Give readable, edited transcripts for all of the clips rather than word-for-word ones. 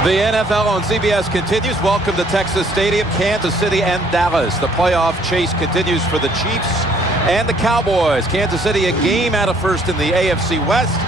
The NFL on CBS continues. Welcome to Texas Stadium, Kansas City and Dallas. The playoff chase continues for the Chiefs and the Cowboys. Kansas City a game out of first in the AFC West,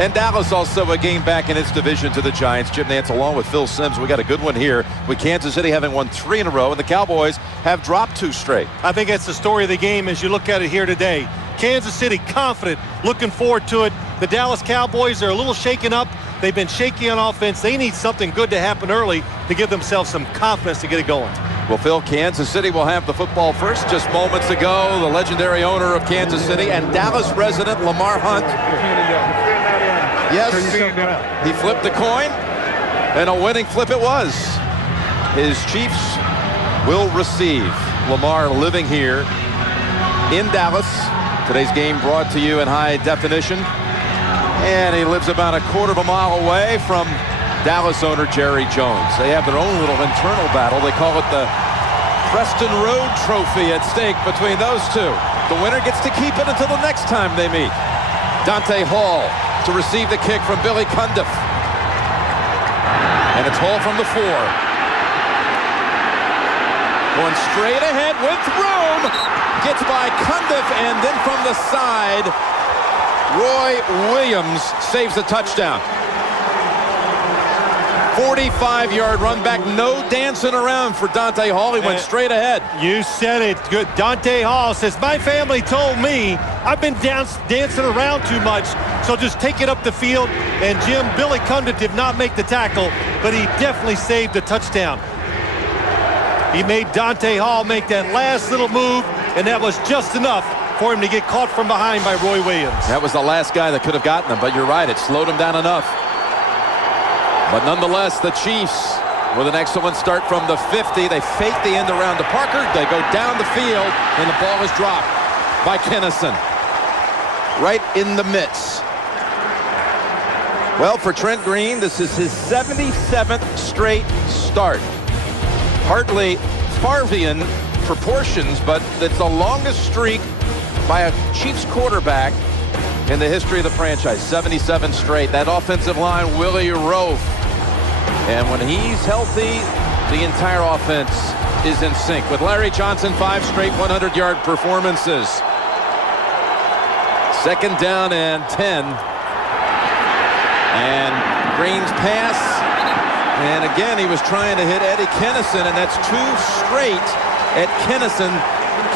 and Dallas also a game back in its division to the Giants. Jim Nantz along with Phil Simms. We got a good one here with Kansas City having won 3 in a row, and the Cowboys have dropped 2 straight. I think that's the story of the game as you look at it here today. Kansas City confident, looking forward to it. The Dallas Cowboys are a little shaken up. They've been shaky on offense. They need something good to happen early to give themselves some confidence to get it going. Well, Phil, Kansas City will have the football first. Just moments ago, the legendary owner of Kansas City and Dallas resident Lamar Hunt. Yes, he flipped the coin, and a winning flip it was. His Chiefs will receive. Lamar living here in Dallas. Today's game brought to you in high definition. And he lives about a quarter of a mile away from Dallas owner Jerry Jones. They have their own little internal battle. They call it the Preston Road Trophy at stake between those two. The winner gets to keep it until the next time they meet. Dante Hall to receive the kick from Billy Cundiff. And it's Hall from the 4. Going straight ahead with room. Gets by Cundiff, and then from the side, Roy Williams saves the touchdown. 45-yard run back. No dancing around for Dante Hall. He went straight ahead. You said it. Good. Dante Hall says, my family told me I've been dancing around too much, so just take it up the field. And Jim, Billy Cundiff did not make the tackle, but he definitely saved the touchdown. He made Dante Hall make that last little move, and that was just enough for him to get caught from behind by Roy Williams. That was the last guy that could have gotten him, but you're right, it slowed him down enough. But nonetheless, the Chiefs with an excellent start from the 50. They fake the end around to Parker. They go down the field, and the ball is dropped by Kennison. Right in the midst. Well, for Trent Green, this is his 77th straight start. Partly Favrean proportions, but it's the longest streak by a Chiefs quarterback in the history of the franchise. 77 straight. That offensive line, Willie Roaf. And when he's healthy, the entire offense is in sync. With Larry Johnson, 5 straight 100-yard performances. 2nd down and 10. And Green's pass. And again, he was trying to hit Eddie Kennison, and that's 2 straight at Kennison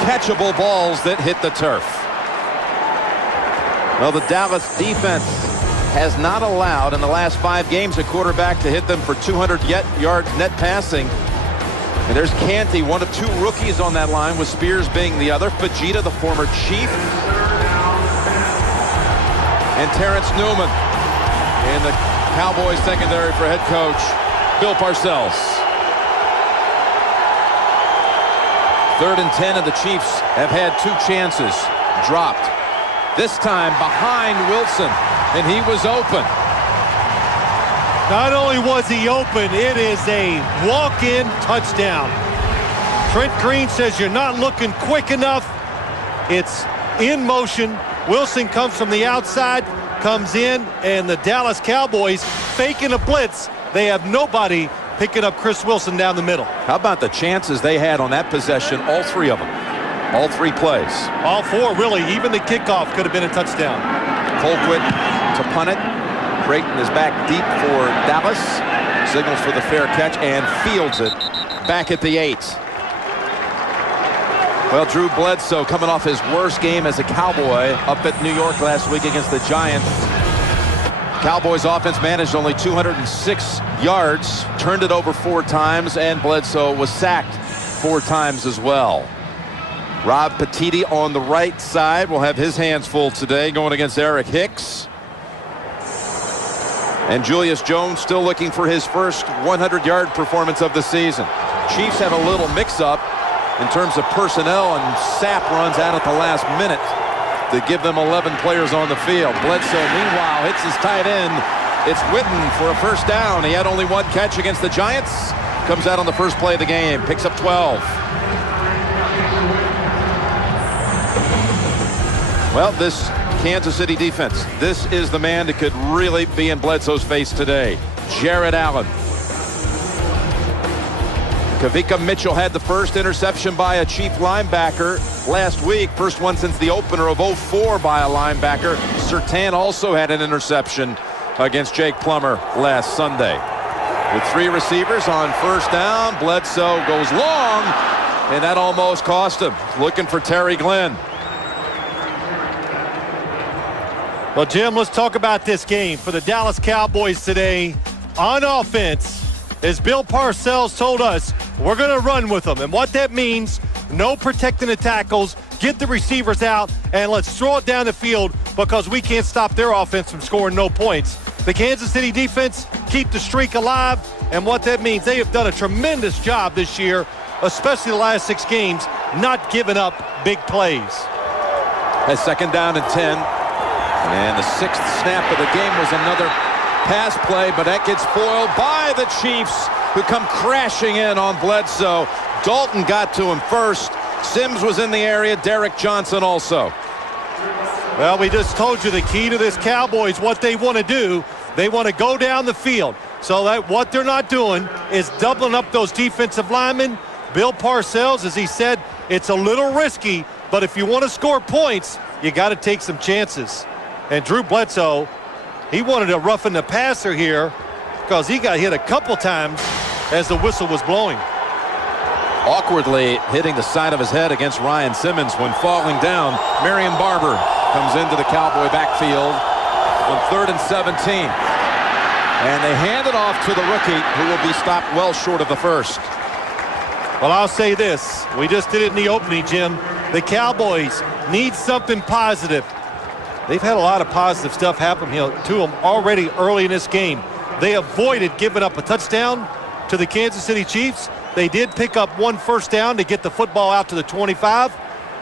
catchable balls that hit the turf. Well, the Dallas defense has not allowed in the last 5 games a quarterback to hit them for 200 yards net passing. And there's Canty, one of 2 rookies on that line, with Spears being the other. Fajita, the former Chief. And Terrence Newman in the Cowboys secondary for head coach Bill Parcells. 3rd and 10, and the Chiefs have had 2 chances dropped. This time behind Wilson, and he was open. Not only was he open, it is a walk-in touchdown. Trent Green says you're not looking quick enough. It's in motion. Wilson comes from the outside, comes in, and the Dallas Cowboys faking a blitz. They have nobody picking up Chris Wilson down the middle. How about the chances they had on that possession? All 3 of them. All 3 plays. All 4, really. Even the kickoff could have been a touchdown. Colquitt to punt it. Creighton is back deep for Dallas. Signals for the fair catch and fields it back at the 8. Well, Drew Bledsoe coming off his worst game as a Cowboy up at New York last week against the Giants. Cowboys offense managed only 206 yards, turned it over 4 times, and Bledsoe was sacked 4 times as well. Rob Petiti on the right side will have his hands full today going against Eric Hicks. And Julius Jones still looking for his first 100-yard performance of the season. Chiefs have a little mix-up in terms of personnel, and Sapp runs out at the last minute to give them 11 players on the field. Bledsoe, meanwhile, hits his tight end. It's Witten for a first down. He had only 1 catch against the Giants. Comes out on the first play of the game. Picks up 12. Well, this Kansas City defense, this is the man that could really be in Bledsoe's face today. Jared Allen. Kavika Mitchell had the first interception by a Chief linebacker last week. First one since the opener of 04 by a linebacker. Surtain also had an interception against Jake Plummer last Sunday. With 3 receivers on first down, Bledsoe goes long, and that almost cost him. Looking for Terry Glenn. Well, Jim, let's talk about this game for the Dallas Cowboys today. On offense, as Bill Parcells told us, we're going to run with them. And what that means, no protecting the tackles, get the receivers out, and let's throw it down the field because we can't stop their offense from scoring no points. The Kansas City defense keep the streak alive, and what that means, they have done a tremendous job this year, especially the last 6 games, not giving up big plays. A second down and 10, and the 6th snap of the game was another pass play, but that gets foiled by the Chiefs, who come crashing in on Bledsoe. Dalton got to him first. Simms was in the area. Derek Johnson also. Well, we just told you the key to this Cowboys, what they want to do, they want to go down the field. So that what they're not doing is doubling up those defensive linemen. Bill Parcells, as he said, it's a little risky, but if you want to score points, you got to take some chances. And Drew Bledsoe, he wanted to roughen the passer here because he got hit a couple times as the whistle was blowing. Awkwardly hitting the side of his head against Ryan Simmons when falling down. Marion Barber comes into the Cowboy backfield on 3rd and 17. And they hand it off to the rookie, who will be stopped well short of the first. Well, I'll say this. We just did it in the opening, Jim. The Cowboys need something positive. They've had a lot of positive stuff happen to them already early in this game. They avoided giving up a touchdown to the Kansas City Chiefs. They did pick up 1 first down to get the football out to the 25.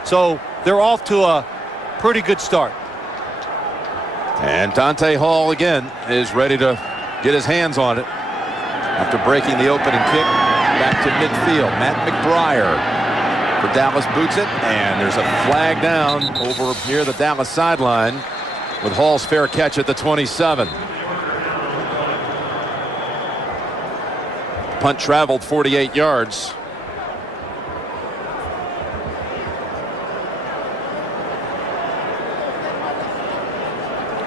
So they're off to a pretty good start. And Dante Hall again is ready to get his hands on it after breaking the opening kick back to midfield. Matt McBriar for Dallas boots it, and there's a flag down over near the Dallas sideline with Hall's fair catch at the 27. Punt traveled 48 yards.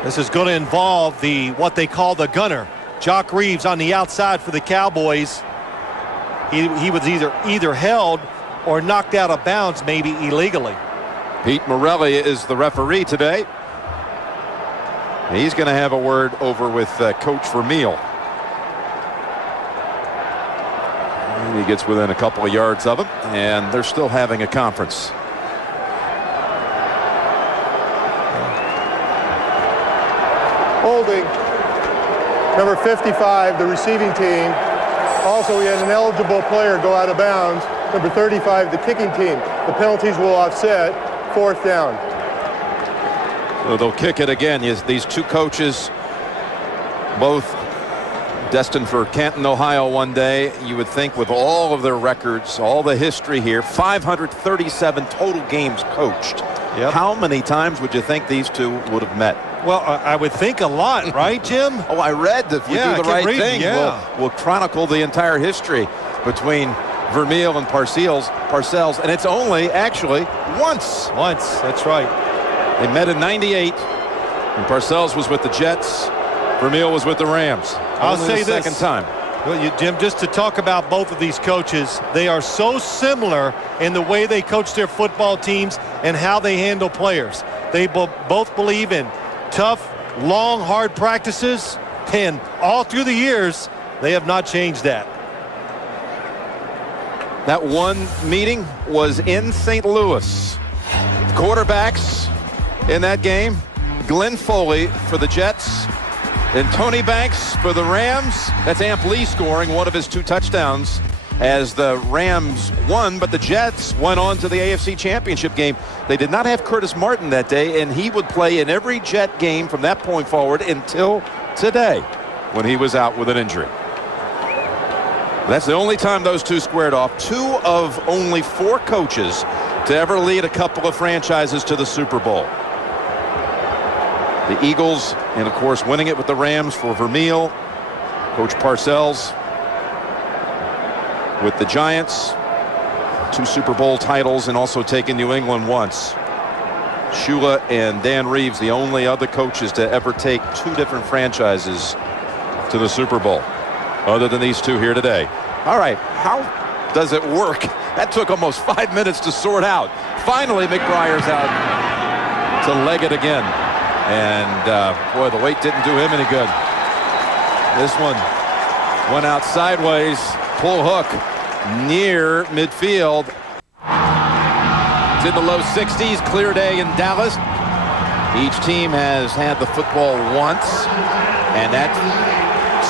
This is going to involve what they call the gunner. Jock Reeves on the outside for the Cowboys. He was either held or knocked out of bounds, maybe illegally. Pete Morelli is the referee today. He's going to have a word over with Coach Vermeil. He gets within a couple of yards of him, and they're still having a conference. Holding. Number 55, the receiving team. Also, we had an eligible player go out of bounds. Number 35, the kicking team. The penalties will offset. 4th down. So they'll kick it again. These 2 coaches, both destined for Canton, Ohio one day. You would think with all of their records, all the history here, 537 total games coached. Yep. How many times would you think these 2 would have met? Well, I would think a lot, right, Jim? Oh, I read that if we do the right thing, we'll chronicle the entire history between Vermeil and Parcells, and it's only actually once. Once, that's right. They met in '98, and Parcells was with the Jets. Vermeil was with the Rams. I'll say this. Second time. Well, Jim, just to talk about both of these coaches, they are so similar in the way they coach their football teams and how they handle players. They both believe in tough, long, hard practices, and all through the years, they have not changed that. That one meeting was in St. Louis. Quarterbacks in that game, Glenn Foley for the Jets and Tony Banks for the Rams. That's Amp Lee scoring one of his 2 touchdowns as the Rams won, but the Jets went on to the AFC Championship game. They did not have Curtis Martin that day, and he would play in every Jet game from that point forward until today when he was out with an injury. That's the only time those 2 squared off. 2 of only 4 coaches to ever lead a couple of franchises to the Super Bowl. The Eagles, and of course winning it with the Rams for Vermeil, Coach Parcells. with the Giants, 2 Super Bowl titles, and also taken New England once. Shula and Dan Reeves, the only other coaches to ever take 2 different franchises to the Super Bowl, other than these 2 here today. All right, how does it work? That took almost 5 minutes to sort out. Finally, McBriar's out to leg it again. And boy, the weight didn't do him any good. This one went out sideways, pull hook near midfield. It's in the low 60s, clear day in Dallas. Each team has had the football once, and that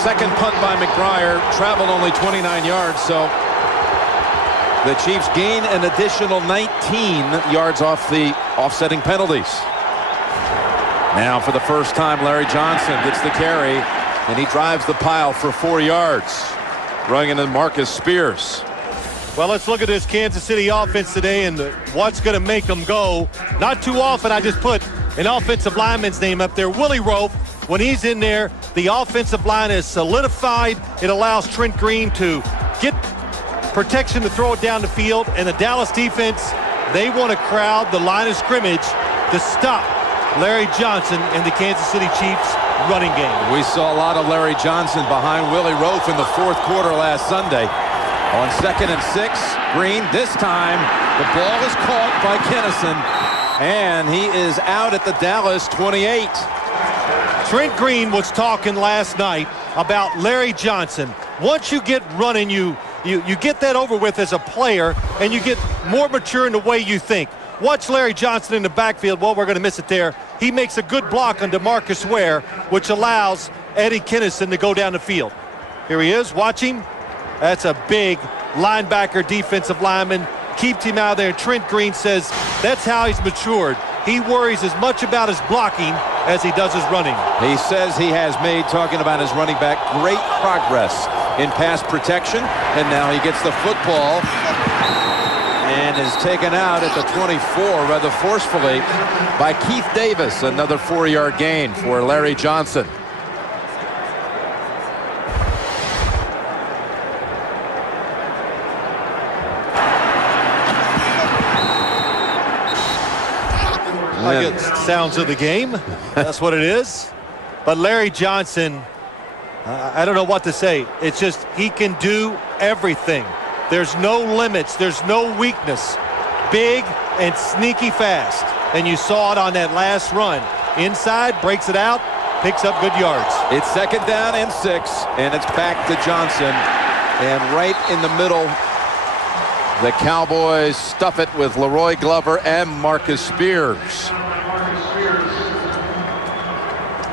second punt by McBriar traveled only 29 yards, so the Chiefs gain an additional 19 yards off the offsetting penalties. Now for the first time, Larry Johnson gets the carry, and he drives the pile for 4 yards, running into Marcus Spears. Well, let's look at this Kansas City offense today and what's going to make them go. Not too often I just put an offensive lineman's name up there. Willie Roaf, when he's in there, the offensive line is solidified. It allows Trent Green to get protection to throw it down the field. And the Dallas defense, they want to crowd the line of scrimmage to stop Larry Johnson and the Kansas City Chiefs running game. We saw a lot of Larry Johnson behind Willie Roaf in the 4th quarter last Sunday. On 2nd and 6, Green, this time the ball is caught by Kennison, and he is out at the Dallas 28. Trent Green was talking last night about Larry Johnson. Once you get running, you get that over with as a player, and you get more mature in the way you think. Watch Larry Johnson in the backfield. Well, we're going to miss it there. He makes a good block on DeMarcus Ware, which allows Eddie Kennison to go down the field. Here he is, watching. That's a big linebacker, defensive lineman. Keeps him out there. Trent Green says that's how he's matured. He worries as much about his blocking as he does his running. He says he has made, talking about his running back, great progress in pass protection. And now he gets the football and is taken out at the 24 rather forcefully by Keith Davis. Another 4-yard gain for Larry Johnson. I get sounds of the game. That's what it is. But Larry Johnson, I don't know what to say. It's just he can do everything. There's no limits. There's no weakness. Big and sneaky fast. And you saw it on that last run. Inside, breaks it out, picks up good yards. It's 2nd down and 6, and it's back to Johnson. And right in the middle, the Cowboys stuff it with Leroy Glover and Marcus Spears.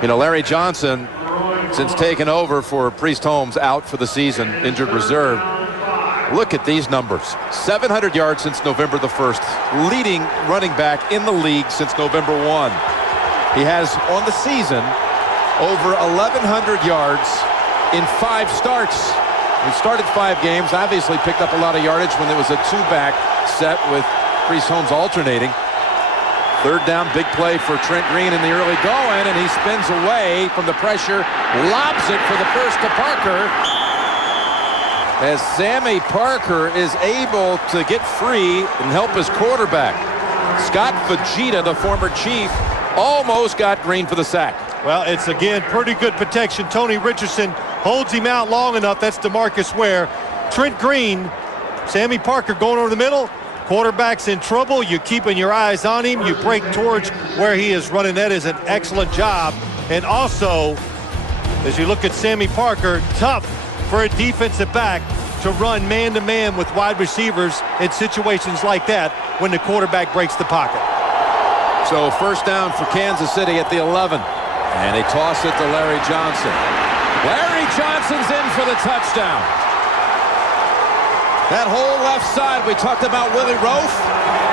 You know, Larry Johnson, since taking over for Priest Holmes, out for the season, injured reserve. Look at these numbers. 700 yards since November the 1st. Leading running back in the league since November 1. He has, on the season, over 1,100 yards in 5 starts. He started 5 games, obviously picked up a lot of yardage when there was a 2-back set with Priest Holmes alternating. 3rd down, big play for Trent Green in the early going, and he spins away from the pressure, lobs it for the first to Parker. As Sammy Parker is able to get free and help his quarterback. Scott Fujita, the former Chief, almost got Green for the sack. Well, it's again pretty good protection. Tony Richardson holds him out long enough. That's DeMarcus Ware. Trent Green, Sammy Parker going over the middle. Quarterback's in trouble. You're keeping your eyes on him. You break towards where he is running. That is an excellent job. And also, as you look at Sammy Parker, tough for a defensive back to run man-to-man with wide receivers in situations like that when the quarterback breaks the pocket. So 1st down for Kansas City at the 11. And they toss it to Larry Johnson. Larry Johnson's in for the touchdown. That whole left side, we talked about Willie Roaf.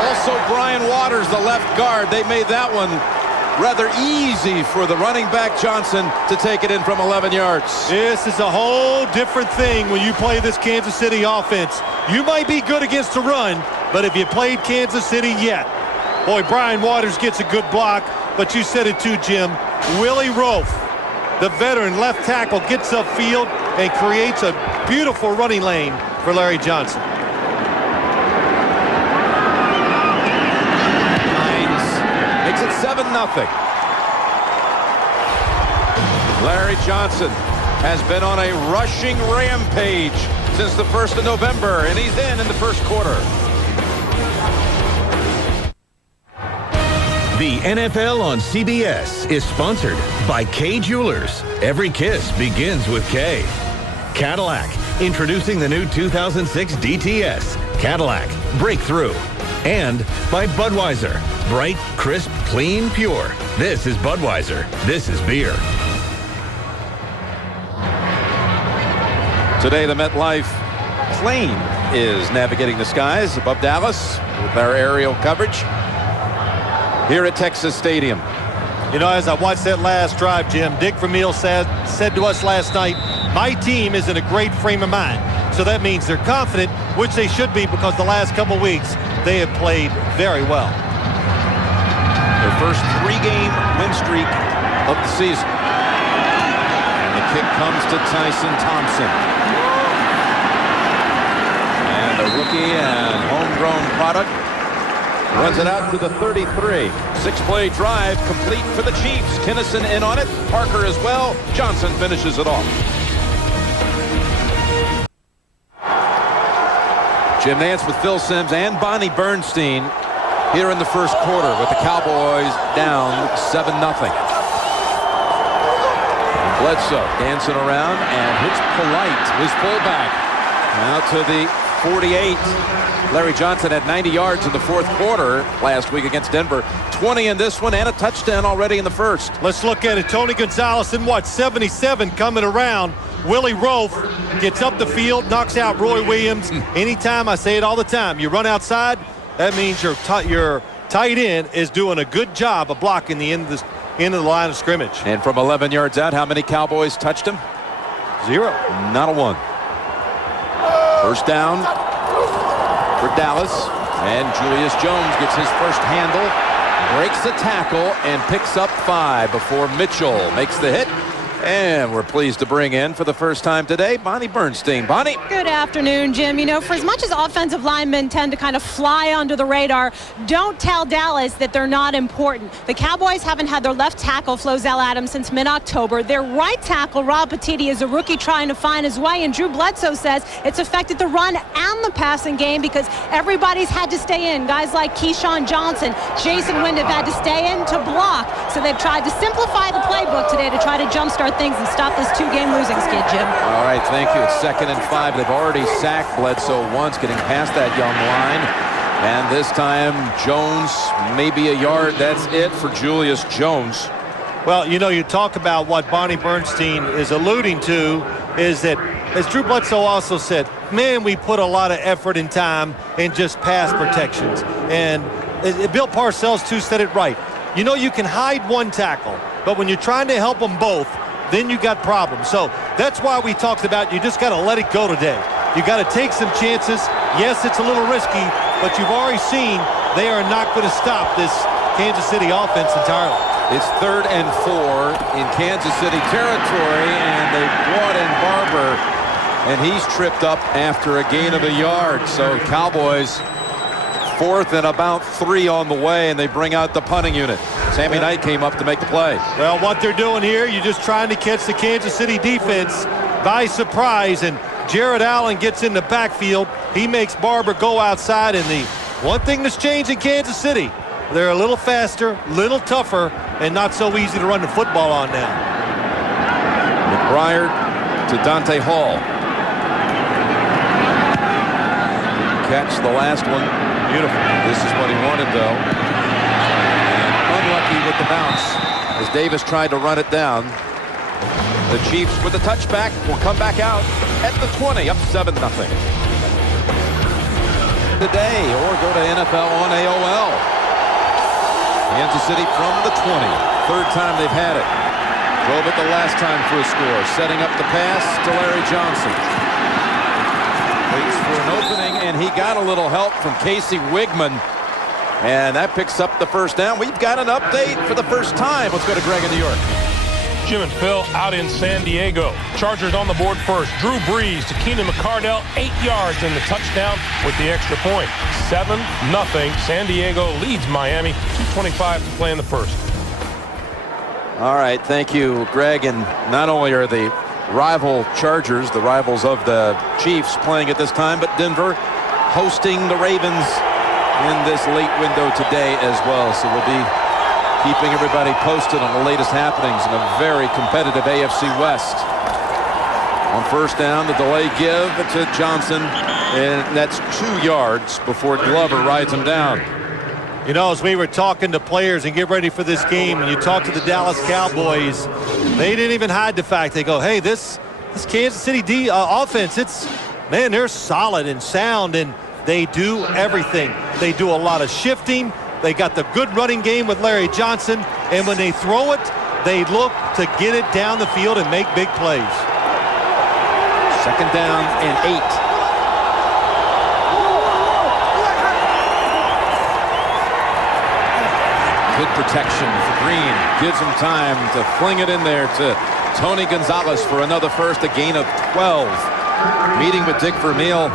Also Brian Waters, the left guard. They made that one rather easy for the running back Johnson to take it in from 11 yards. This is a whole different thing when you play this Kansas City offense. You might be good against the run, but if you played Kansas City yet, boy, Brian Waters gets a good block, but you said it too, Jim. Willie Roaf, the veteran left tackle, gets upfield, and creates a beautiful running lane for Larry Johnson. Makes it 7-0. Larry Johnson has been on a rushing rampage since the 1st of November, and he's in the first quarter. The NFL on CBS is sponsored by Kay Jewelers. Every kiss begins with Kay. Cadillac, introducing the new 2006 DTS. Cadillac, breakthrough. And by Budweiser. Bright, crisp, clean, pure. This is Budweiser. This is beer. Today, the MetLife plane is navigating the skies above Dallas with our aerial coverage here at Texas Stadium. You know, as I watched that last drive, Jim, Dick Vermeil said to us last night, my team is in a great frame of mind. So that means they're confident, which they should be, because the last couple weeks they have played very well. Their first 3-game win streak of the season. And the kick comes to Tyson Thompson. And the rookie and homegrown product runs it out to the 33. 6-play drive complete for the Chiefs. Kinnison in on it. Parker as well. Johnson finishes it off. Jim Nantz with Phil Simms and Bonnie Bernstein here in the first quarter with the Cowboys down 7-0. Bledsoe dancing around and hits Polite, his fullback, out to the 48. Larry Johnson had 90 yards in the fourth quarter last week against Denver. 20 in this one and a touchdown already in the first. Let's look at it. Tony Gonzalez in 77 coming around. Willie Rofe gets up the field, knocks out Roy Williams. Anytime, I say it all the time, you run outside, that means your tight end is doing a good job of blocking the end of the line of scrimmage. And from 11 yards out, how many Cowboys touched him? 0. Not a one. First down for Dallas, and Julius Jones gets his first handle, breaks a tackle, and picks up 5 before Mitchell makes the hit. And we're pleased to bring in for the first time today, Bonnie Bernstein. Bonnie. Good afternoon, Jim. You know, for as much as offensive linemen tend to kind of fly under the radar, don't tell Dallas that they're not important. The Cowboys haven't had their left tackle, Flozell Adams, since mid-October. Their right tackle, Rob Petiti, is a rookie trying to find his way. And Drew Bledsoe says it's affected the run and the passing game because everybody's had to stay in. Guys like Keyshawn Johnson, Jason Witten have had to stay in to block. So they've tried to simplify the playbook today to try to jumpstart things and stop this 2-game losing skid, Jim. All right, thank you. It's 2nd and 5. They've already sacked Bledsoe once, getting past that young line. And this time, Jones, maybe a yard. That's it for Julius Jones. Well, you know, you talk about what Bonnie Bernstein is alluding to is that, as Drew Bledsoe also said, man, we put a lot of effort and time in just pass protections. And Bill Parcells, too, said it right. You know, you can hide one tackle, but when you're trying to help them both, then you got problems. So that's why we talked about you just got to let it go today. You got to take some chances. Yes, it's a little risky, but you've already seen they are not going to stop this Kansas City offense entirely. It's 3rd and 4 in Kansas City territory, and they brought in Barber, and he's tripped up after a gain of a yard. So Cowboys 4th and about 3 on the way, and they bring out the punting unit. Sammy Knight came up to make the play. Well, what they're doing here, you're just trying to catch the Kansas City defense by surprise, and Jared Allen gets in the backfield. He makes Barber go outside, and the one thing that's changed in Kansas City, they're a little faster, little tougher, and not so easy to run the football on now. McBride to Dante Hall. Catch the last one. Beautiful. This is what he wanted, though. And unlucky with the bounce as Davis tried to run it down. The Chiefs with the touchback will come back out at the 20, up 7-0. Today, or go to NFL on AOL. Kansas City from the 20. 3rd time they've had it. Drove it the last time for a score. Setting up the pass to Larry Johnson. Waits for an opening, and he got a little help from Casey Wigman. And that picks up the first down. We've got an update for the first time. Let's go to Greg in New York. Jim and Phil out in San Diego. Chargers on the board first. Drew Brees to Keenan McCardell, 8 yards in the touchdown with the extra point. 7-0. San Diego leads Miami. 2:25 to play in the first. All right, thank you, Greg. And not only are the rival Chargers, the rivals of the Chiefs, playing at this time, but Denver hosting the Ravens in this late window today as well. So we'll be keeping everybody posted on the latest happenings in a very competitive AFC West. On first down, the delay give to Johnson, and that's 2 yards before Glover rides him down. You know, as we were talking to players and get ready for this game, and you talk to the Dallas Cowboys, they didn't even hide the fact. They go, hey, this Kansas City offense, man, they're solid and sound, and they do everything. They do a lot of shifting. They got the good running game with Larry Johnson, and when they throw it, they look to get it down the field and make big plays. Second down and 8. Good protection for Green. Gives him time to fling it in there to Tony Gonzalez for another first, a gain of 12. Meeting with Dick Vermeil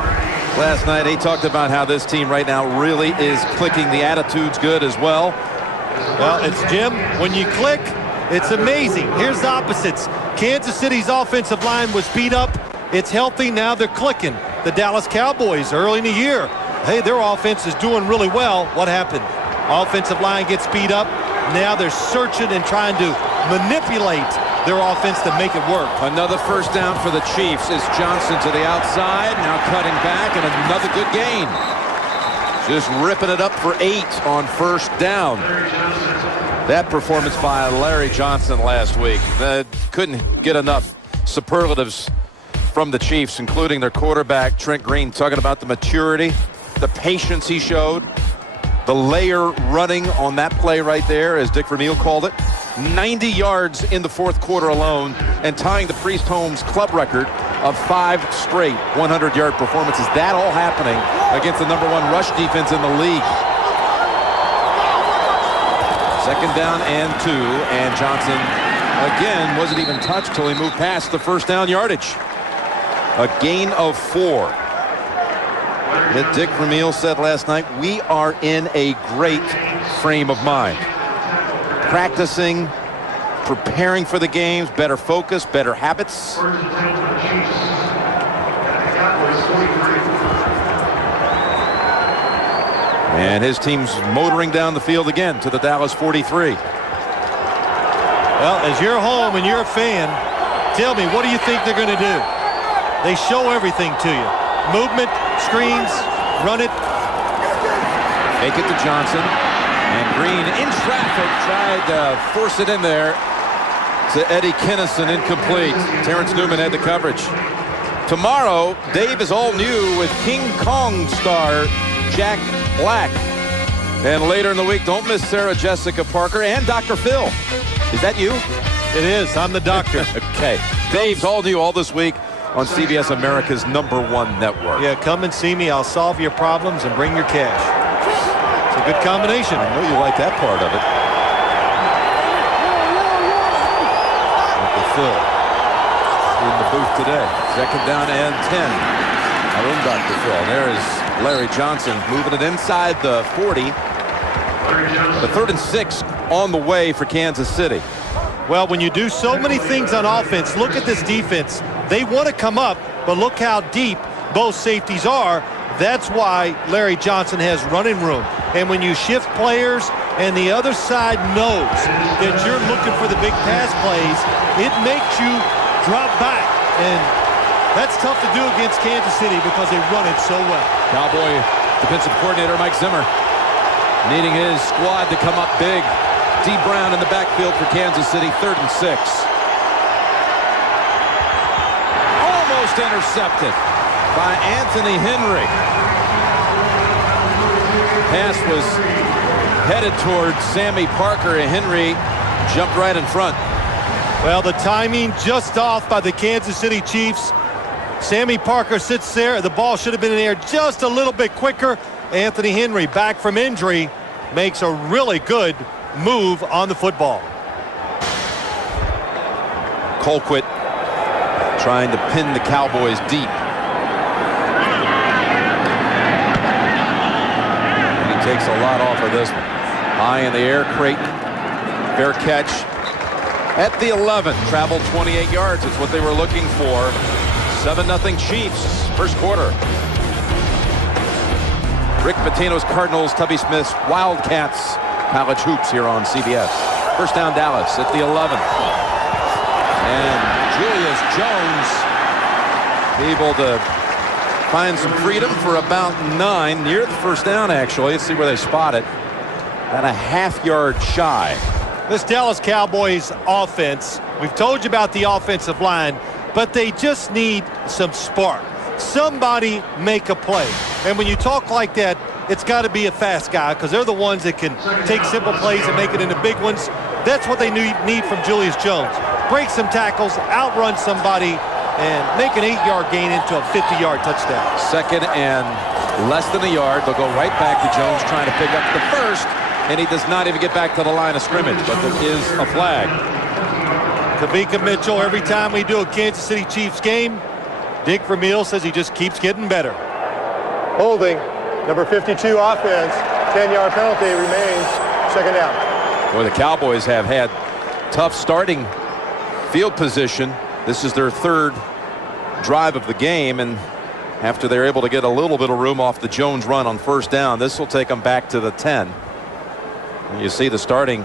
last night, he talked about how this team right now really is clicking. The attitude's good as well. Well, it's Jim. When you click, it's amazing. Here's the opposites. Kansas City's offensive line was beat up. It's healthy. Now they're clicking. The Dallas Cowboys early in the year, hey, their offense is doing really well. What happened? Offensive line gets beat up. Now they're searching and trying to manipulate their offense to make it work. Another first down for the Chiefs is Johnson to the outside, now cutting back, and another good gain. Just ripping it up for 8 on first down. That performance by Larry Johnson last week, couldn't get enough superlatives from the Chiefs, including their quarterback Trent Green, talking about the maturity, the patience he showed, the layer running on that play right there, as Dick Vermeil called it. 90 yards in the fourth quarter alone, and tying the Priest Holmes club record of 5 straight 100-yard performances. That all happening against the #1 rush defense in the league. Second down and 2, and Johnson again wasn't even touched till he moved past the first down yardage. A gain of 4. That Dick Vermeil said last night, we are in a great frame of mind. Practicing, preparing for the games, better focus, better habits. And his team's motoring down the field again to the Dallas 43. Well, as you're home and you're a fan, tell me, what do you think they're going to do? They show everything to you. Movement, screens, run it. Make it to Johnson. And Green in traffic tried to force it in there to Eddie Kinnison, incomplete. Terrence Newman had the coverage. Tomorrow, Dave is all new with King Kong star Jack Black. And later in the week, don't miss Sarah Jessica Parker and Dr. Phil. Is that you? It is. I'm the doctor. Okay. Dave's all new all this week on CBS America's #1 network. Yeah, come and see me. I'll solve your problems and bring your cash. It's a good combination. I know you like that part of it. Uncle Phil in the booth today. Second down and 10. Our own Dr. Phil. There is Larry Johnson moving it inside the 40. The 3rd and 6 on the way for Kansas City. Well, when you do so many things on offense, look at this defense. They want to come up, but look how deep both safeties are. That's why Larry Johnson has running room. And when you shift players and the other side knows that you're looking for the big pass plays, it makes you drop back. And that's tough to do against Kansas City because they run it so well. Cowboy defensive coordinator Mike Zimmer needing his squad to come up big. D. Brown in the backfield for Kansas City, 3rd and 6. Almost intercepted by Anthony Henry. Pass was headed towards Sammy Parker, and Henry jumped right in front. Well, the timing just off by the Kansas City Chiefs. Sammy Parker sits there. The ball should have been in the air just a little bit quicker. Anthony Henry, back from injury, makes a really good move on the football. Colquitt trying to pin the Cowboys deep. And he takes a lot off of this one. High in the air, Creighton. Fair catch at the 11. Traveled 28 yards. It's what they were looking for. 7-0 Chiefs. First quarter. Rick Pitino's Cardinals, Tubby Smith's Wildcats. College hoops here on CBS. First down Dallas at the 11. And Julius Jones able to find some freedom for about 9, near the first down actually. Let's see where they spot it. At a half-yard shy. This Dallas Cowboys offense, we've told you about the offensive line, but they just need some spark. Somebody make a play. And when you talk like that, it's got to be a fast guy, because they're the ones that can take simple plays and make it into big ones. That's what they need from Julius Jones. Break some tackles, outrun somebody, and make an 8-yard gain into a 50-yard touchdown. Second and less than a yard. They'll go right back to Jones trying to pick up the first, and he does not even get back to the line of scrimmage, but there is a flag. Kavika Mitchell, every time we do a Kansas City Chiefs game, Dick Vermeil says he just keeps getting better. Holding. Number 52 offense. 10-yard penalty remains. Second down. Boy, the Cowboys have had tough starting field position. This is their third drive of the game, and after they're able to get a little bit of room off the Jones run on first down, this will take them back to the 10. You see the starting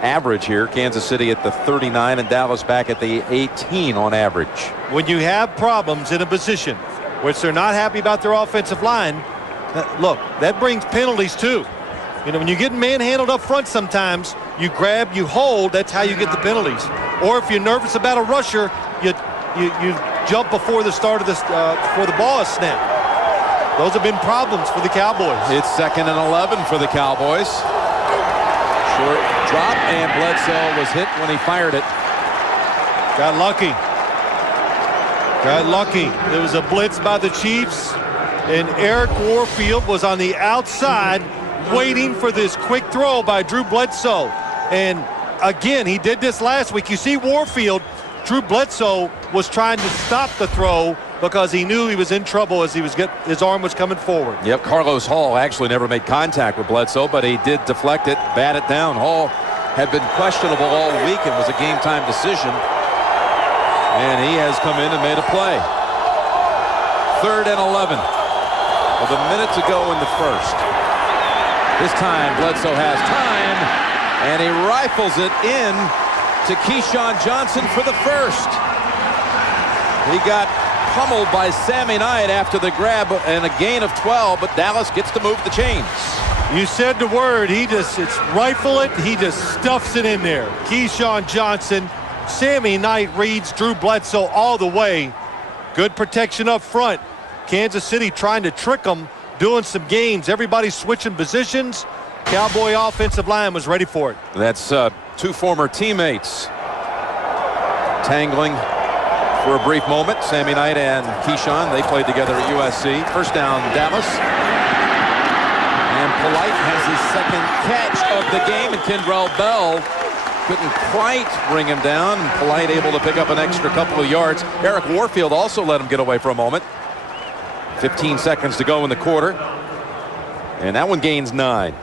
average here. Kansas City at the 39 and Dallas back at the 18 on average. When you have problems in a position which they're not happy about their offensive line, look, that brings penalties too. You know, when you get manhandled up front, sometimes you grab, you hold, that's how you get the penalties. Or if you're nervous about a rusher, you jump before the start of this before the ball is snapped. Those have been problems for the Cowboys. It's second and 11 for the Cowboys. Short drop, and Bledsoe was hit when he fired it. Got lucky. Got lucky. There was a blitz by the Chiefs, and Eric Warfield was on the outside waiting for this quick throw by Drew Bledsoe. And again, he did this last week. You see Warfield, Drew Bledsoe was trying to stop the throw because he knew he was in trouble as his arm was coming forward. Yep, Carlos Hall actually never made contact with Bledsoe, but he did deflect it, bat it down. Hall had been questionable all week and was a game-time decision. And he has come in and made a play. Third and 11 with a minute to go in the first. This time Bledsoe has time, and he rifles it in to Keyshawn Johnson for the first. He got pummeled by Sammy Knight after the grab and a gain of 12, but Dallas gets to move the chains. You said the word. It's rifle it. He just stuffs it in there. Keyshawn Johnson. Sammy Knight reads Drew Bledsoe all the way. Good protection up front. Kansas City trying to trick them, doing some games. Everybody switching positions. Cowboy offensive line was ready for it. That's two former teammates tangling for a brief moment. Sammy Knight and Keyshawn, they played together at USC. First down, Dallas. And Polite has his second catch of the game, and Kendrell Bell couldn't quite bring him down. And Polite able to pick up an extra couple of yards. Eric Warfield also let him get away for a moment. 15 seconds to go in the quarter. And that one gains 9.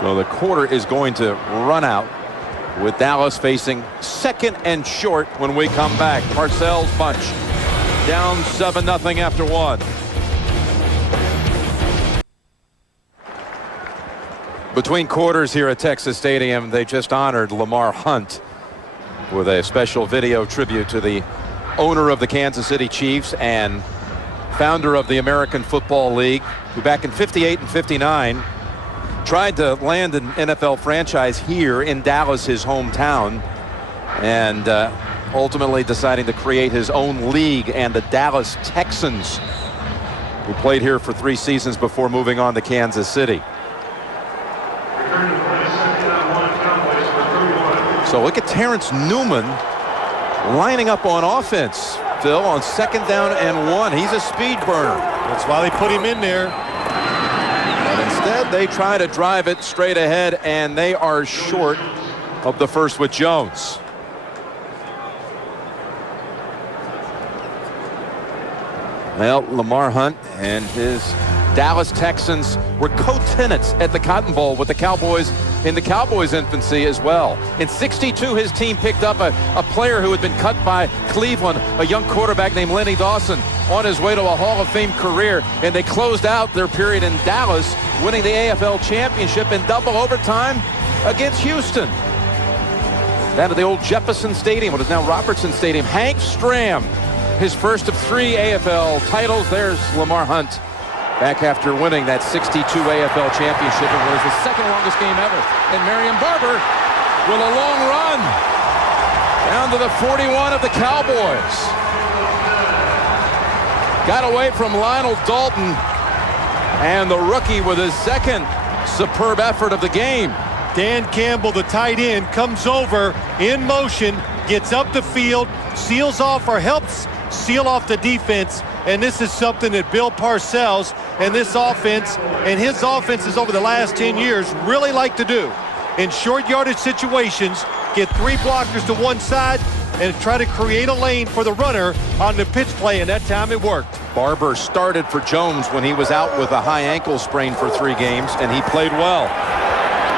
So the quarter is going to run out with Dallas facing second and short when we come back. Parcells bunch down 7-0 after 1. Between quarters here at Texas Stadium, they just honored Lamar Hunt with a special video tribute to the owner of the Kansas City Chiefs and founder of the American Football League, who back in '58 and '59 tried to land an NFL franchise here in Dallas, his hometown, and ultimately deciding to create his own league, and the Dallas Texans, who played here for 3 seasons before moving on to Kansas City. So look at Terrence Newman lining up on offense, Phil, on second down and 1. He's a speed burner. That's why they put him in there. But instead Instead, they try to drive it straight ahead, and they are short of the first with Jones. Well, Lamar Hunt and his Dallas Texans were co-tenants at the Cotton Bowl with the Cowboys in the Cowboys' infancy as well. In '62, his team picked up a player who had been cut by Cleveland, a young quarterback named Lenny Dawson, on his way to a Hall of Fame career, and they closed out their period in Dallas, winning the AFL championship in double overtime against Houston. Down at the old Jefferson Stadium, what is now Robertson Stadium. Hank Stram, his first of 3 AFL titles. There's Lamar Hunt back after winning that '62 AFL championship. It was the second longest game ever. And Marion Barber with a long run down to the 41 of the Cowboys. Got away from Lionel Dalton, and the rookie with his second superb effort of the game. Dan Campbell, the tight end, comes over in motion, gets up the field, seals off or helps seal off the defense. And this is something that Bill Parcells and this offense and his offenses over the last 10 years really like to do. In short yardage situations, get 3 blockers to one side and try to create a lane for the runner on the pitch play, and that time it worked. Barber started for Jones when he was out with a high ankle sprain for 3 games, and he played well.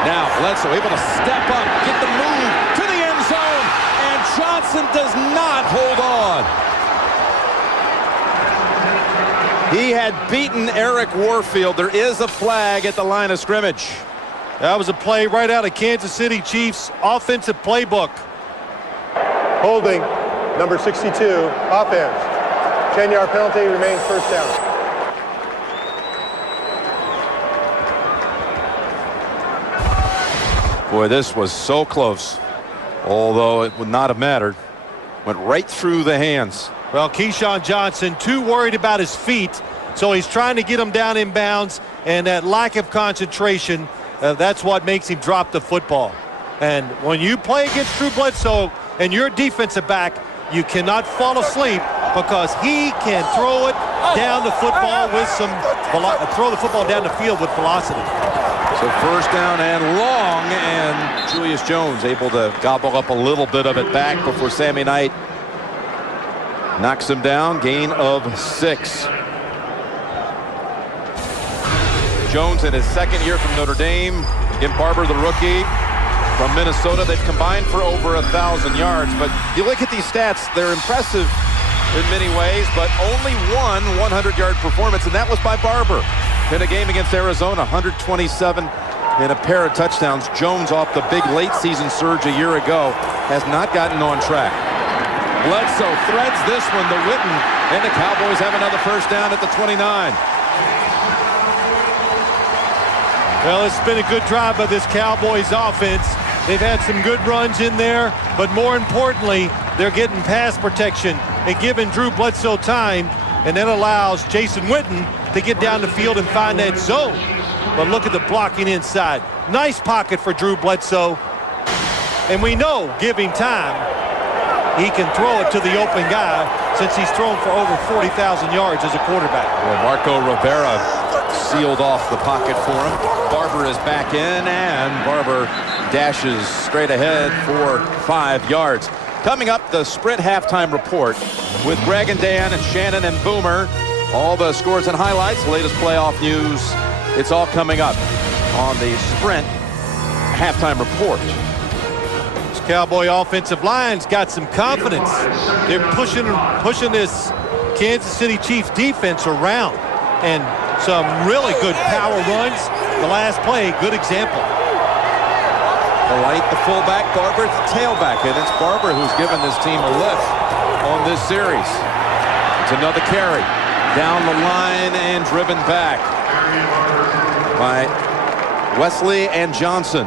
Now Bledsoe able to step up, get the move to the end zone, and Johnson does not hold on. He had beaten Eric Warfield. There is a flag at the line of scrimmage. That was a play right out of Kansas City Chiefs offensive playbook. Holding, number 62, offense. 10-yard penalty, remains first down. Boy, this was so close, although it would not have mattered. Went right through the hands. Well, Keyshawn Johnson too worried about his feet, so he's trying to get him down in bounds, and that lack of concentration, that's what makes him drop the football. And when you play against Drew Bledsoe and you're a defensive back, you cannot fall asleep because he can throw it down the football with throw the football down the field with velocity. So first down and long, and Julius Jones able to gobble up a little bit of it back before Sammy Knight knocks him down. Gain of 6. Jones in his second year from Notre Dame. Jim Barber, the rookie from Minnesota. They've combined for over 1,000 yards. But you look at these stats, they're impressive in many ways, but only one 100-yard performance, and that was by Barber in a game against Arizona. 127 and a pair of touchdowns. Jones, off the big late season surge a year ago, has not gotten on track. Bledsoe threads this one to Witten, and the Cowboys have another first down at the 29. Well, it's been a good drive by this Cowboys offense. They've had some good runs in there, but more importantly, they're getting pass protection and giving Drew Bledsoe time, and that allows Jason Witten to get down the field and find that zone. But look at the blocking inside. Nice pocket for Drew Bledsoe. And we know, give him time, he can throw it to the open guy since he's thrown for over 40,000 yards as a quarterback. Well, Marco Rivera sealed off the pocket for him. Barber is back in, and Barber dashes straight ahead for 5 yards. Coming up, the Sprint halftime report with Greg and Dan and Shannon and Boomer. All the scores and highlights, latest playoff news. It's all coming up on the Sprint halftime report. This Cowboy offensive line's got some confidence. They're pushing this Kansas City Chiefs defense around, and some really good power runs. The last play, good example. The light, the fullback, Barber, the tailback, and it's Barber who's given this team a lift on this series. It's another carry down the line and driven back by Wesley and Johnson.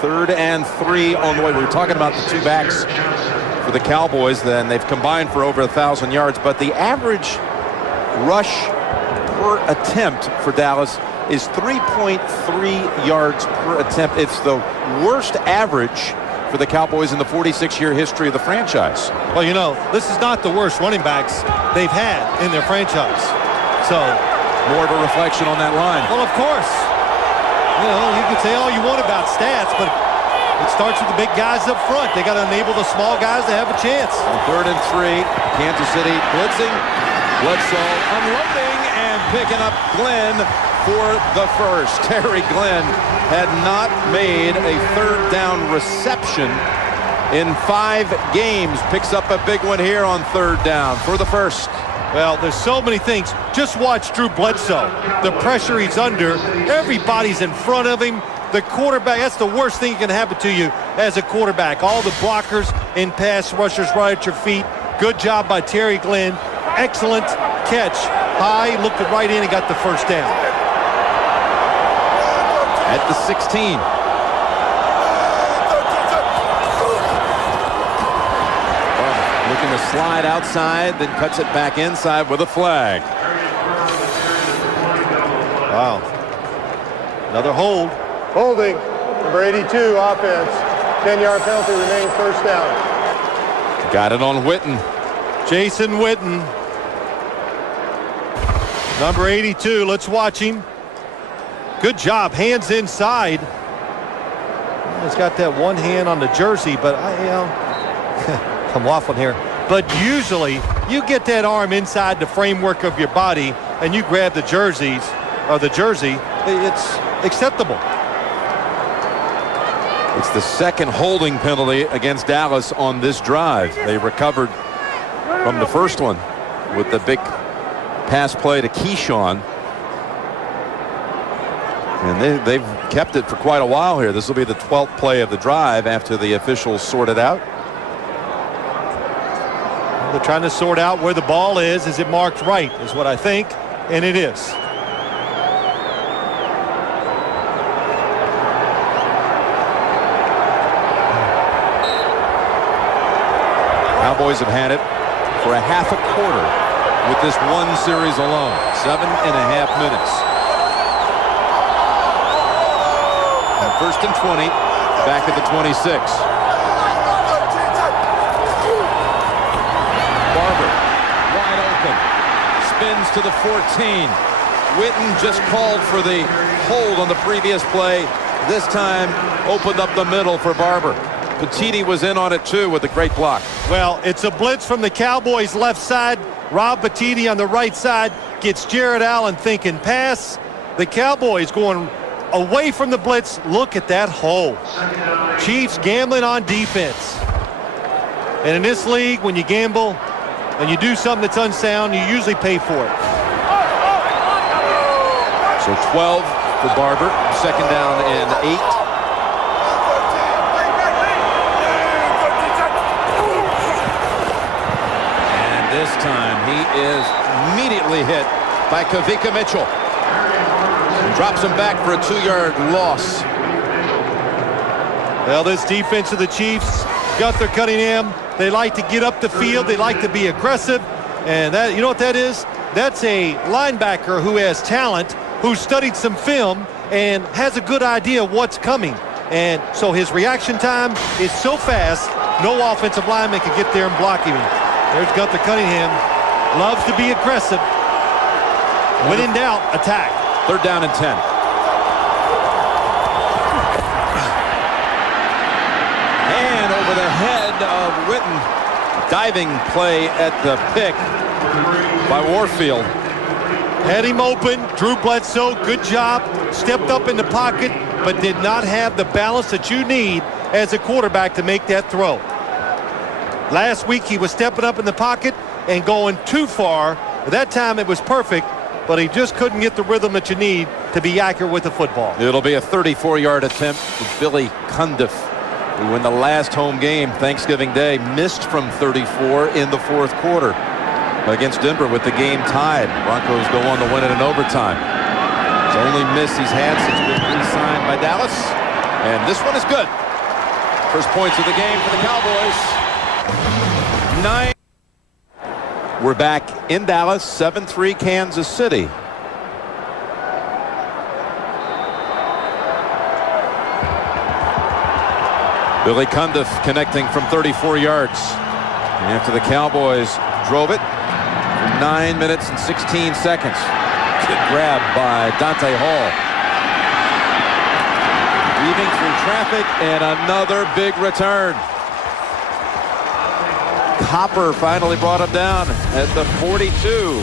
3rd and 3 on the way. We were talking about the 2 backs for the Cowboys. Then they've combined for over 1,000 yards, but the average rush per attempt for Dallas is 3.3 yards per attempt. It's the worst average for the Cowboys in the 46-year history of the franchise. Well, you know, this is not the worst running backs they've had in their franchise. So, more of a reflection on that line. well, of course. You know, you can say all you want about stats, but it starts with the big guys up front. They got to enable the small guys to have a chance. On 3rd and 3, Kansas City blitzing. Bledsoe unloading and picking up Glenn for the first. Terry Glenn had not made a 3rd down reception in 5 games. Picks up a big one here on 3rd down for the first. Well, there's so many things. Just watch Drew Bledsoe. The pressure he's under. Everybody's in front of him. The quarterback, that's the worst thing that can happen to you as a quarterback. All the blockers and pass rushers right at your feet. Good job by Terry Glenn. Excellent catch. High, looked it right in and got the first down. At the 16. Looking to slide outside, then cuts it back inside with a flag. Wow. Another hold. Holding. Number 82, offense. 10-yard penalty, remaining first down. Got it on Witten. Jason Witten. Number 82, let's watch him. Good job, hands inside. He's got that one hand on the jersey, but I'm waffling here. But usually, you get that arm inside the framework of your body and you grab the jerseys, or the jersey, it's acceptable. It's the second holding penalty against Dallas on this drive. They recovered from the first one with the big pass play to Keyshawn. And they've kept it for quite a while here. This will be the 12th play of the drive after the officials sort it out. They're trying to sort out where the ball is. Is it marked right, is what I think, and it is. Cowboys have had it for a half a quarter with this one series alone. 7.5 minutes. And 1st and 20, back at the 26. Barber, wide open, spins to the 14. Witten just called for the hold on the previous play. This time opened up the middle for Barber. Petiti was in on it too with a great block. Well, it's a blitz from the Cowboys left side. Rob Petiti on the right side gets Jared Allen thinking pass. The Cowboys going away from the blitz. Look at that hole. Chiefs gambling on defense. And in this league, when you gamble and you do something that's unsound, you usually pay for it. So 12 for Barber. 2nd down and 8. This time he is immediately hit by Kavika Mitchell. Drops him back for a 2-yard loss. Well, this defense of the Chiefs, Gunther Cunningham, they like to get up the field. They like to be aggressive. And that, you know what that is? That's a linebacker who has talent, who studied some film and has a good idea of what's coming. And so his reaction time is so fast, no offensive lineman can get there and block him. There's Gunther Cunningham. Loves to be aggressive. When in doubt, attack. 3rd down and 10. And over the head of Witten. Diving play at the pick by Warfield. Had him open. Drew Bledsoe, good job. Stepped up in the pocket, but did not have the balance that you need as a quarterback to make that throw. Last week he was stepping up in the pocket and going too far. That time it was perfect, but he just couldn't get the rhythm that you need to be accurate with the football. It'll be a 34-yard attempt with Billy Cundiff, who in the last home game, Thanksgiving Day, missed from 34 in the 4th quarter against Denver with the game tied. Broncos go on to win it in overtime. It's the only miss he's had since being re-signed by Dallas. And this one is good. First points of the game for the Cowboys. 9. We're back in Dallas, 7-3 Kansas City. Billy Cundiff connecting from 34 yards. After the Cowboys drove it for 9 minutes and 16 seconds. Good grab by Dante Hall. Weaving through traffic, and another big return. Copper finally brought him down at the 42.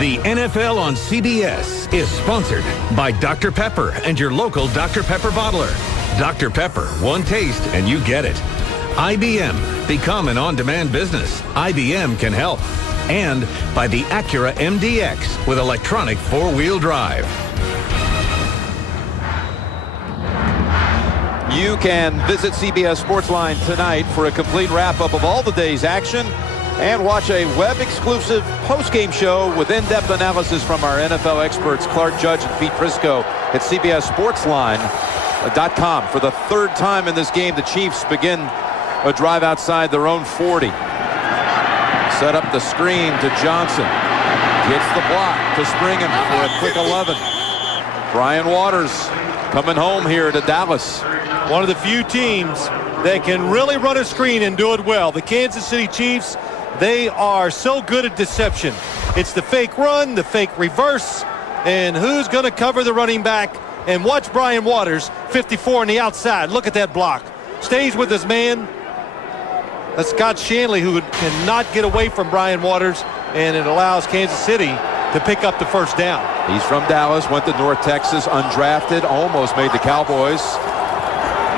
The NFL on CBS is sponsored by Dr. Pepper and your local Dr. Pepper bottler. Dr. Pepper, one taste and you get it. IBM, become an on-demand business. IBM can help. And by the Acura MDX with electronic four-wheel drive. You can visit CBS Sportsline tonight for a complete wrap-up of all the day's action and watch a web-exclusive post-game show with in-depth analysis from our NFL experts Clark Judge and Pete Prisco at CBSSportsline.com. For the third time in this game, the Chiefs begin a drive outside their own 40. Set up the screen to Johnson. Gets the block to Springham for a quick 11. Brian Waters coming home here to Dallas. One of the few teams that can really run a screen and do it well. The Kansas City Chiefs, they are so good at deception. It's the fake run, the fake reverse, and who's going to cover the running back? And watch Brian Waters, 54 on the outside. Look at that block. Stays with his man. That's Scott Shanley, who cannot get away from Brian Waters, and it allows Kansas City to pick up the first down. He's from Dallas, went to North Texas, undrafted, almost made the Cowboys.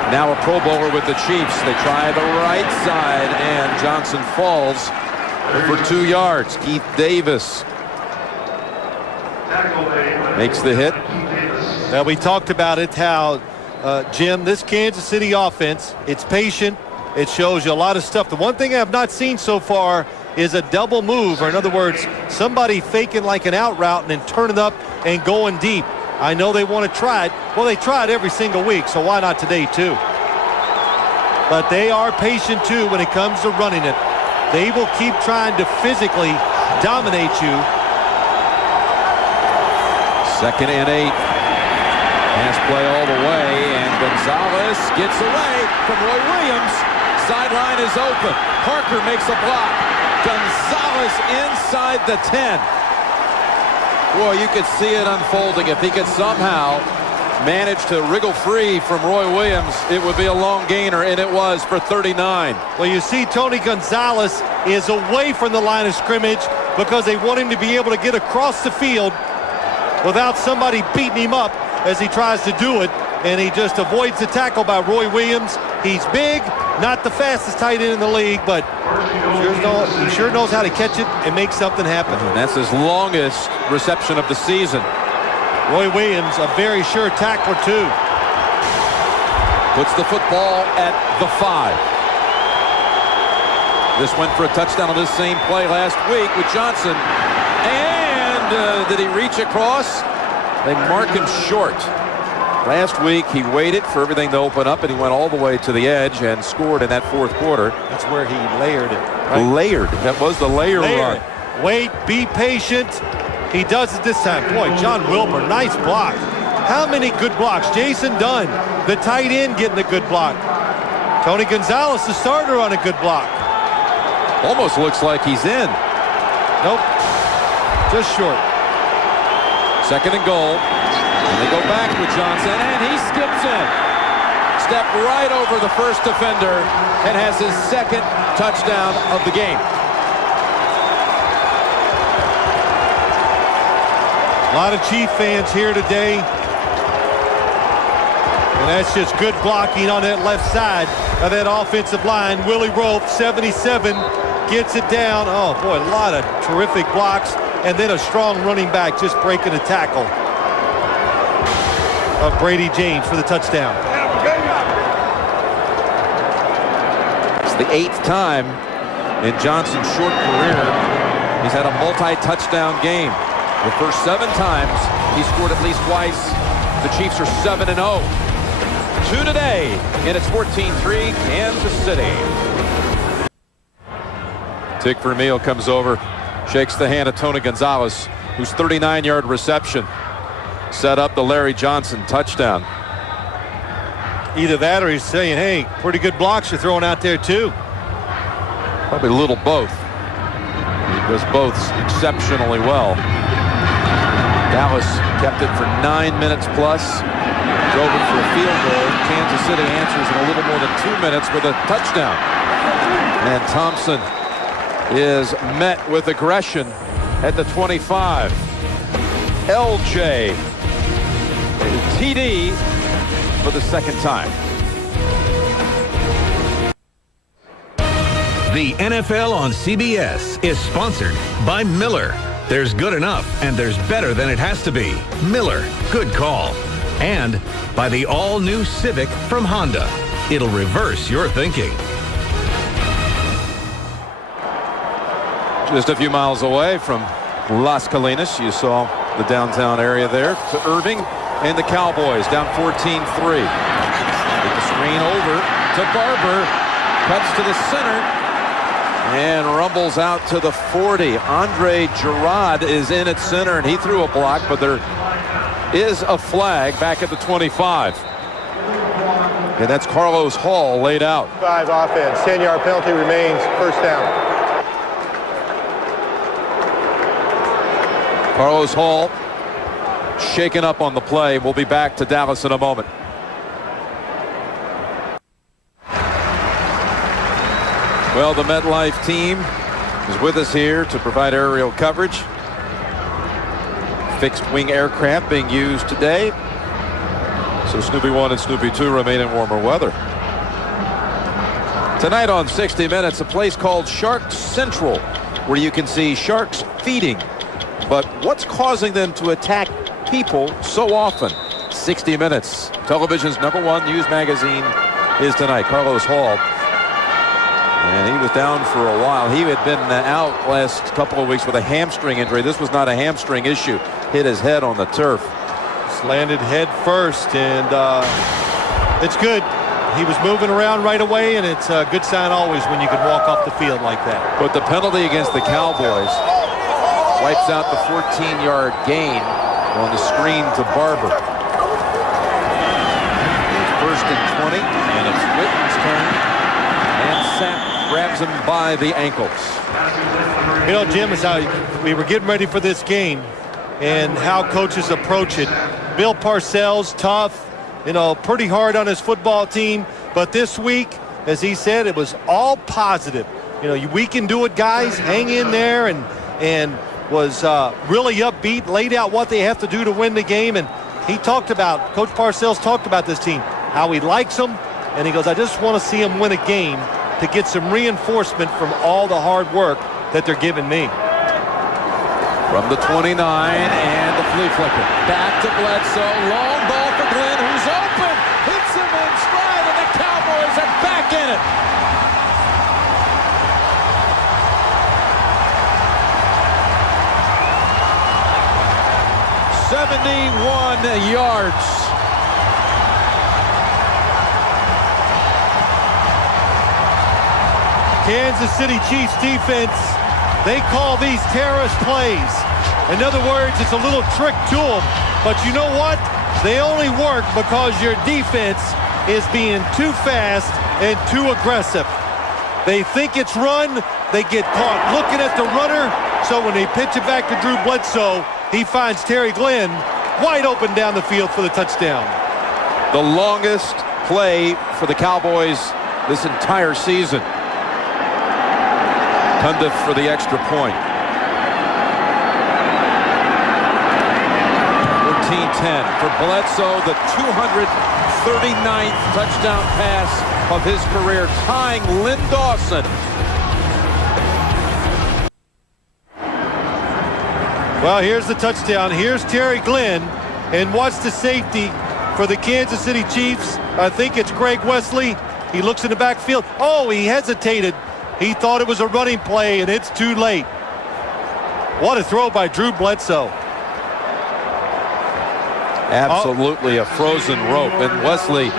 Now a Pro Bowler with the Chiefs. They try the right side, and Johnson falls for 2 yards. Keith Davis makes the hit. Now, we talked about it, how, Jim, this Kansas City offense, it's patient. It shows you a lot of stuff. The one thing I have not seen so far is a double move, or in other words, somebody faking like an out route and then turning up and going deep. I know they want to try it. Well, they try it every single week, so why not today too? But they are patient too when it comes to running it. They will keep trying to physically dominate you. 2nd and 8. Pass play all the way, and Gonzalez gets away from Roy Williams. Sideline is open. Parker makes a block. Gonzalez inside the 10. Boy, you could see it unfolding. If he could somehow manage to wriggle free from Roy Williams, it would be a long gainer, and it was for 39. Well, you see Tony Gonzalez is away from the line of scrimmage because they want him to be able to get across the field without somebody beating him up as he tries to do it, and he just avoids the tackle by Roy Williams. He's big, not the fastest tight end in the league, but he sure knows how to catch it and make something happen. And that's his longest reception of the season. Roy Williams, a very sure tackler too. Puts the football at the 5. This went for a touchdown on this same play last week with Johnson. And did he reach across? They mark him short. Last week, he waited for everything to open up, and he went all the way to the edge and scored in that 4th quarter. That's where he layered it. Right? Layered. That was the layer run. Wait, be patient. He does it this time. Boy, John Wilbur, nice block. How many good blocks? Jason Dunn, the tight end, getting a good block. Tony Gonzalez, the starter, on a good block. Almost looks like he's in. Nope. Just short. 2nd and goal. And they go back with Johnson, and he skips in. Stepped right over the first defender and has his 2nd touchdown of the game. A lot of Chief fans here today. And that's just good blocking on that left side of that offensive line. Willie Roaf, 77, gets it down. Oh, boy, a lot of terrific blocks. And then a strong running back just breaking a tackle of Brady James for the touchdown. It's the 8th time in Johnson's short career he's had a multi-touchdown game. The first 7 times he scored at least twice. The Chiefs are 7-0. 2 today, and it's 14-3 Kansas City. Tick Vermeil comes over, shakes the hand of Tony Gonzalez, whose 39-yard reception set up the Larry Johnson touchdown. Either that or he's saying, hey, pretty good blocks you're throwing out there too. Probably a little both. He does both exceptionally well. Dallas kept it for 9 minutes plus. Drove it for a field goal. Kansas City answers in a little more than 2 minutes with a touchdown. And Thompson is met with aggression at the 25. LJ TD for the second time. The NFL on CBS is sponsored by Miller. There's good enough and there's better than it has to be. Miller, good call. And by the all-new Civic from Honda. It'll reverse your thinking. Just a few miles away from Las Colinas, you saw the downtown area there, to Irving and the Cowboys down 14-3. With the screen over to Barber, cuts to the center and rumbles out to the 40. Andre Gerard is in at center and he threw a block, but there is a flag back at the 25. And that's Carlos Hall laid out. 5 offense, 10-yard penalty remains, first down. Carlos Hall shaken up on the play. We'll be back to Dallas in a moment. Well, the MetLife team is with us here to provide aerial coverage. Fixed wing aircraft being used today. So Snoopy 1 and Snoopy 2 remain in warmer weather. Tonight on 60 Minutes, a place called Shark Central, where you can see sharks feeding. But what's causing them to attack people so often? 60 Minutes, television's #1 news magazine, is tonight. Carlos Hall. And he was down for a while. He had been out last couple of weeks with a hamstring injury. This was not a hamstring issue. Hit his head on the turf. Just landed head first, and it's good. He was moving around right away, and it's a good sign always when you can walk off the field like that. But the penalty against the Cowboys wipes out the 14-yard gain on the screen to Barber. It's 1st and 20, and it's Witten's turn. And Sapp grabs him by the ankles. You know, Jim, is how we were getting ready for this game and how coaches approach it. Bill Parcells, tough, you know, pretty hard on his football team. But this week, as he said, it was all positive. You know, we can do it, guys. Hang in there, and was really upbeat, laid out what they have to do to win the game. And he talked about, Coach Parcells talked about this team, how he likes them. And he goes, I just want to see them win a game to get some reinforcement from all the hard work that they're giving me. From the 29 and the flea flicker. Back to Bledsoe. Long ball for Glenn, who's open. Hits him in stride, and the Cowboys are back in it. "71 yards. Kansas City Chiefs defense, they call these terrorist plays. In other words, it's a little trick to them. But you know what? They only work because your defense is being too fast and too aggressive. They think it's run. They get caught looking at the runner. So when they pitch it back to Drew Bledsoe, he finds Terry Glenn wide open down the field for the touchdown. The longest play for the Cowboys this entire season. Cundiff for the extra point. 14-10 for Bledsoe, the 239th touchdown pass of his career, tying Lynn Dawson. Well, here's the touchdown. Here's Terry Glenn, and watch the safety for the Kansas City Chiefs. I think it's Greg Wesley. He looks in the backfield. Oh, he hesitated. He thought it was a running play, and it's too late. What a throw by Drew Bledsoe. Absolutely a frozen rope. And Wesley,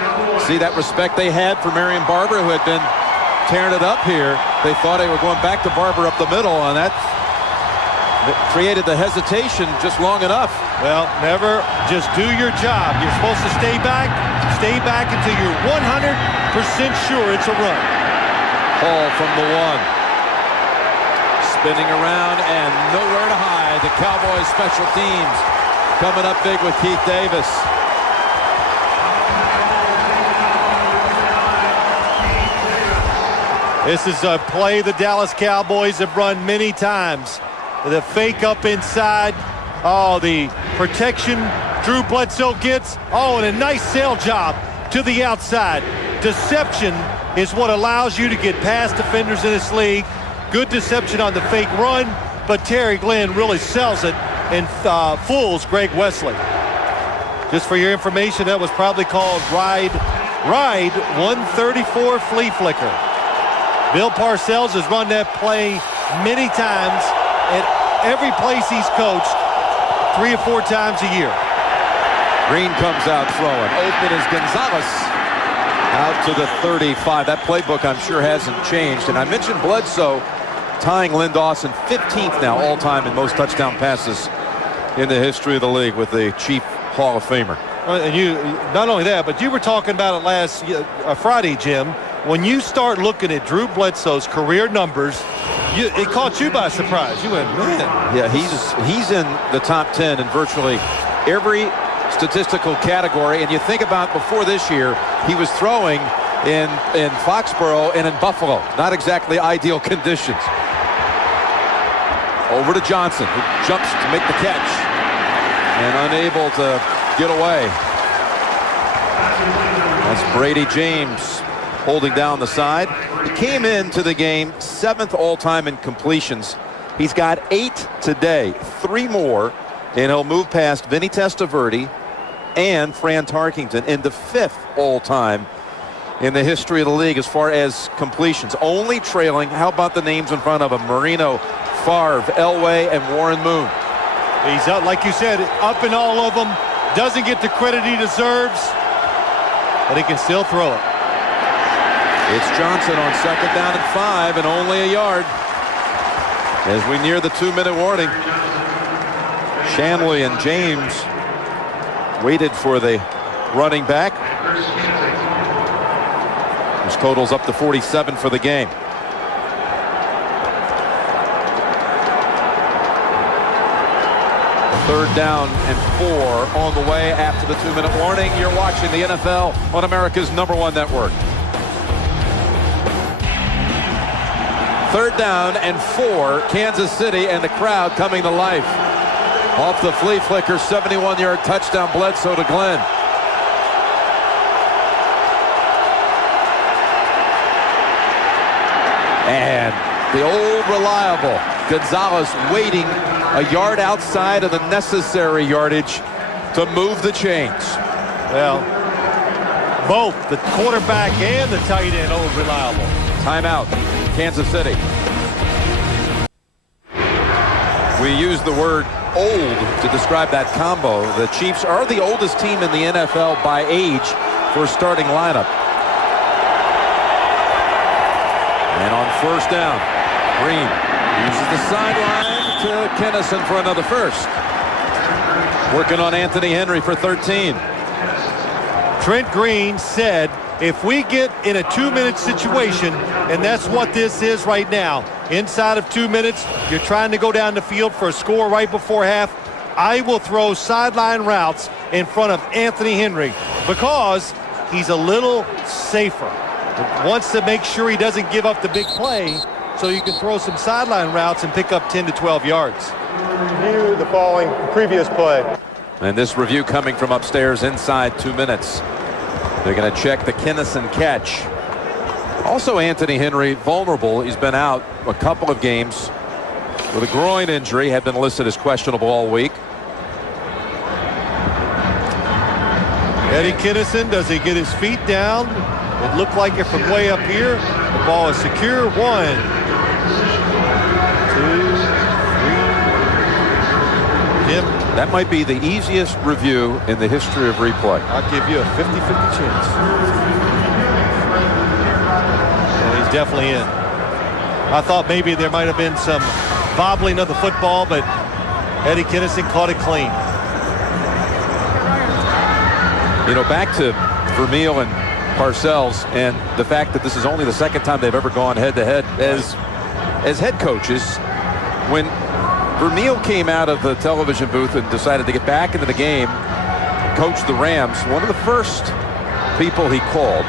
see that respect they had for Marion Barber, who had been tearing it up here. They thought they were going back to Barber up the middle, and that created the hesitation just long enough. Well, never just do your job. You're supposed to stay back until you're 100% sure it's a run. Hall from the 1. Spinning around and nowhere to hide. The Cowboys special teams coming up big with Keith Davis. This is a play the Dallas Cowboys have run many times. The fake up inside. Oh, the protection Drew Bledsoe gets. Oh, and a nice sail job to the outside. Deception is what allows you to get past defenders in this league. Good deception on the fake run, but Terry Glenn really sells it and fools Greg Wesley. Just for your information, that was probably called Ride 134 Flea Flicker. Bill Parcells has run that play many times at every place he's coached, 3 or 4 times a year. Green comes out throwing. Open is Gonzalez out to the 35. That playbook, I'm sure, hasn't changed. And I mentioned Bledsoe tying Lynn Dawson 15th now all-time in most touchdown passes in the history of the league with the Chief Hall of Famer. And you, not only that, but you were talking about it last Friday, Jim. When you start looking at Drew Bledsoe's career numbers, it caught you by surprise. You went, man. Yeah, he's in the top 10 in virtually every statistical category. And you think about before this year, he was throwing in Foxborough and in Buffalo. Not exactly ideal conditions. Over to Johnson, who jumps to make the catch and unable to get away. That's Brady James holding down the side. He came into the game 7th all-time in completions. He's got 8 today, 3 more, and he'll move past Vinny Testaverde and Fran Tarkington into 5th all-time in the history of the league as far as completions. Only trailing, how about the names in front of him? Marino, Favre, Elway, and Warren Moon. He's up, like you said, up in all of them. Doesn't get the credit he deserves, but he can still throw it. It's Johnson on 2nd down and 5 and only a yard as we near the 2-minute warning. Shanley and James waited for the running back. His totals up to 47 for the game. Third down and 4 on the way after the 2-minute warning. You're watching the NFL on America's #1 network. Third down and 4, Kansas City, and the crowd coming to life. Off the flea flicker, 71-yard touchdown, Bledsoe to Glenn. And the old reliable Gonzalez waiting a yard outside of the necessary yardage to move the chains. Well, both the quarterback and the tight end old reliable. Timeout, Kansas City. We use the word old to describe that combo. The Chiefs are the oldest team in the NFL by age for a starting lineup. And on first down, Green uses the sideline to Kennison for another first. Working on Anthony Henry for 13. Trent Green said, if we get in a 2-minute situation, and that's what this is right now, inside of 2 minutes, you're trying to go down the field for a score right before half, I will throw sideline routes in front of Anthony Henry because he's a little safer. Wants to make sure he doesn't give up the big play, so you can throw some sideline routes and pick up 10 to 12 yards. Review the following previous play. And this review coming from upstairs inside 2 minutes. They're going to check the Kennison catch. Also, Anthony Henry vulnerable. He's been out a couple of games with a groin injury, had been listed as questionable all week. Eddie Kennison, does he get his feet down? It looked like it from way up here. The ball is secure. 1, 2, 3. Jim, That might be the easiest review in the history of replay. I'll give you a 50-50 chance. So he's definitely in. I thought maybe there might have been some bobbling of the football, but Eddie Kennison caught it clean. You know, back to Vermeil and Parcells and the fact that this is only the second time they've ever gone head-to-head as head coaches. When Vermeil came out of the television booth and decided to get back into the game, coach the Rams. One of the first people he called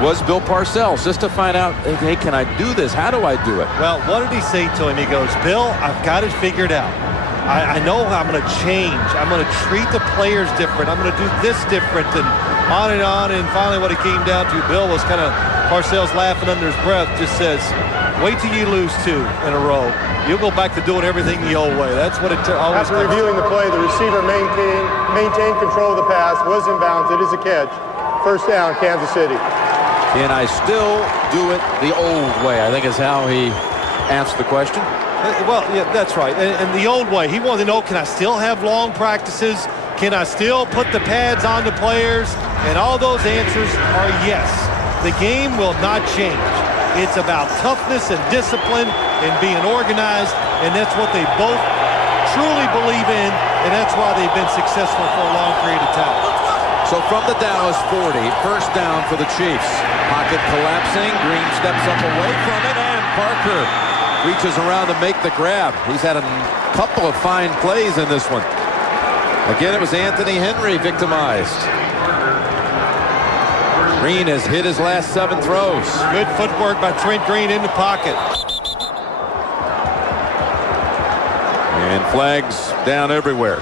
was Bill Parcells, just to find out, hey, can I do this? How do I do it? Well, what did he say to him? He goes, Bill, I've got it figured out. I know I'm going to change. I'm going to treat the players different. I'm going to do this different, and on and on. And finally what it came down to, Bill was kind of, Parcells laughing under his breath, just says, wait till you lose 2 in a row. You'll go back to doing everything the old way. That's what it always After reviewing the play, the receiver maintained control of the pass, was in bounds. It is a catch. First down, Kansas City. Can I still do it the old way? I think is how he asked the question. Well, yeah, that's right. And the old way, he wanted to know, can I still have long practices? Can I still put the pads on the players? And all those answers are yes. The game will not change. It's about toughness and discipline and being organized, and that's what they both truly believe in, and that's why they've been successful for a long period of time. So from the Dallas 40, first down for the Chiefs. Pocket collapsing. Green steps up away from it, and Parker reaches around to make the grab. He's had a couple of fine plays in this one. Again, it was Anthony Henry victimized. Green has hit his last 7 throws. Good footwork by Trent Green in the pocket. And flags down everywhere.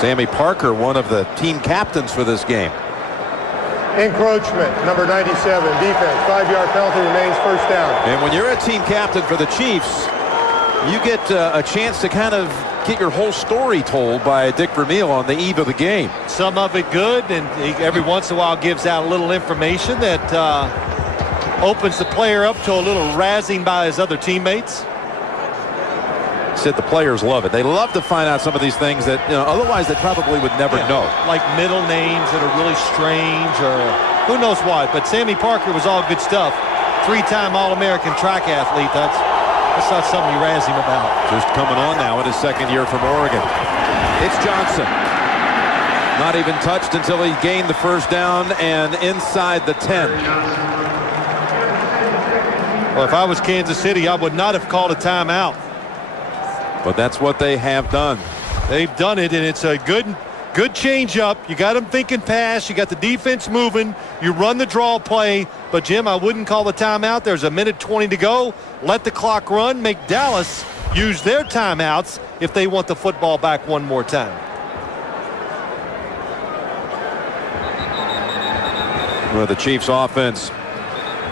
Sammy Parker, one of the team captains for this game. Encroachment, number 97, defense. 5-yard penalty remains, first down. And when you're a team captain for the Chiefs, you get a chance to kind of get your whole story told by Dick Vermeil on the eve of the game. Some of it good, and he every once in a while gives out a little information that opens the player up to a little razzing by his other teammates. Said the players love it. They love to find out some of these things that otherwise they probably would never know. Like middle names that are really strange, or who knows what. But Sammy Parker was all good stuff. 3-time All-American track athlete. That's not something you razz him about. Just coming on now in his second year from Oregon. It's Johnson. Not even touched until he gained the first down and inside the 10. Well, if I was Kansas City, I would not have called a timeout. But that's what they have done. They've done it, and it's a good change up. You got them thinking pass. You got the defense moving. You run the draw play. But, Jim, I wouldn't call the timeout. There's a minute 20 to go. Let the clock run. Make Dallas use their timeouts if they want the football back one more time. Well, the Chiefs offense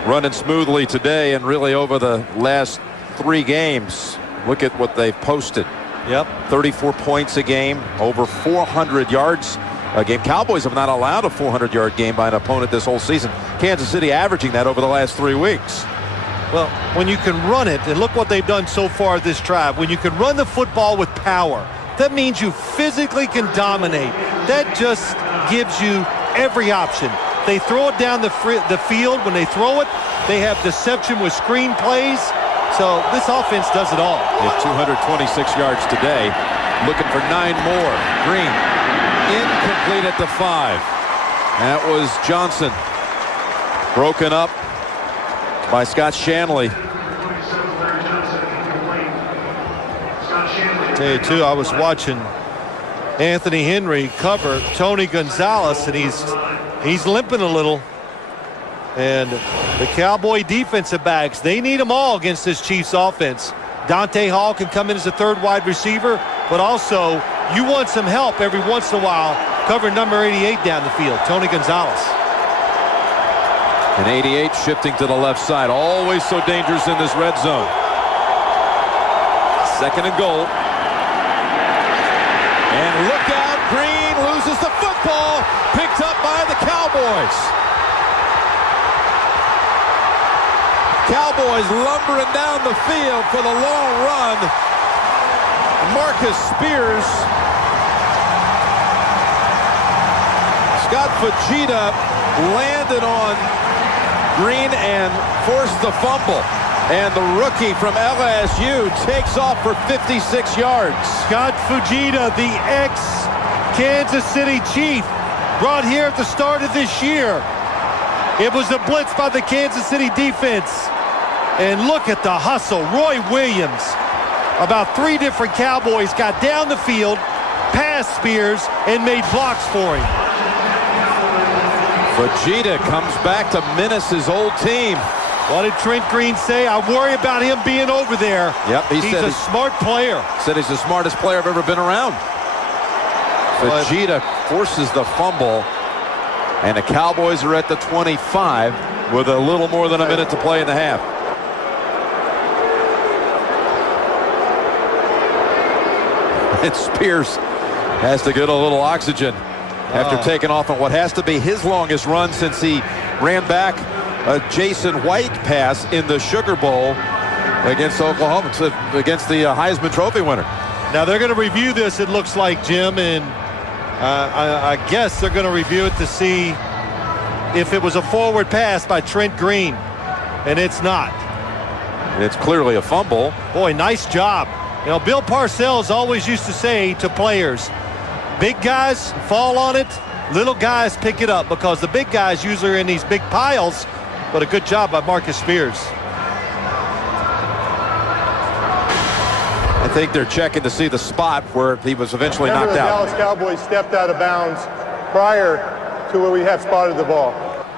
running smoothly today and really over the last 3 games. Look at what they've posted. Yep. 34 points a game, over 400 yards a game. Cowboys have not allowed a 400-yard game by an opponent this whole season. Kansas City averaging that over the last 3 weeks. Well, when you can run it, and look what they've done so far this drive, when you can run the football with power, that means you physically can dominate. That just gives you every option. They throw it down the field. When they throw it, they have deception with screen plays. So this offense does it all. He has 226 yards today. Looking for 9 more. Green incomplete at the 5. That was Johnson. Broken up by Scott Shanley. Tell you too, I was watching Anthony Henry cover Tony Gonzalez, and he's limping a little. And the Cowboy defensive backs, they need them all against this Chiefs offense. Dante Hall can come in as a 3rd wide receiver, but also you want some help every once in a while covering number 88 down the field, Tony Gonzalez. And 88 shifting to the left side. Always so dangerous in this red zone. 2nd and goal. And look out, Green loses the football. Picked up by the Cowboys. Cowboys lumbering down the field for the long run. Marcus Spears. Scott Fujita landed on Green and forced the fumble. And the rookie from LSU takes off for 56 yards. Scott Fujita, the ex-Kansas City Chief, brought here at the start of this year. It was a blitz by the Kansas City defense. And look at the hustle. Roy Williams, about 3 different Cowboys got down the field, passed Spears, and made blocks for him. Fajita comes back to menace his old team. What did Trent Green say? I worry about him being over there. Yep, he's a smart player. Said he's the smartest player I've ever been around. Fajita forces the fumble, and the Cowboys are at the 25 with a little more than a minute to play in the half. And Spears has to get a little oxygen after taking off on what has to be his longest run since he ran back a Jason White pass in the Sugar Bowl against Oklahoma, against the Heisman Trophy winner. Now they're going to review this, it looks like, Jim, and I guess they're going to review it to see if it was a forward pass by Trent Green, and it's not. It's clearly a fumble. Boy, nice job. You know, Bill Parcells always used to say to players, big guys fall on it, little guys pick it up, because the big guys usually are in these big piles. But a good job by Marcus Spears. I think they're checking to see the spot where he was eventually knocked out. The Dallas Cowboys stepped out of bounds prior to where we have spotted the ball.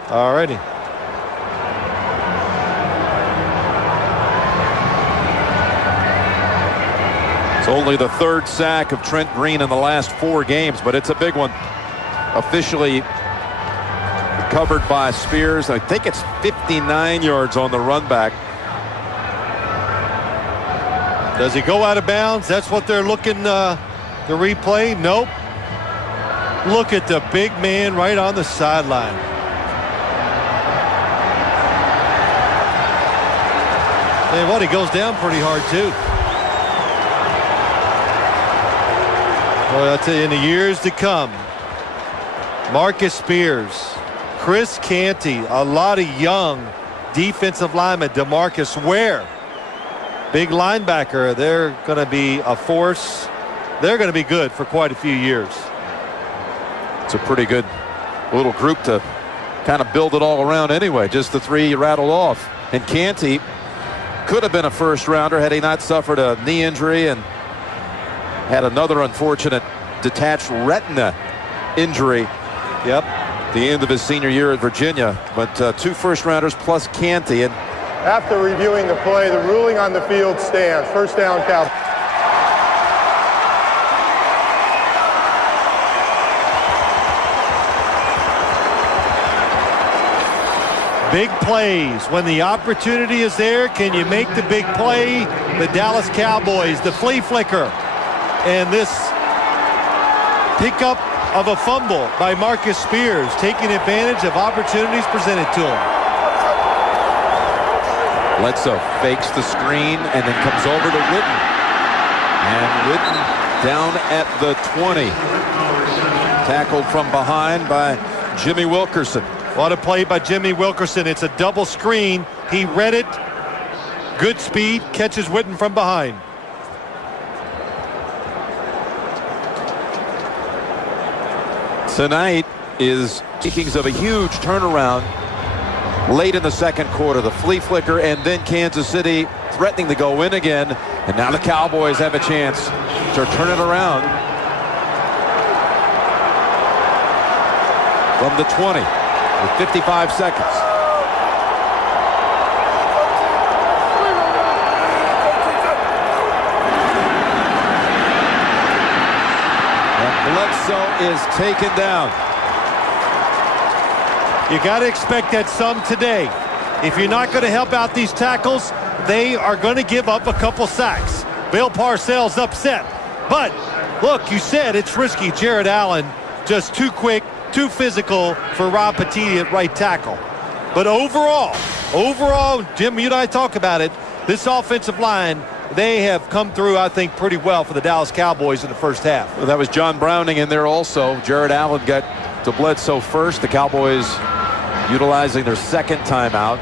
All righty. It's only the 3rd sack of Trent Green in the last 4 games, but it's a big one. Officially covered by Spears. I think it's 59 yards on the run back. Does he go out of bounds? That's what they're looking to replay. Nope. Look at the big man right on the sideline. And what, he goes down pretty hard too. Well, I'll tell you, in the years to come, Marcus Spears, Chris Canty, a lot of young defensive linemen. DeMarcus Ware, big linebacker. They're going to be a force. They're going to be good for quite a few years. It's a pretty good little group to kind of build it all around anyway. Just the 3 rattled off. And Canty could have been a first rounder had he not suffered a knee injury and had another unfortunate detached retina injury. Yep. The end of his senior year at Virginia, but 2 first rounders plus Canty. And after reviewing the play, the ruling on the field stands. First down, Cowboys. Big plays. When the opportunity is there, can you make the big play? The Dallas Cowboys, the flea flicker, and this pickup of a fumble by Marcus Spears, taking advantage of opportunities presented to him. Bledsoe fakes the screen and then comes over to Witten. And Witten down at the 20. Tackled from behind by Jimmy Wilkerson. What a play by Jimmy Wilkerson. It's a double screen. He read it. Good speed. Catches Witten from behind. Tonight is makings of a huge turnaround late in the second quarter. The flea flicker, and then Kansas City threatening to go in again. And now the Cowboys have a chance to turn it around from the 20 with 55 seconds. Bledsoe is taken down. You got to expect that some today. If you're not going to help out these tackles, they are going to give up a couple sacks. Bill Parcells upset. But look, you said it's risky. Jared Allen just too quick, too physical for Rob Petiti at right tackle. But overall, Jim, you and I talk about it, this offensive line, they have come through, I think, pretty well for the Dallas Cowboys in the first half. Well, that was John Browning in there also. Jared Allen got to Bledsoe first. The Cowboys utilizing their second timeout.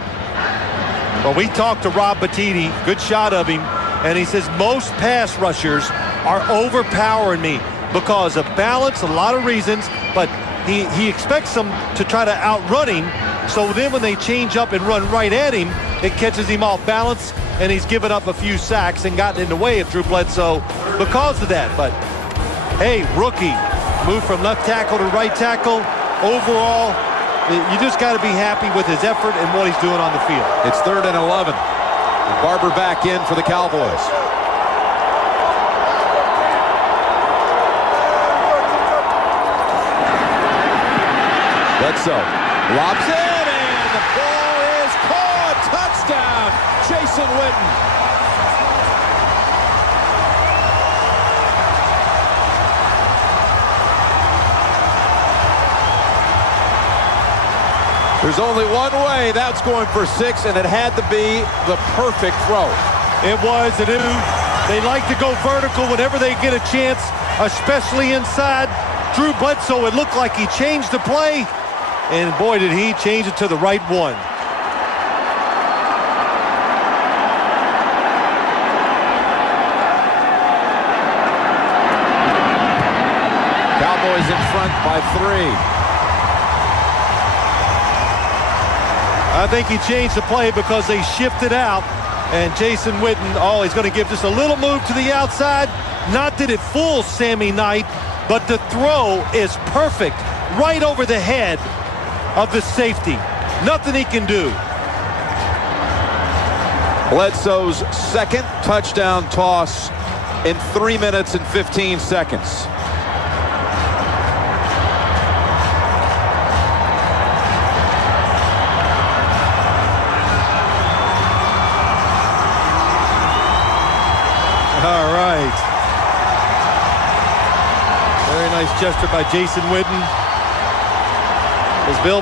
Well, we talked to Rob Petiti, good shot of him, and he says most pass rushers are overpowering me because of balance, a lot of reasons, but he expects them to try to outrun him. So then when they change up and run right at him, it catches him off balance, and he's given up a few sacks and gotten in the way of Drew Bledsoe because of that. But, hey, rookie, moved from left tackle to right tackle. Overall, you just got to be happy with his effort and what he's doing on the field. It's 3rd and 11. Barber back in for the Cowboys. Bledsoe lobs it, and the ball is caught. Touchdown, Jason Witten. There's only one way. That's going for 6, and it had to be the perfect throw. It was. They like to go vertical whenever they get a chance, especially inside. Drew Bledsoe, it looked like he changed the play, and boy, did he change it to the right one. Cowboys in front by 3. I think he changed the play because they shifted out, and Jason Witten, he's going to give just a little move to the outside. Not that it fools Sammy Knight, but the throw is perfect right over the head of the safety. Nothing he can do. Bledsoe's 2nd touchdown toss in 3 minutes and 15 seconds. All right. Very nice gesture by Jason Witten.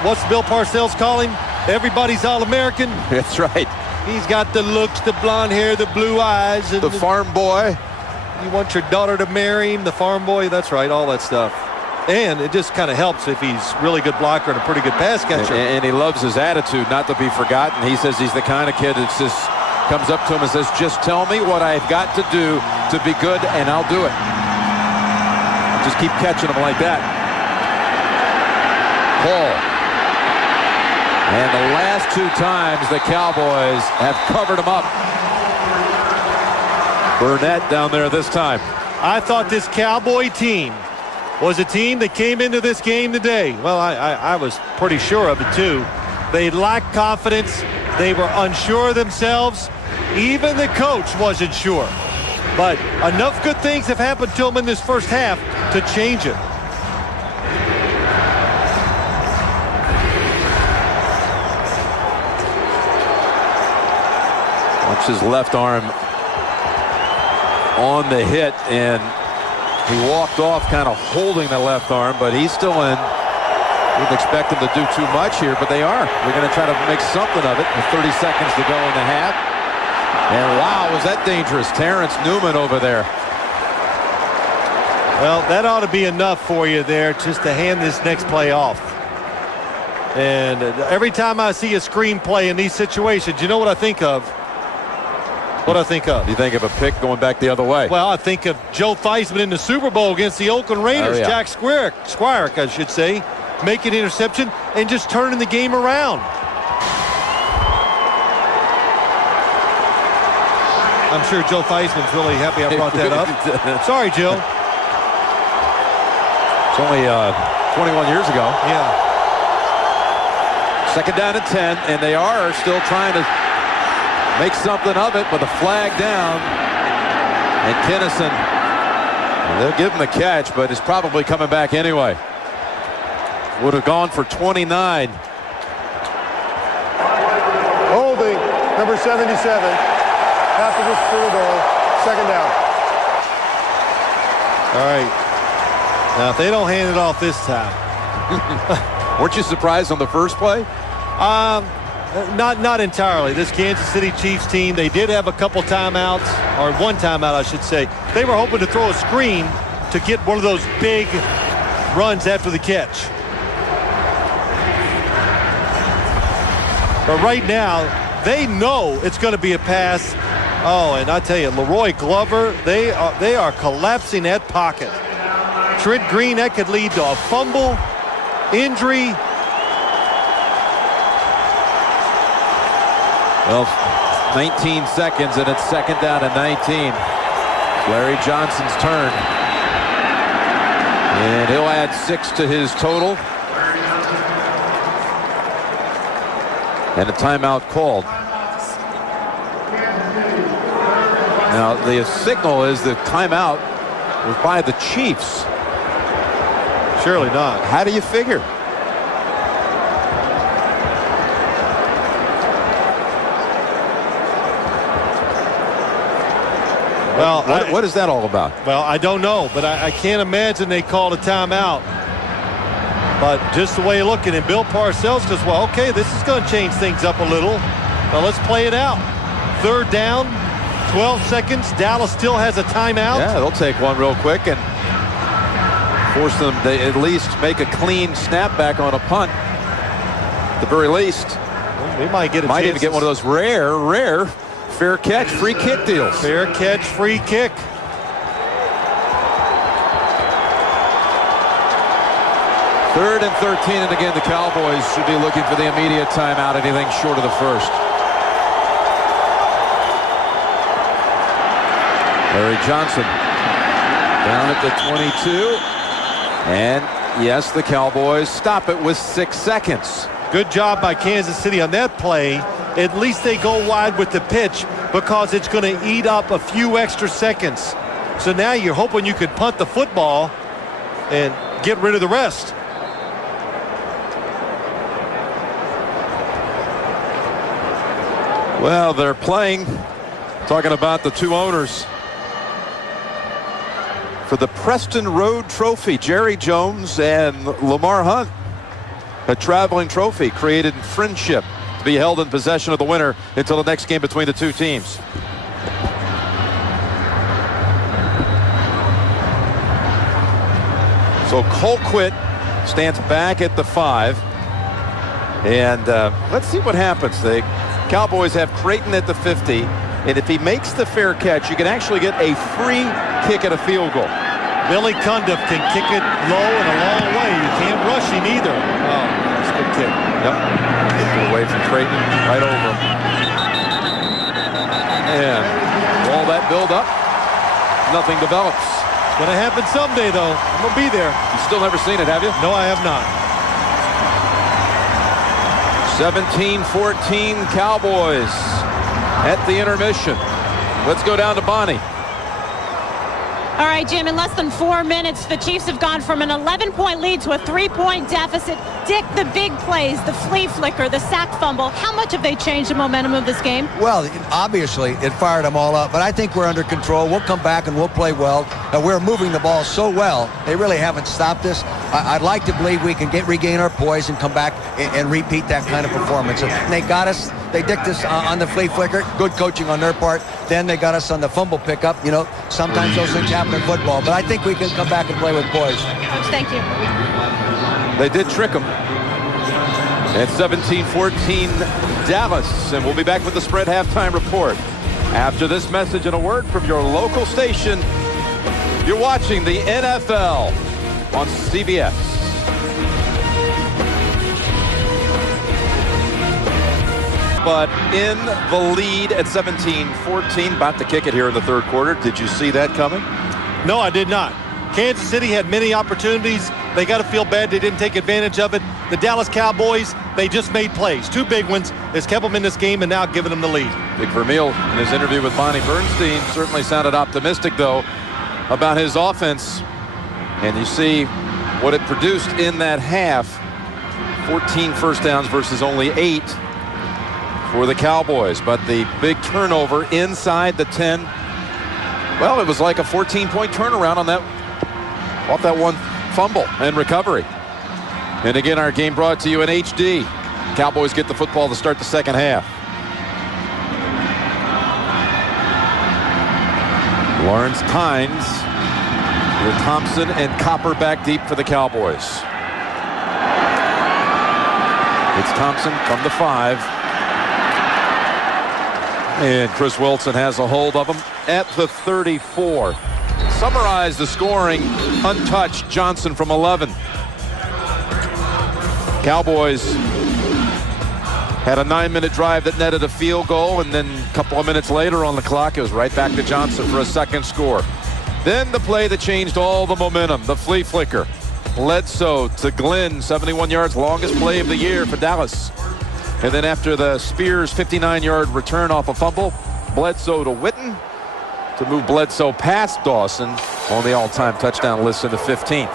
What's Bill Parcells call him? Everybody's All-American. That's right. He's got the looks, the blonde hair, the blue eyes. And the farm boy. You want your daughter to marry him, the farm boy. That's right, all that stuff. And it just kind of helps if he's really good blocker and a pretty good pass catcher. And he loves his attitude, not to be forgotten. He says he's the kind of kid that just comes up to him and says, just tell me what I've got to do to be good, and I'll do it. Just keep catching him like that. Paul. And the last 2 times the Cowboys have covered him up. Burnett down there this time. I thought this Cowboy team was a team that came into this game today. Well, I was pretty sure of it too. They lacked confidence. They were unsure of themselves. Even the coach wasn't sure. But enough good things have happened to them in this first half to change it. Watch his left arm on the hit, and he walked off kind of holding the left arm, but he's still in. Wouldn't expect him to do too much here, but they are. They're going to try to make something of it with 30 seconds to go in the half. And wow, was that dangerous. Terrence Newman over there. Well, that ought to be enough for you there just to hand this next play off. And every time I see a screen play in these situations, you know what I think of? What I think of? You think of a pick going back the other way? Well, I think of Joe Theismann in the Super Bowl against the Oakland Raiders. Oh, yeah. Jack Squirk, I should say, making an interception and just turning the game around. I'm sure Joe Theismann's really happy I brought that up. Sorry, Joe. It's only 21 years ago. Yeah. 2nd down and 10, and they are still trying to make something of it with a flag down. And Kinnison, they'll give him the catch, but it's probably coming back anyway. Would have gone for 29. Holding, number 77. After this field goal, 2nd down. All right. Now, if they don't hand it off this time. Weren't you surprised on the first play? Not entirely. This Kansas City Chiefs team, they did have a couple timeouts, or one timeout, I should say. They were hoping to throw a screen to get one of those big runs after the catch. But right now, they know it's going to be a pass. Oh, and I tell you, Leroy Glover, they are collapsing that pocket. Trent Green, that could lead to a fumble, injury. Well, 19 seconds, and it's second down and 19. Larry Johnson's turn. And he'll add 6 to his total. And a timeout called. Now, the signal is the timeout was by the Chiefs. Surely not. How do you figure? Well, what is that all about? Well, I don't know, but I can't imagine they called a timeout. But just the way you look at it, Bill Parcells goes, well, okay, this is going to change things up a little. Now let's play it out. Third down, 12 seconds. Dallas still has a timeout. Yeah, they'll take one real quick and force them to at least make a clean snapback on a punt. At the very least. Well, they might get a chance. Might even get one of those rare fair catch, free kick deals. Fair catch, free kick. Third and 13, and again, the Cowboys should be looking for the immediate timeout, anything short of the first. Larry Johnson down at the 22. And yes, the Cowboys stop it with 6 seconds. Good job by Kansas City on that play. At least they go wide with the pitch because it's going to eat up a few extra seconds. So now you're hoping you could punt the football and get rid of the rest. Well, they're playing, talking about the two owners, for the Preston Road Trophy. Jerry Jones and Lamar Hunt. A traveling trophy created in friendship to be held in possession of the winner until the next game between the two teams. So Colquitt stands back at the 5. And let's see what happens. The Cowboys have Creighton at the 50. And if he makes the fair catch, you can actually get a free kick at a field goal. Billy Cundiff can kick it low and a long way. You can't rush him either. Oh, that's a good kick. Yep. Get away from Creighton, right over him. And all that build up, nothing develops. It's going to happen someday, though. I'm going to be there. You've still never seen it, have you? No, I have not. 17-14 Cowboys at the intermission. Let's go down to Bonnie. All right, Jim, in less than 4 minutes, the Chiefs have gone from an 11-point lead to a 3-point deficit. Dick, the big plays, the flea flicker, the sack fumble, how much have they changed the momentum of this game? Well, obviously, it fired them all up, but I think we're under control. We'll come back and we'll play well. We're moving the ball so well, they really haven't stopped us. I'd like to believe we can regain our poise and come back and repeat that kind of performance. And they got us. They dicked us on the flea flicker. Good coaching on their part. Then they got us on the fumble pickup. You know, sometimes those things happen in football, but I think we can come back and play with poise. Coach, thank you. They did trick them. At 17-14 Dallas, and we'll be back with the spread halftime report after this message and a word from your local station. You're watching the NFL on CBS. But in the lead at 17-14, about to kick it here in the third quarter. Did you see that coming? No, I did not. Kansas City had many opportunities. They got to feel bad they didn't take advantage of it. The Dallas Cowboys, they just made plays. 2 big ones has kept them in this game and now giving them the lead. Dick Vermeil, in his interview with Bonnie Bernstein, certainly sounded optimistic, though, about his offense. And you see what it produced in that half. 14 first downs versus only 8 for the Cowboys. But the big turnover inside the 10, well, it was like a 14-point turnaround on that, off that one fumble and recovery. And again, our game brought to you in HD. Cowboys get the football to start the second half. Lawrence Tynes with Thompson and Copper back deep for the Cowboys. It's Thompson from the 5. And Chris Wilson has a hold of him at the 34. Summarize the scoring. Untouched. Johnson from 11. Cowboys Had a 9-minute drive that netted a field goal, and then a couple of minutes later on the clock, it was right back to Johnson for a second score. Then the play that changed all the momentum, the flea flicker. Bledsoe to Glenn, 71 yards, longest play of the year for Dallas. And then after the Spears 59-yard return off a fumble, Bledsoe to Witten to move Bledsoe past Dawson on the all-time touchdown list in the 15th.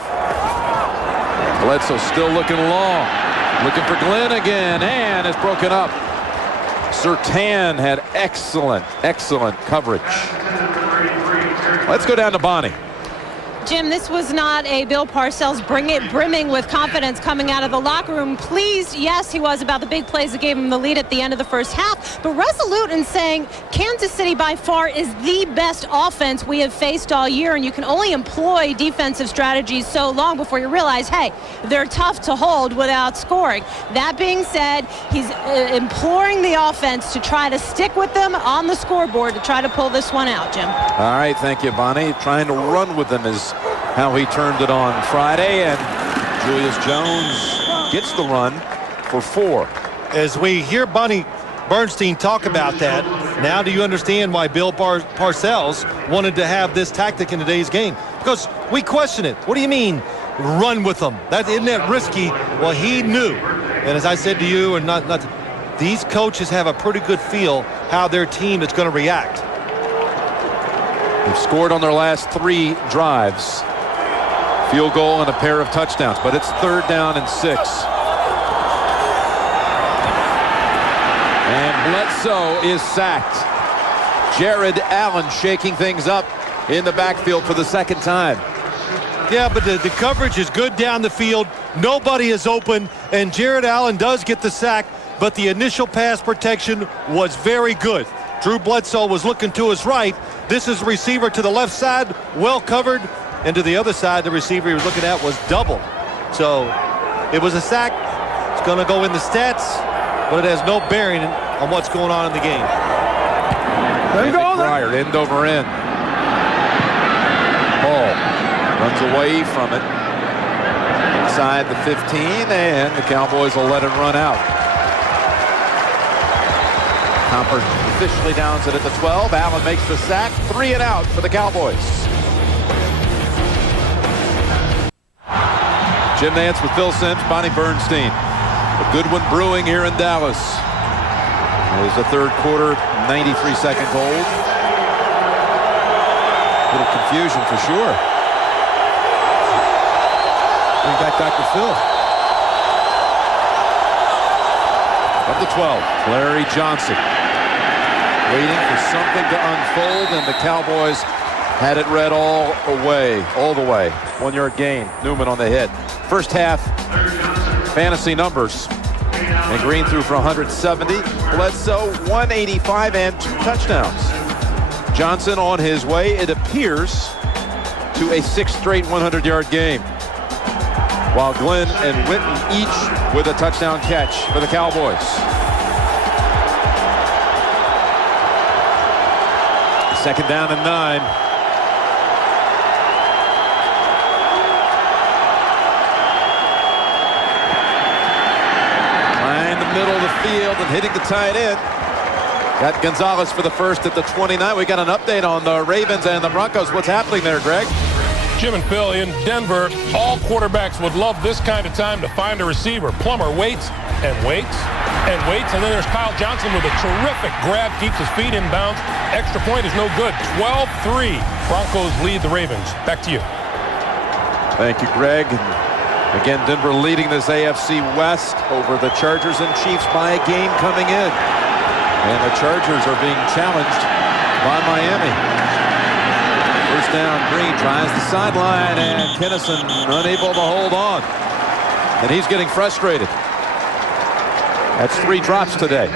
Bledsoe still looking long. Looking for Glenn again, and it's broken up. Surtain had excellent coverage. Let's go down to Bonnie. Jim, this was not a Bill Parcells brimming with confidence coming out of the locker room. Pleased, yes, he was about the big plays that gave him the lead at the end of the first half, but resolute in saying Kansas City by far is the best offense we have faced all year, and you can only employ defensive strategies so long before you realize, hey, they're tough to hold without scoring. That being said, he's imploring the offense to try to stick with them on the scoreboard to try to pull this one out, Jim. All right, thank you, Bonnie. Trying to run with them is how he turned it on Friday, and Julius Jones gets the run for 4. As we hear Bonnie Bernstein talk about that, now do you understand why Bill Parcells wanted to have this tactic in today's game? Because we question it. What do you mean run with them? Isn't that risky? Well, he knew. And as I said to you, and not these coaches have a pretty good feel how their team is going to react. They've scored on their last 3 drives. Field goal and a pair of touchdowns, but it's 3rd down and 6. And Bledsoe is sacked. Jared Allen shaking things up in the backfield for the second time. Yeah, but the coverage is good down the field. Nobody is open, and Jared Allen does get the sack, but the initial pass protection was very good. Drew Bledsoe was looking to his right. This is receiver to the left side, well covered. And to the other side, the receiver he was looking at was double. So it was a sack. It's going to go in the stats, but it has no bearing on what's going on in the game. There you go. Fryer, end over end. Ball runs away from it. Inside the 15, and the Cowboys will let it run out. Hopper officially downs it at the 12. Allen makes the sack. 3 and out for the Cowboys. Jim Nantz with Phil Simms, Bonnie Bernstein. A good one brewing here in Dallas. It was the 3rd quarter, 93 seconds old. A little confusion for sure. Bring back Dr. Phil. Up the 12, Larry Johnson. Waiting for something to unfold, and the Cowboys had it read all the way. 1-yard gain. Newman on the hit. First half fantasy numbers. And Green threw for 170. Bledsoe 185 and 2 touchdowns. Johnson on his way, it appears, to a 6th straight 100-yard game. While Glenn and Witten each with a touchdown catch for the Cowboys. Second down and 9. Middle of the field and hitting the tight end. Got Gonzalez for the first at the 29. We got an update on the Ravens and the Broncos. What's happening there, Greg? Jim and Phil, in Denver, all quarterbacks would love this kind of time to find a receiver. Plummer waits and waits and waits, and then there's Kyle Johnson with a terrific grab, keeps his feet inbounds. Extra point is no good. 12-3. Broncos lead the Ravens. Back to you. Thank you, Greg. Again, Denver leading this AFC West over the Chargers and Chiefs by a game coming in. And the Chargers are being challenged by Miami. First down, Green tries the sideline, and Kinnison unable to hold on. And he's getting frustrated. That's 3 drops today.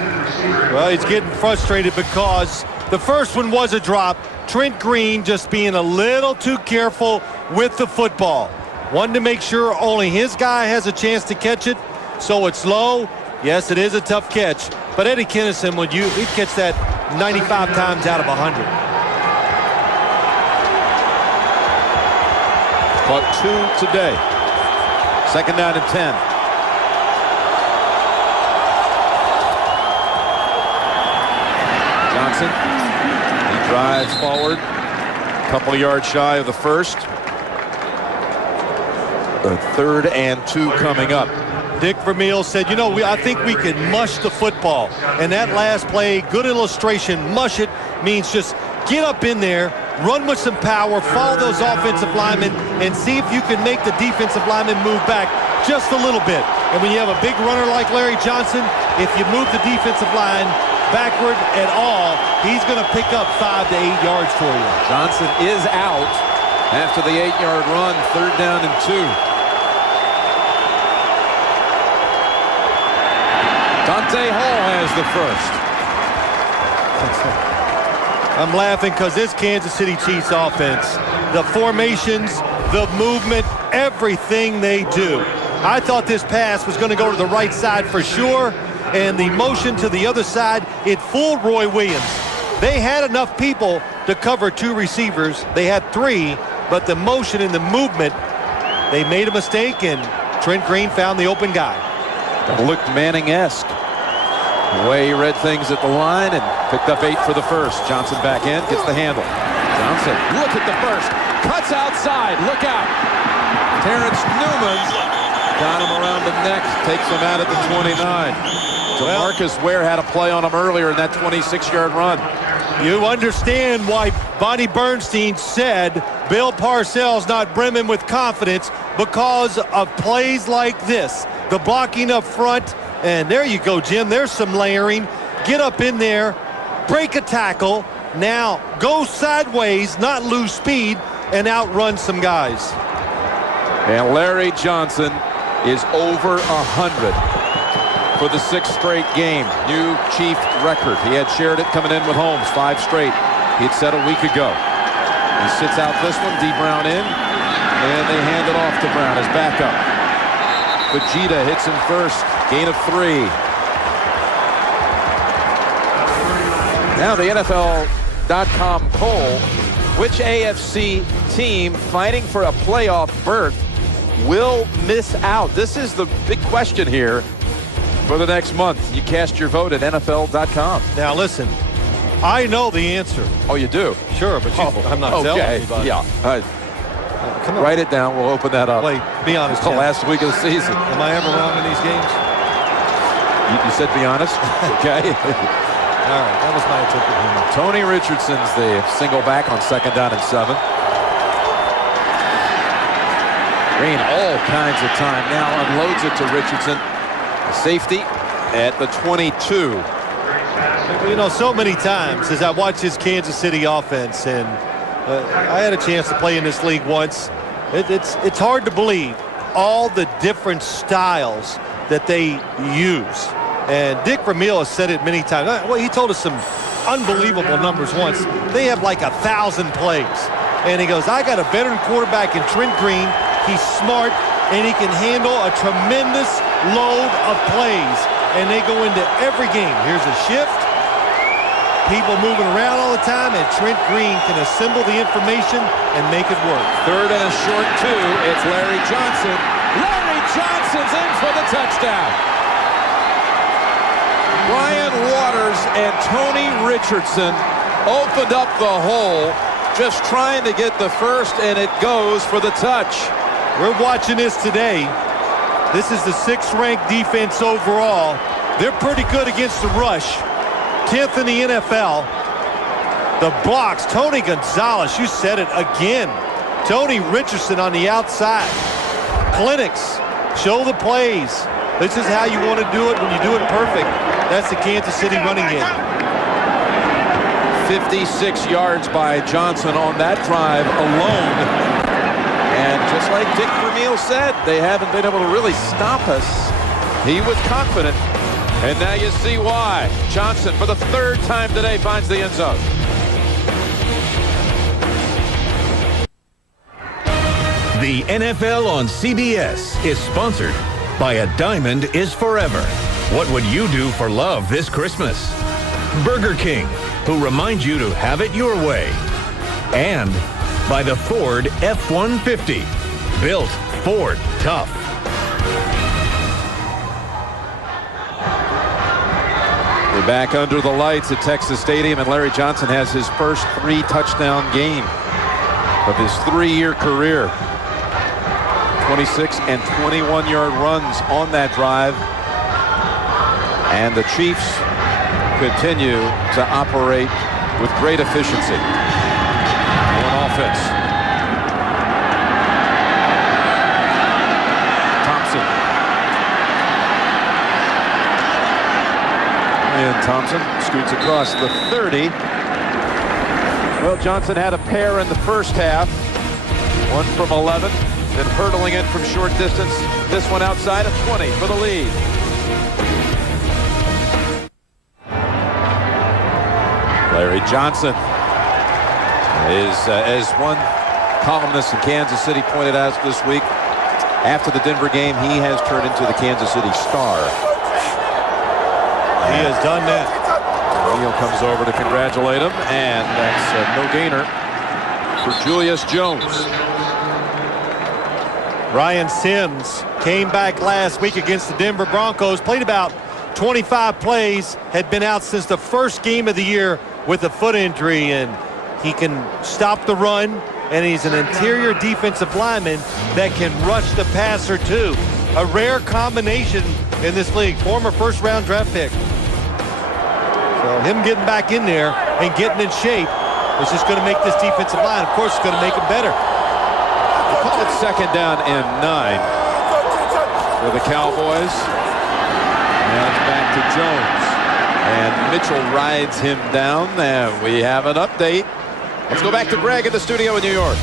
Well, he's getting frustrated because the first one was a drop. Trent Green just being a little too careful with the football. Wanted to make sure only his guy has a chance to catch it, so it's low. Yes, it is a tough catch, but Eddie Kinnison, he'd catch that 95 times out of 100. Caught 2 today. Second down and 10. Johnson. He drives forward. A couple of yards shy of the first. The 3rd and 2 coming up. Dick Vermeil said, you know, I think we can mush the football. And that last play, good illustration, mush it means just get up in there, run with some power, follow those offensive linemen, and see if you can make the defensive linemen move back just a little bit. And when you have a big runner like Larry Johnson, if you move the defensive line backward at all, he's going to pick up 5 to 8 yards for you. Johnson is out after the 8-yard run, 3rd down and 2. Dante Hall has the first. I'm laughing because this Kansas City Chiefs offense, the formations, the movement, everything they do. I thought this pass was going to go to the right side for sure, and the motion to the other side, it fooled Roy Williams. They had enough people to cover 2 receivers. They had 3, but the motion and the movement, they made a mistake, and Trent Green found the open guy. Looked Manning-esque. The way he read things at the line and picked up 8 for the first. Johnson back in, gets the handle. Johnson, look at the first. Cuts outside, look out. Terrence Newman got him around the neck, takes him out at the 29. DeMarcus Ware had a play on him earlier in that 26-yard run. You understand why Bonnie Bernstein said Bill Parcells not brimming with confidence because of plays like this. The blocking up front, and there you go, Jim. There's some layering. Get up in there, break a tackle. Now go sideways, not lose speed, and outrun some guys. And Larry Johnson is over 100 for the 6th straight game. New Chief record. He had shared it coming in with Holmes, 5 straight. He had said a week ago. He sits out this one, D. Brown in, and they hand it off to Brown as backup. Vegeta hits him first, gain of 3. Now the NFL.com poll, which AFC team fighting for a playoff berth will miss out? This is the big question here for the next month. You cast your vote at NFL.com. Now listen, I know the answer. Oh, you do? Sure, but I'm not telling anybody. Yeah. Come on. Write it down. We'll open that up. Wait, be honest. It's the last week of the season. Am I ever wrong in these games? You said be honest? Okay. All right, that was my interpretation. Tony Richardson's the single back on 2nd down and 7. Green all kinds of time now unloads it to Richardson. Safety at the 22. You know, so many times as I watch this Kansas City offense, and I had a chance to play in this league once, it's hard to believe all the different styles that they use. And Dick Vermeil has said it many times. Well, he told us some unbelievable numbers once. They have like 1,000 plays. And he goes, I got a veteran quarterback in Trent Green. He's smart, and he can handle a tremendous load of plays. And they go into every game. Here's a shift. People moving around all the time, and Trent Green can assemble the information and make it work. 3rd and a short 2. It's Larry Johnson. Larry Johnson's in for the touchdown. Brian Waters and Tony Richardson opened up the hole, just trying to get the first, and it goes for the touch. We're watching this today. This is the 6th-ranked defense overall. They're pretty good against the rush. 10th in the NFL. The blocks, Tony Gonzalez, you said it again. Tony Richardson on the outside. Clinics, show the plays. This is how you want to do it when you do it perfect. That's the Kansas City running game. 56 yards by Johnson on that drive alone. And just like Dick Vermeil said, they haven't been able to really stop us. He was confident, and now you see why. Johnson, for the 3rd time today, finds the end zone. The NFL on CBS is sponsored by A Diamond is Forever. What would you do for love this Christmas? Burger King, who reminds you to have it your way. And by the Ford F-150. Built Ford tough. We're back under the lights at Texas Stadium, and Larry Johnson has his first 3-touchdown game of his 3-year career. 26 and 21-yard runs on that drive. And the Chiefs continue to operate with great efficiency on offense. Thompson. And Thompson scoots across the 30. Well, Johnson had a pair in the first half. One from 11, then hurdling it from short distance. This one outside of 20 for the lead. Larry Johnson is, as one columnist in Kansas City pointed out this week, after the Denver game, he has turned into the Kansas City Star. He has done that. Neal comes over to congratulate him, and that's no gainer for Julius Jones. Ryan Simms came back last week against the Denver Broncos, played about 25 plays, had been out since the first game of the year with a foot injury, and he can stop the run, and he's an interior defensive lineman that can rush the passer too. A rare combination in this league. Former first-round draft pick. So him getting back in there and getting in shape is just going to make this defensive line, of course, it's going to make him better. They call it 2nd down and 9 for the Cowboys. Now it's back to Jones. And Mitchell rides him down. And we have an update. Let's go back to Greg in the studio in New York.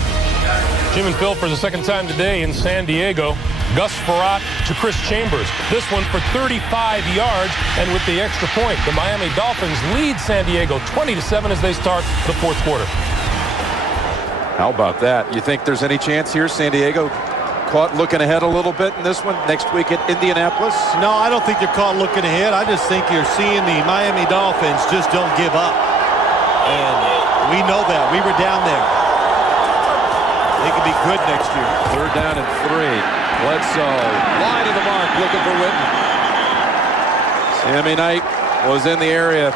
Jim and Phil for the second time today in San Diego. Gus Frerotte to Chris Chambers. This one for 35 yards, and with the extra point, the Miami Dolphins lead San Diego 20-7 as they start the 4th quarter. How about that? You think there's any chance here San Diego caught looking ahead a little bit in this one next week at Indianapolis? No, I don't think they're caught looking ahead. I just think you're seeing the Miami Dolphins just don't give up. And we know that. We were down there. They could be good next year. 3rd down and 3. Bledsoe wide of the mark, looking for Witten. Sammy Knight was in the area,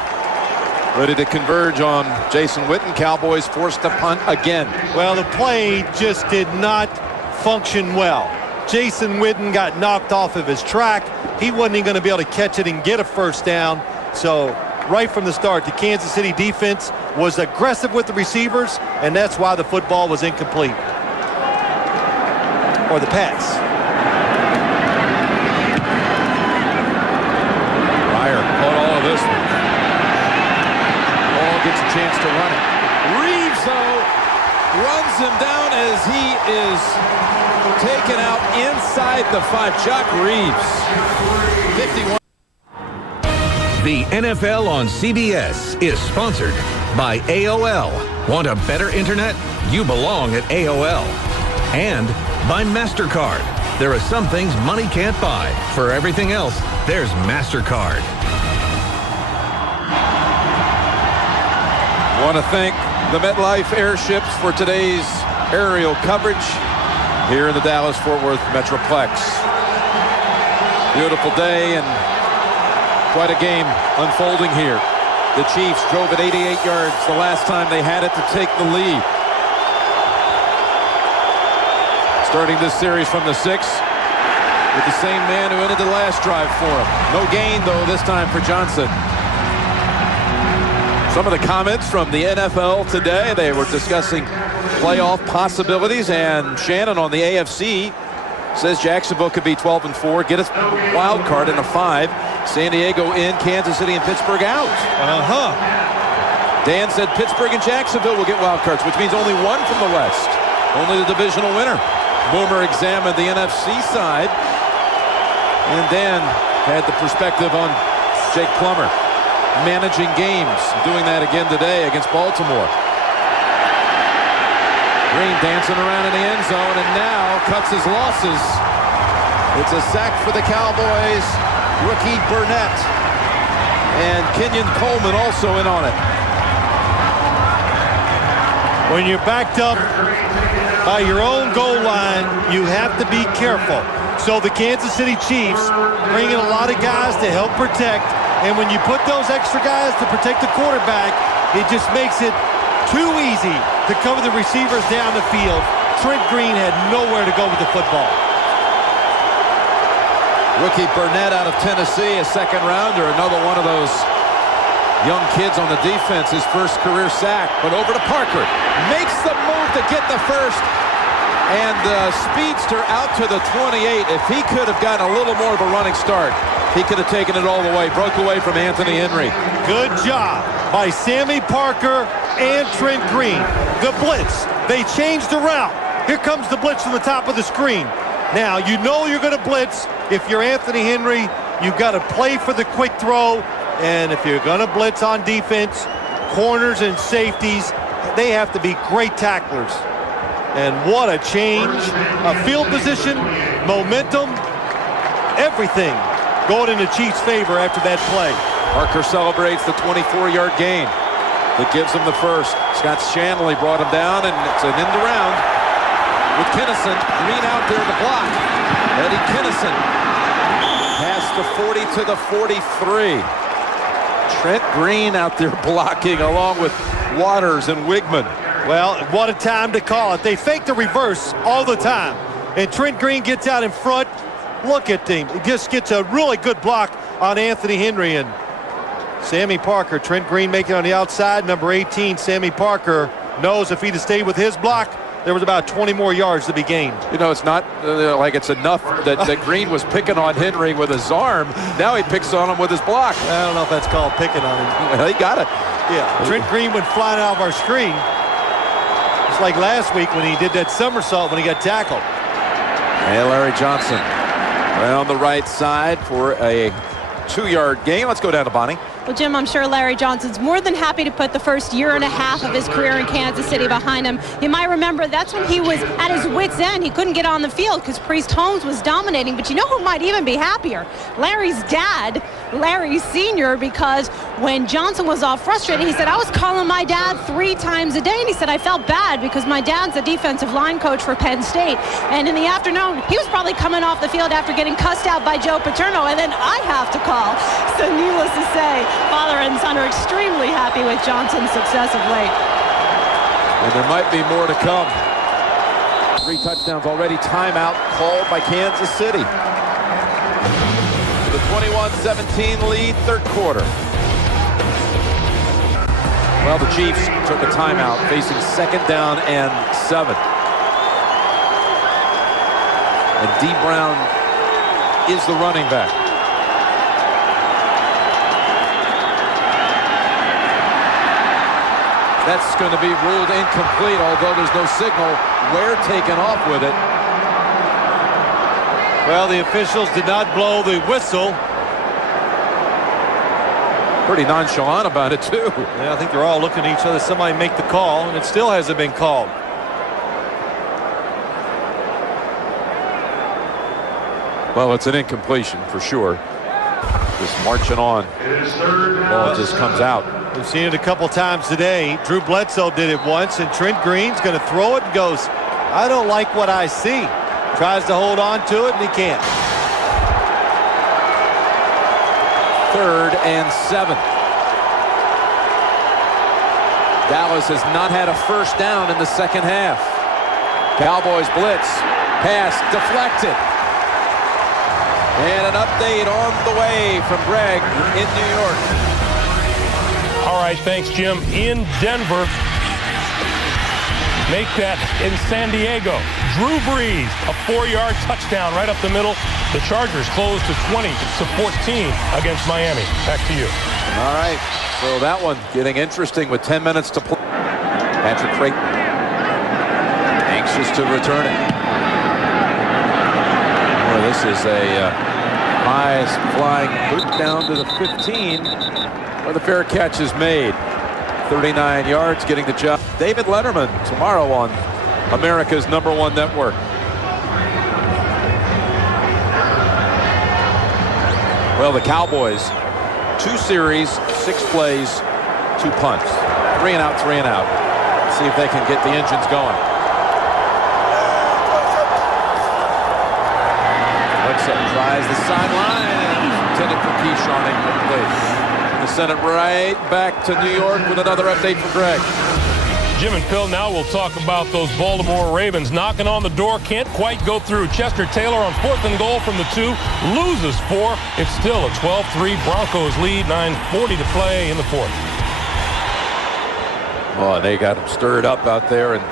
ready to converge on Jason Witten. Cowboys forced to punt again. Well, the play just did not function well. Jason Witten got knocked off of his track. He wasn't even going to be able to catch it and get a first down. So right from the start, the Kansas City defense was aggressive with the receivers, and that's why the football was incomplete. Or the pass. Pryor caught all of this one. Ball gets a chance to run it. Reeves, though, runs him down as he is taken out inside the 5. Chuck Reeves, 51. The NFL on CBS is sponsored by AOL. Want a better internet? You belong at AOL. And by MasterCard. There are some things money can't buy. For everything else, there's MasterCard. I want to thank the MetLife airships for today's aerial coverage here in the Dallas-Fort Worth Metroplex. Beautiful day and quite a game unfolding here. The Chiefs drove it 88 yards the last time they had it to take the lead. Starting this series from the 6 with the same man who ended the last drive for him. No gain, though, this time for Johnson. Some of the comments from the NFL today, they were discussing playoff possibilities, and Shannon on the AFC says Jacksonville could be 12-4, get a wild card in a 5. San Diego in, Kansas City and Pittsburgh out. Dan said Pittsburgh and Jacksonville will get wild cards, which means only one from the West. Only the divisional winner. Boomer examined the NFC side, and Dan had the perspective on Jake Plummer managing games, doing that again today against Baltimore. Green dancing around in the end zone, and now cuts his losses. It's a sack for the Cowboys. Rookie Burnett and Kenyon Coleman also in on it. When you're backed up by your own goal line, you have to be careful. So the Kansas City Chiefs bringing a lot of guys to help protect And when you put those extra guys to protect the quarterback, it just makes it too easy to cover the receivers down the field. Trent Green had nowhere to go with the football. Rookie Burnett out of Tennessee, a second rounder, another one of those young kids on the defense, his first career sack. But over to Parker, makes the move to get the first, and speedster out to the 28. If he could have gotten a little more of a running start, he could have taken it all the way. Broke away from Anthony Henry. Good job by Sammy Parker and Trent Green. The blitz, they changed the route. Here comes the blitz from the top of the screen. Now, you know you're going to blitz. If you're Anthony Henry, you've got to play for the quick throw. And if you're going to blitz on defense, corners and safeties, they have to be great tacklers. And what a change. A field position, momentum, everything going in the Chiefs' favor after that play. Parker celebrates the 24-yard gain that gives him the first. Scott Shanley brought him down, and it's an end around with Kinnison. Green out there to block. Eddie Kinnison past the 40 to the 43. Trent Green out there blocking along with Waters and Wigman. Well, what a time to call it. They fake the reverse all the time. And Trent Green gets out in front. Look at him. He just gets a really good block on Anthony Henry. And Sammy Parker, Trent Green making on the outside. Number 18, Sammy Parker, knows if he'd have stayed with his block, there was about 20 more yards to be gained. You know, it's not like it's enough that Green was picking on Henry with his arm. Now he picks on him with his block. I don't know if that's called picking on him. Well, he got it. Yeah, Trent Green went flying out of our screen. It's like last week when he did that somersault when he got tackled. And Larry Johnson around the right side for a 2-yard gain. Let's go down to Bonnie. Well, Jim, I'm sure Larry Johnson's more than happy to put the first year and a half of his career in Kansas City behind him. You might remember that's when he was at his wit's end. He couldn't get on the field because Priest Holmes was dominating. But you know who might even be happier? Larry's dad, Larry Sr., because when Johnson was all frustrated, he said, I was calling my dad 3 times a day. And he said, I felt bad because my dad's a defensive line coach for Penn State. And in the afternoon, he was probably coming off the field after getting cussed out by Joe Paterno. And then I have to call. So needless to say, father and son are extremely happy with Johnson's success of late. And there might be more to come. 3 touchdowns already. Timeout called by Kansas City. The 21-17 lead, third quarter. Well, the Chiefs took a timeout facing 2nd down and 7. And D. Brown is the running back. That's going to be ruled incomplete, although there's no signal. Ware taken off with it. Well, the officials did not blow the whistle. Pretty nonchalant about it, too. Yeah, I think they're all looking at each other. Somebody make the call, and it still hasn't been called. Well, it's an incompletion for sure. Just marching on. Ball just comes out. We've seen it a couple times today. Drew Bledsoe did it once, and Trent Green's going to throw it and goes, I don't like what I see. Tries to hold on to it, and he can't. 3rd and 7. Dallas has not had a first down in the second half. Cowboys blitz. Pass deflected. And an update on the way from Greg in New York. All right, thanks, Jim. In Denver, make that in San Diego. Drew Brees, a 4-yard touchdown right up the middle. The Chargers close to 20-14 against Miami. Back to you. All right, so that one getting interesting with 10 minutes to play. Patrick Creighton anxious to return it. Boy, this is a high flying boot down to the 15 where the fair catch is made. 39 yards getting the job. David Letterman tomorrow on America's #1 network. Well, the Cowboys, 2 series, 6 plays, 2 punts. 3 and out, 3 and out. See if they can get the engines going. Bledsoe tries the sideline and intended for Keyshawn, incomplete. We'll send it right back to New York with another update for Greg. Jim and Phil, now we'll talk about those Baltimore Ravens knocking on the door, can't quite go through. Chester Taylor on 4th and goal from the 2, loses 4. It's still a 12-3 Broncos lead, 9:40 to play in the 4th. Oh, they got them stirred up out there in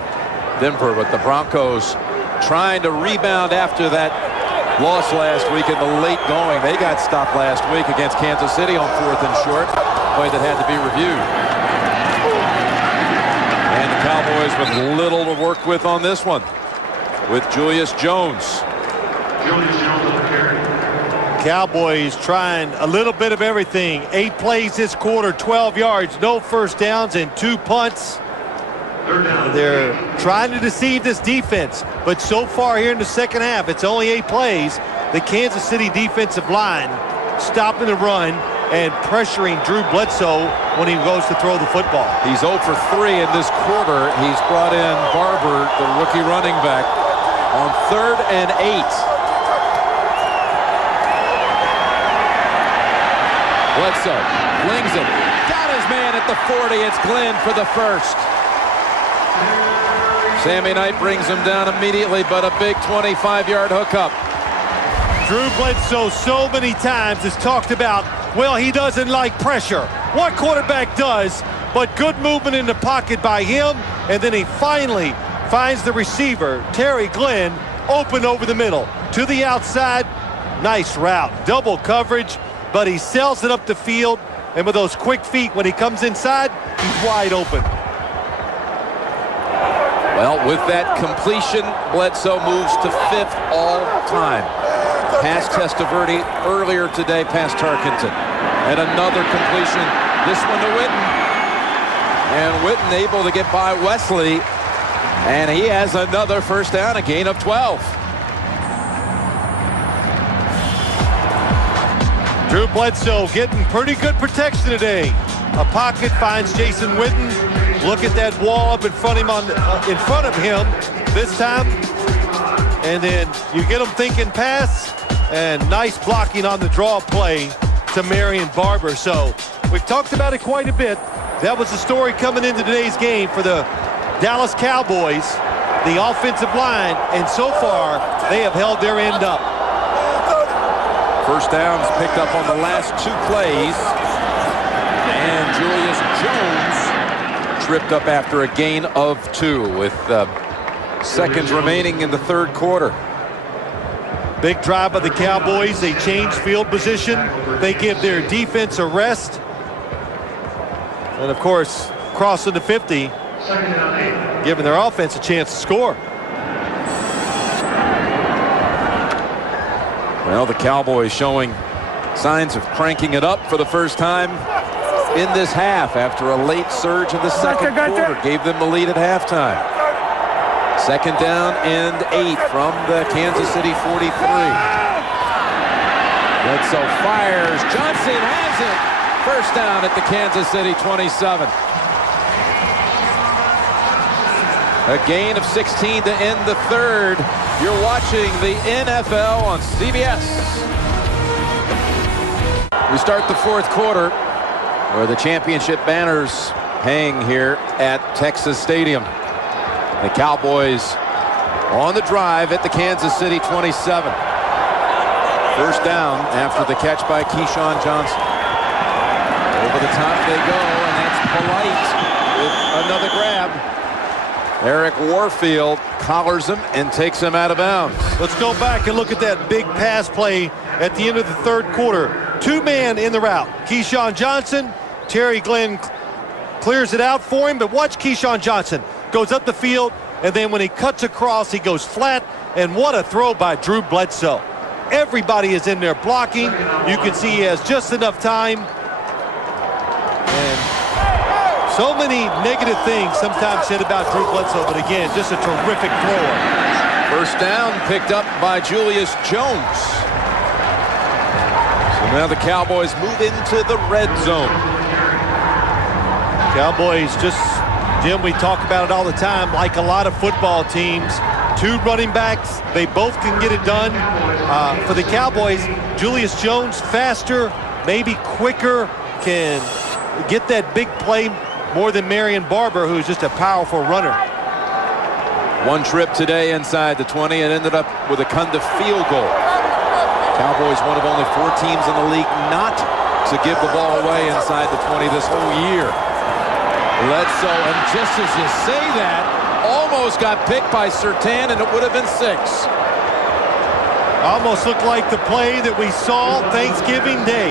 Denver, but the Broncos trying to rebound after that loss last week in the late going. They got stopped last week against Kansas City on 4th and short, play that had to be reviewed. And the Cowboys with little to work with on this one, with Julius Jones. Cowboys trying a little bit of everything. 8 plays this quarter, 12 yards, no first downs, and 2 punts. They're trying to deceive this defense, but so far here in the second half, it's only 8 plays. The Kansas City defensive line stopping the run and pressuring Drew Bledsoe when he goes to throw the football. He's 0 for 3 in this quarter. He's brought in Barber, the rookie running back, on 3rd and 8. Bledsoe flings it. Got his man at the 40. It's Glenn for the first. Sammy Knight brings him down immediately, but a big 25-yard hookup. Drew Bledsoe so many times has talked about, well, he doesn't like pressure. What quarterback does, but good movement in the pocket by him, and then he finally finds the receiver, Terry Glenn, open over the middle. To the outside, nice route, double coverage, but he sells it up the field, and with those quick feet, when he comes inside, he's wide open. Well, with that completion, Bledsoe moves to 5th all time. Past Testaverde earlier today, past Tarkenton. And another completion, this one to Witten. And Witten able to get by Wesley. And he has another first down, a gain of 12. Drew Bledsoe getting pretty good protection today. A pocket finds Jason Witten. Look at that wall up in front of him this time. And then you get him thinking pass, and nice blocking on the draw play to Marion Barber. So we've talked about it quite a bit. That was the story coming into today's game for the Dallas Cowboys, the offensive line, and so far they have held their end up. First downs picked up on the last 2 plays. And Julius Jones tripped up after a gain of 2 with seconds remaining in the 3rd quarter. Big drive by the Cowboys. They change field position. They give their defense a rest. And of course, crossing the 50, giving their offense a chance to score. Well, the Cowboys showing signs of cranking it up for the first time in this half after a late surge in the second quarter. Gave them the lead at halftime. Second down and 8 from the Kansas City 43. Bledsoe fires. Johnson has it. First down at the Kansas City 27. A gain of 16 to end the 3rd. You're watching the NFL on CBS. We start the 4th quarter, where the championship banners hang here at Texas Stadium. The Cowboys on the drive at the Kansas City 27. First down after the catch by Keyshawn Johnson. Over the top they go, and that's Polite with another grab. Eric Warfield collars him and takes him out of bounds. Let's go back and look at that big pass play at the end of the 3rd quarter. 2-man in the route. Keyshawn Johnson, Terry Glenn clears it out for him, but watch Keyshawn Johnson. Goes up the field, and then when he cuts across, he goes flat, and what a throw by Drew Bledsoe. Everybody is in there blocking. You can see he has just enough time. And so many negative things sometimes said about Drew Bledsoe, but again, just a terrific thrower. First down picked up by Julius Jones. So now the Cowboys move into the red zone. Cowboys just, Jim, we talk about it all the time, like a lot of football teams, Two running backs. They both can get it done. For the Cowboys, Julius Jones faster, maybe quicker, can get that big play more than Marion Barber, who's just a powerful runner. One trip today inside the 20 and ended up with a Kunda field goal. Cowboys one of only 4 teams in the league not to give the ball away inside the 20 this whole year. Bledsoe, and just as you say that, almost got picked by Surtain, and it would have been 6. Almost looked like the play that we saw Thanksgiving Day.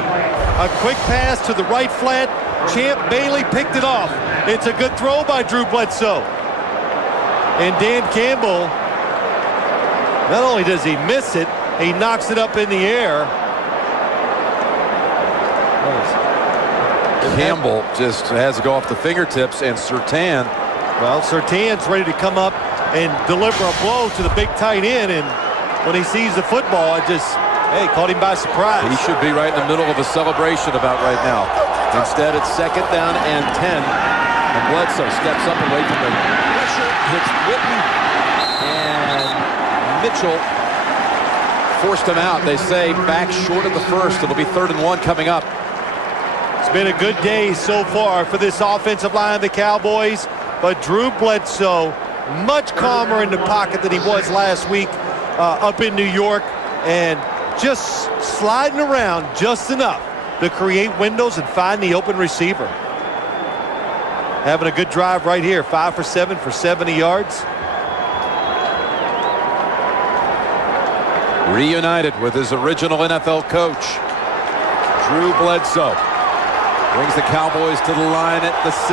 A quick pass to the right flat. Champ Bailey picked it off. It's a good throw by Drew Bledsoe. And Dan Campbell, not only does he miss it, he knocks it up in the air. Campbell just has to go off the fingertips, and Surtain. Well, Surtain's ready to come up and deliver a blow to the big tight end, and when he sees the football, it just, hey, caught him by surprise. He should be right in the middle of a celebration about right now. Instead, it's 2nd down and 10, and Bledsoe steps up away from the pressure, hits Witten, and Mitchell forced him out. They say back short of the first. It'll be 3rd and 1 coming up. It's been a good day so far for this offensive line of the Cowboys, but Drew Bledsoe much calmer in the pocket than he was last week up in New York, and just sliding around just enough to create windows and find the open receiver. Having a good drive right here, 5 for 7 for 70 yards. Reunited with his original NFL coach, Drew Bledsoe. Brings the Cowboys to the line at the 6.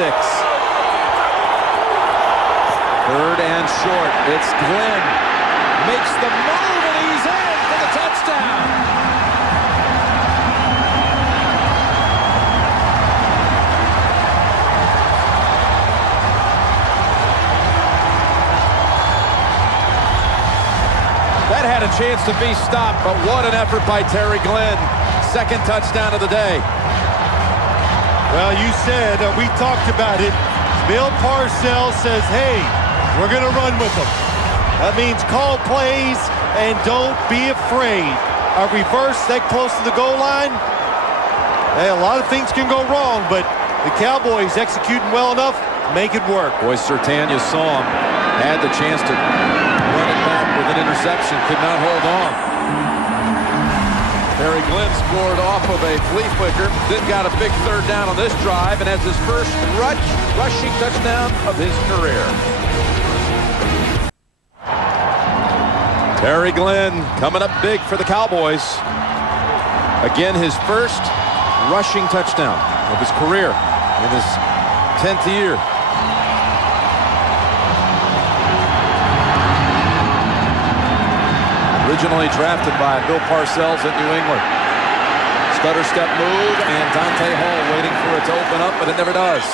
3rd and short. It's Glenn. Makes the move, and he's in for the touchdown. That had a chance to be stopped, but what an effort by Terry Glenn. 2nd touchdown of the day. Well, you said, we talked about it. Bill Parcells says, hey, we're going to run with them. That means call plays and don't be afraid. A reverse that close to the goal line, hey, a lot of things can go wrong, but the Cowboys executing well enough, make it work. Boy, Surtain, you saw him, had the chance to run it back with an interception, could not hold on. Terry Glenn scored off of a flea flicker, then got a big 3rd down on this drive, and has his first rushing touchdown of his career. Terry Glenn coming up big for the Cowboys. Again, his first rushing touchdown of his career in his 10th year. Originally drafted by Bill Parcells at New England. Stutter step move, and Dante Hall waiting for it to open up, but it never does.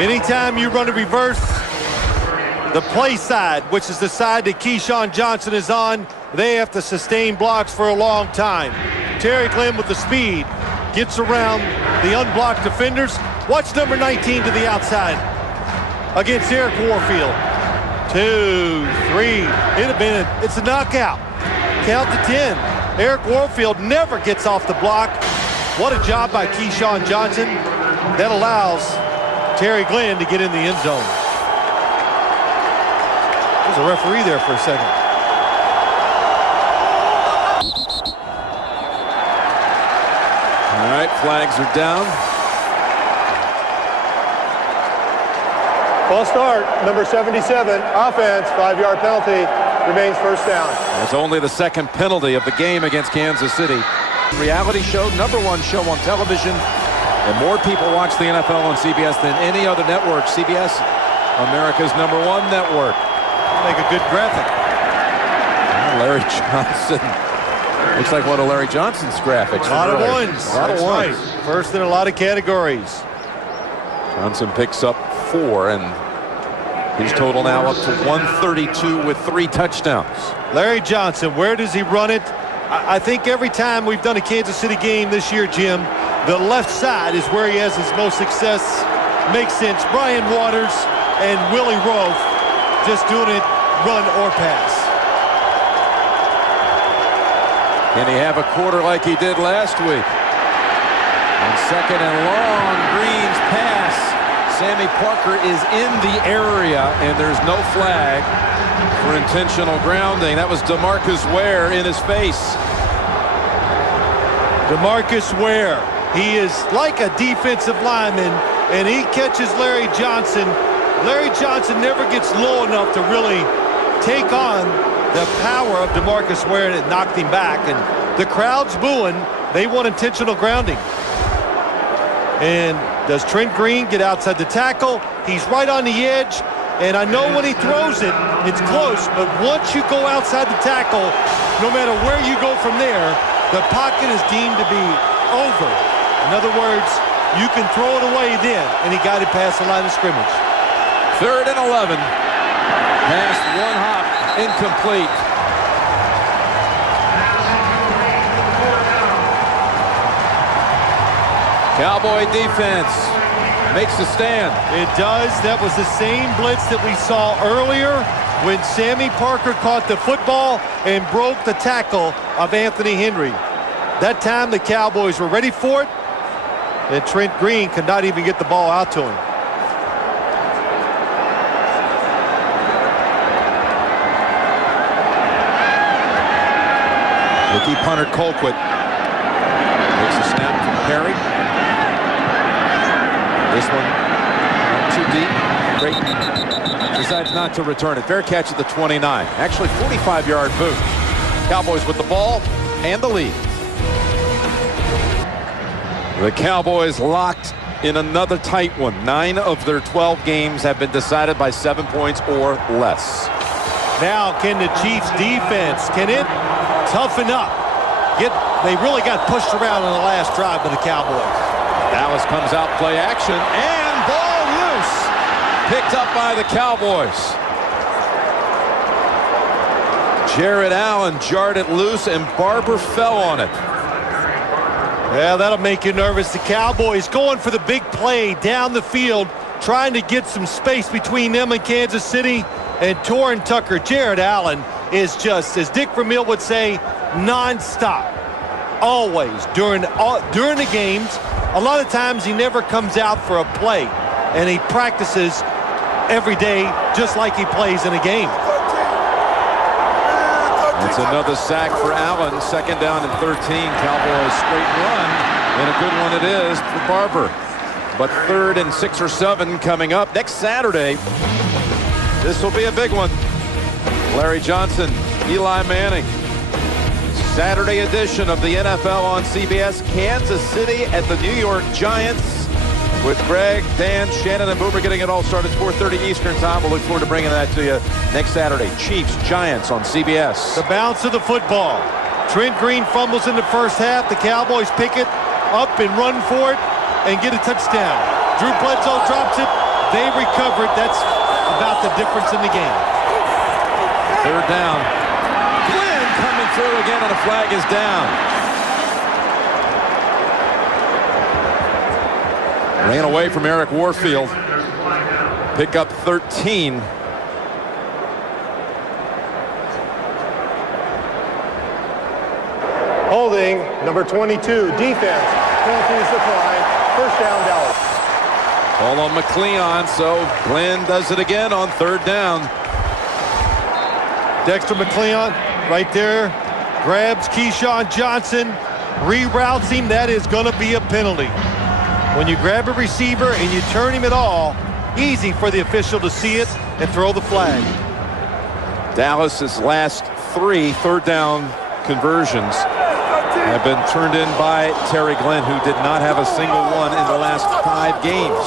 Anytime you run a reverse, the play side, which is the side that Keyshawn Johnson is on, they have to sustain blocks for a long time. Terry Glenn with the speed gets around the unblocked defenders. Watch number 19 to the outside against Eric Warfield. 2, 3, it's a knockout. Count to 10. Eric Warfield never gets off the block. What a job by Keyshawn Johnson. That allows Terry Glenn to get in the end zone. There's a referee there for a second. All right, flags are down. False start, number 77, offense, 5-yard penalty, remains 1st down. That's only the 2nd penalty of the game against Kansas City. Reality show, #1 show on television, and more people watch the NFL on CBS than any other network. CBS, America's #1 network. Make a good graphic. Larry Johnson. Looks like one of Larry Johnson's graphics. A lot of ones. A lot of ones. Right. First in a lot of categories. Johnson picks up 4, and his total now up to 132 with 3 touchdowns. Larry Johnson, where does he run it? I think every time we've done a Kansas City game this year, Jim, the left side is where he has his most success. Makes sense. Brian Waters and Willie Roaf just doing it run or pass. Can he have a quarter like he did last week? On second and long, Green's pass. Sammy Parker is in the area, and there's no flag for intentional grounding. That was DeMarcus Ware in his face. DeMarcus Ware, he is like a defensive lineman, and he catches Larry Johnson. Larry Johnson never gets low enough to really take on the power of DeMarcus Ware, and it knocked him back. And the crowd's booing. They want intentional grounding. And does Trent Green get outside the tackle? He's right on the edge. And I know when he throws it, it's close. But once you go outside the tackle, no matter where you go from there, the pocket is deemed to be over. In other words, you can throw it away then. And he got it past the line of scrimmage. 3rd and 11. Past one hop, incomplete. Cowboy defense makes the stand. It does. That was the same blitz that we saw earlier when Sammy Parker caught the football and broke the tackle of Anthony Henry. That time the Cowboys were ready for it, and Trent Green could not even get the ball out to him. Rookie punter Colquitt takes a snap from Perry. This one too deep. Great. Decides not to return it. Fair catch at the 29. Actually 45-yard boot. Cowboys with the ball and the lead. The Cowboys locked in another tight one. 9 of their 12 games have been decided by 7 points or less. Now can the Chiefs defense, can it toughen up? They really got pushed around in the last drive by the Cowboys. Dallas comes out, play action, and ball loose. Picked up by the Cowboys. Jared Allen jarred it loose, and Barber fell on it. Yeah, that'll make you nervous. The Cowboys going for the big play down the field, trying to get some space between them and Kansas City. And Torrin Tucker, Jared Allen is just, as Dick Vermeil would say, non-stop. Always during the games. A lot of times he never comes out for a play, and he practices every day just like he plays in a game. It's another sack for Allen. 2nd down and 13. Cowboys straight run, and a good one it is for Barber. But 3rd and 6 or 7 coming up next Saturday. This will be a big one. Larry Johnson, Eli Manning. Saturday edition of the NFL on CBS. Kansas City at the New York Giants with Greg, Dan, Shannon, and Boomer getting it all started. 4:30 Eastern time. We'll look forward to bringing that to you next Saturday. Chiefs, Giants on CBS. The bounce of the football. Trent Green fumbles in the first half. The Cowboys pick it up and run for it and get a touchdown. Drew Bledsoe drops it. They recover it. That's about the difference in the game. 3rd down. Coming through again, and a flag is down. Ran away from Eric Warfield. Pick up 13. Holding, number 22, defense. Penalties decline. 1st down, Dallas. Call on McLeon, so Glenn does it again on 3rd down. Dexter McLeon right there, grabs Keyshawn Johnson, reroutes him. That is going to be a penalty. When you grab a receiver and you turn him at all, easy for the official to see it and throw the flag. Dallas's last 3 3rd down conversions have been turned in by Terry Glenn, who did not have a single one in the last 5 games.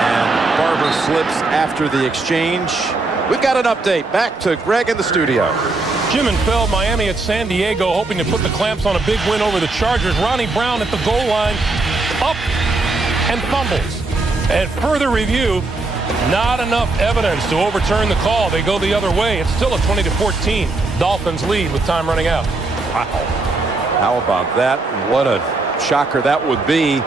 And Barber slips after the exchange. We've got an update. Back to Greg in the studio. Jim and Phil, Miami at San Diego, hoping to put the clamps on a big win over the Chargers. Ronnie Brown at the goal line, up and fumbles. And further review, not enough evidence to overturn the call. They go the other way. It's still a 20-14. Dolphins lead with time running out. Wow. How about that? What a shocker that would be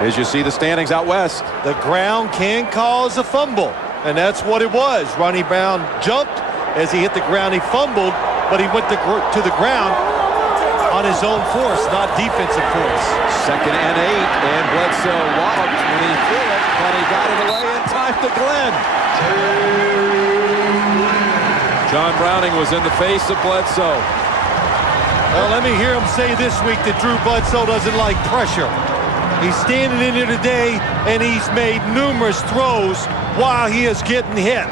as you see the standings out west. The ground can cause a fumble. And that's what it was. Ronnie Brown jumped as he hit the ground. He fumbled, but he went to the ground on his own force, not defensive force. 2nd and 8, and Bledsoe walloped when he threw it, but he got it away in time to Glenn. John Browning was in the face of Bledsoe. Well, let me hear him say this week that Drew Bledsoe doesn't like pressure. He's standing in here today, and he's made numerous throws while he is getting hit.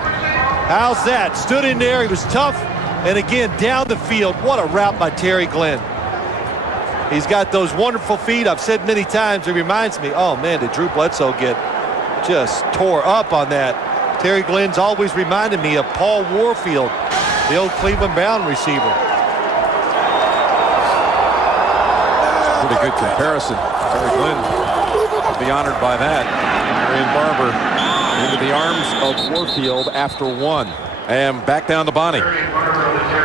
How's that? Stood in there. He was tough. And again, down the field. What a route by Terry Glenn. He's got those wonderful feet. I've said many times, it reminds me, oh, man, did Drew Bledsoe get just tore up on that. Terry Glenn's always reminded me of Paul Warfield, the old Cleveland Brown receiver. Pretty good comparison. Terry Glenn will be honored by that. Marion Barber into the arms of Warfield after 1. And back down to Bonnie.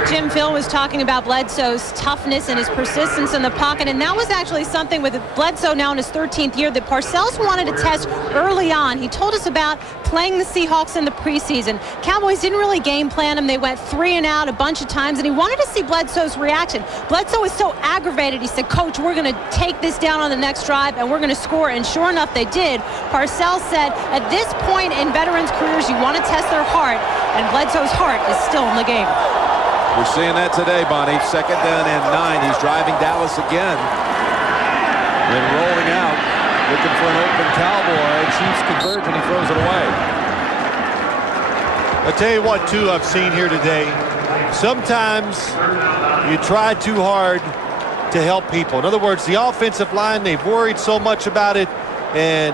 Jim, Phil was talking about Bledsoe's toughness and his persistence in the pocket, and that was actually something with Bledsoe now in his 13th year that Parcells wanted to test early on. He told us about playing the Seahawks in the preseason. Cowboys didn't really game plan him. They went 3 and out a bunch of times, and he wanted to see Bledsoe's reaction. Bledsoe was so aggravated, he said, "Coach, we're going to take this down on the next drive, and we're going to score." And sure enough, they did. Parcells said, at this point in veterans' careers, you want to test their heart, and Bledsoe's heart is still in the game. We're seeing that today, Bonnie. 2nd down and 9. He's driving Dallas again. Then rolling out, looking for an open Cowboy. Chiefs converge, and he throws it away. I'll tell you what, too, I've seen here today. Sometimes you try too hard to help people. In other words, the offensive line, they've worried so much about it. And,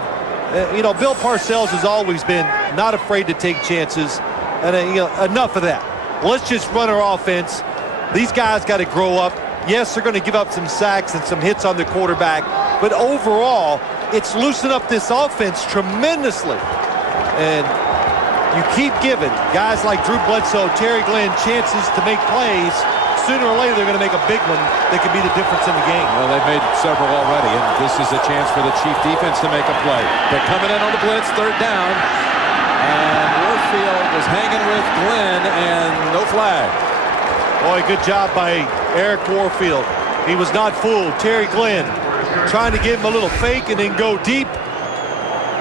you know, Bill Parcells has always been not afraid to take chances. And, you know, enough of that. Let's just run our offense. These guys got to grow up. Yes, they're going to give up some sacks and some hits on the quarterback. But overall, it's loosened up this offense tremendously. And you keep giving guys like Drew Bledsoe, Terry Glenn chances to make plays. Sooner or later, they're going to make a big one that could be the difference in the game. Well, they've made several already, and this is a chance for the Chief defense to make a play. They're coming in on the blitz, 3rd down. And Warfield was hanging with Glenn, and no flag. Boy, good job by Eric Warfield. He was not fooled. Terry Glenn trying to give him a little fake and then go deep.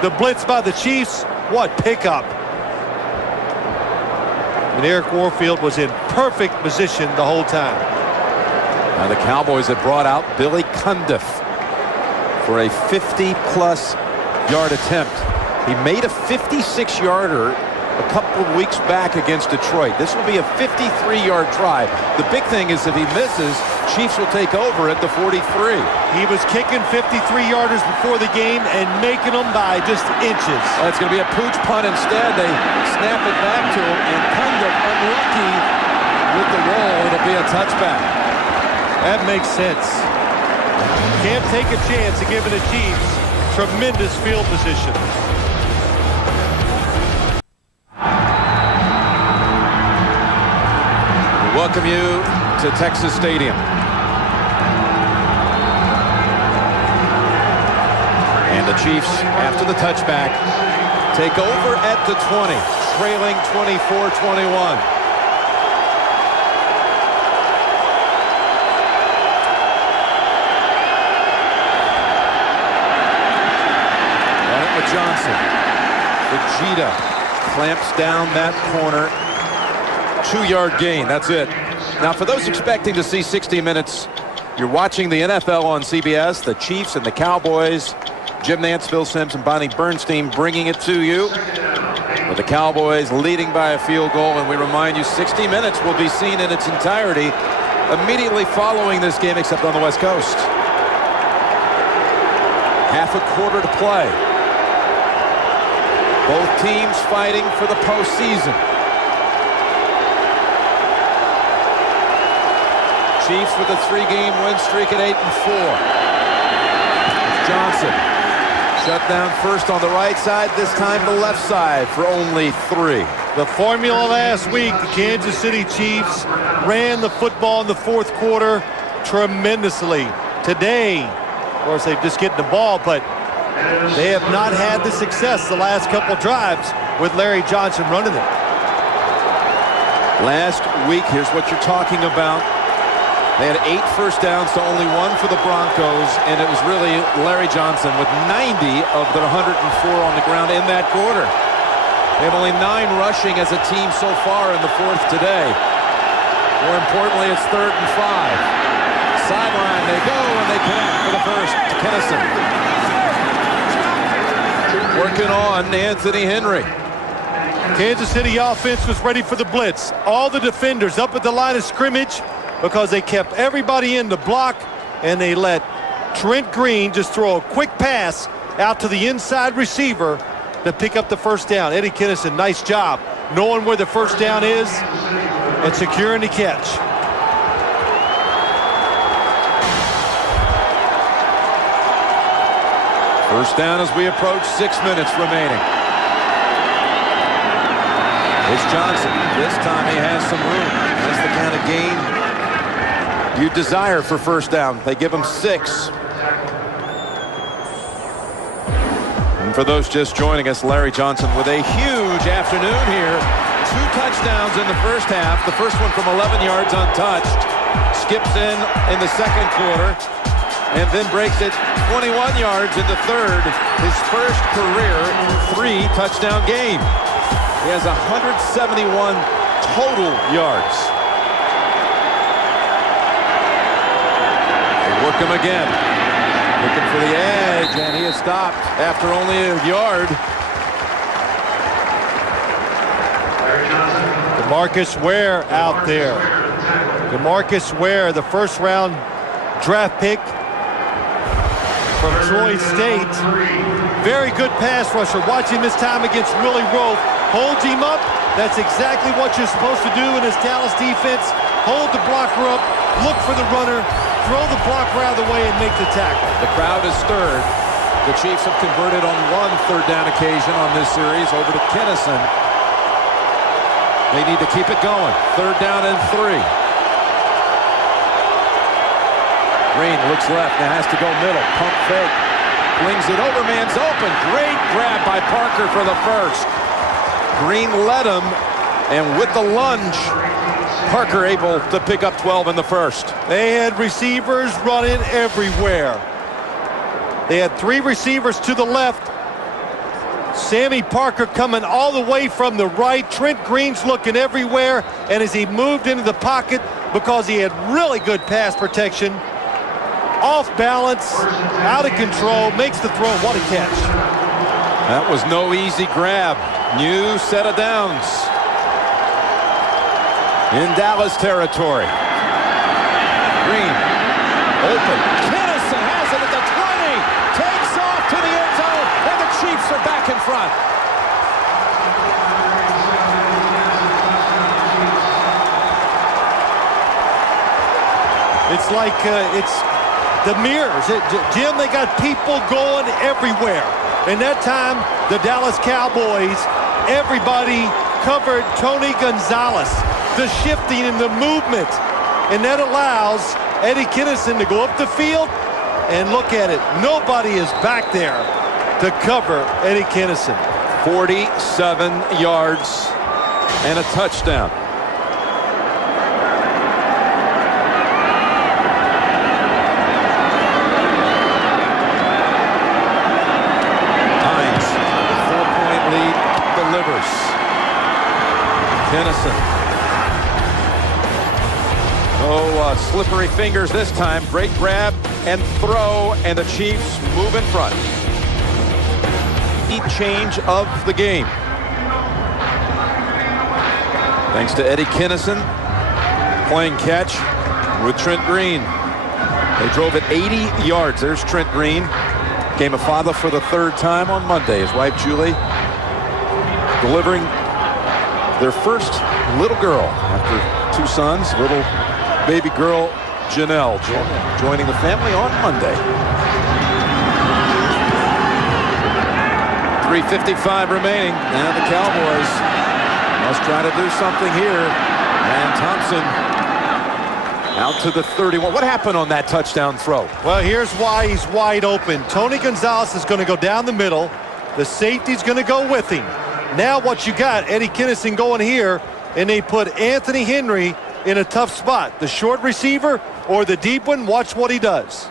The blitz by the Chiefs, what pickup. And Eric Warfield was in perfect position the whole time. Now the Cowboys have brought out Billy Cundiff for a 50-plus yard attempt. He made a 56-yarder a couple of weeks back against Detroit. This will be a 53-yard try. The big thing is if he misses, Chiefs will take over at the 43. He was kicking 53-yarders before the game and making them by just inches. Well, it's going to be a pooch punt instead. They snap it back to him, and Cundiff unlucky with the roll. It'll be a touchback. That makes sense. Can't take a chance of giving the Chiefs tremendous field position. Welcome you to Texas Stadium. And the Chiefs, after the touchback, take over at the 20, trailing 24-21. Run it with Johnson. Vegeta clamps down that corner. 2-yard gain. That's it. Now, for those expecting to see 60 minutes, you're watching the NFL on CBS. The Chiefs and the Cowboys. Jim Nantz, Phil Simms, and Bonnie Bernstein bringing it to you. With the Cowboys leading by a field goal, and we remind you 60 minutes will be seen in its entirety immediately following this game, except on the West Coast. Half a quarter to play. Both teams fighting for the postseason. Chiefs with a 3-game win streak at 8-4. Johnson shut down first on the right side, this time the left side for only 3. The formula last week, the Kansas City Chiefs ran the football in the 4th quarter tremendously. Today, of course, they're just getting the ball, but they have not had the success the last couple drives. with Larry Johnson running it. Last week, here's what you're talking about. They had 8 first downs to only 1 for the Broncos, and it was really Larry Johnson with 90 of their 104 on the ground in that quarter. They have only 9 rushing as a team so far in the 4th today. More importantly, it's 3rd and 5. Sideline, they go, and they connect for the first to Kennison. Working on Anthony Henry. Kansas City offense was ready for the blitz. All the defenders up at the line of scrimmage because they kept everybody in the block, and they let Trent Green just throw a quick pass out to the inside receiver to pick up the first down. Eddie Kennison, nice job knowing where the first down is and securing the catch. First down as we approach 6 minutes remaining. It's Johnson. This time he has some room. That's the kind of gain you desire for first down. They give him 6. And for those just joining us, Larry Johnson with a huge afternoon here. 2 touchdowns in the first half. The first one from 11 yards untouched. Skips in the second quarter, and then breaks it 21 yards in the third. His first career 3 touchdown game. He has 171 total yards. They work him again. Looking for the edge, and he is stopped after only a yard. DeMarcus Ware out there. DeMarcus Ware, the first-round draft pick from Troy State. Very good pass rusher. Watch him this time against Willie Roaf. Holds him up. That's exactly what you're supposed to do in this Dallas defense. Hold the blocker up, look for the runner, throw the blocker out of the way, and make the tackle. The crowd is stirred. The Chiefs have converted on 1 third-down occasion on this series over to Kennison. They need to keep it going. 3rd down and 3. Green looks left, now has to go middle. Pump fake. Flings it over, man's open. Great grab by Parker for the first. Green led him, and with the lunge, Parker able to pick up 12 in the first. They had receivers running everywhere. They had 3 receivers to the left. Sammy Parker coming all the way from the right. Trent Green's looking everywhere, and as he moved into the pocket, because he had really good pass protection, off balance, out of control, makes the throw. What a catch. That was no easy grab. New set of downs in Dallas territory. Green open. Kennison has it at the 20. Takes off to the end zone, and the Chiefs are back in front. It's like it's the mirrors. Jim, they got people going everywhere. And that time, the Dallas Cowboys, everybody covered Tony Gonzalez. The shifting and the movement. And that allows Eddie Kennison to go up the field, and look at it. Nobody is back there to cover Eddie Kennison. 47 yards and a touchdown. Kennison. Oh, slippery fingers this time. Great grab and throw, and the Chiefs move in front. Change of the game. Thanks to Eddie Kennison playing catch with Trent Green. They drove it 80 yards. There's Trent Green. Became a father for the 3rd time on Monday. His wife Julie delivering their first little girl after 2 sons. Little baby girl Janelle joining the family on Monday. 3:55 remaining. Now the Cowboys must try to do something here. And Thompson out to the 31. What happened on that touchdown throw? Well, here's why he's wide open. Tony Gonzalez is going to go down the middle. The safety's going to go with him. Now what you got, Eddie Kinnison going here, and they put Anthony Henry in a tough spot. The short receiver or the deep one, watch what he does.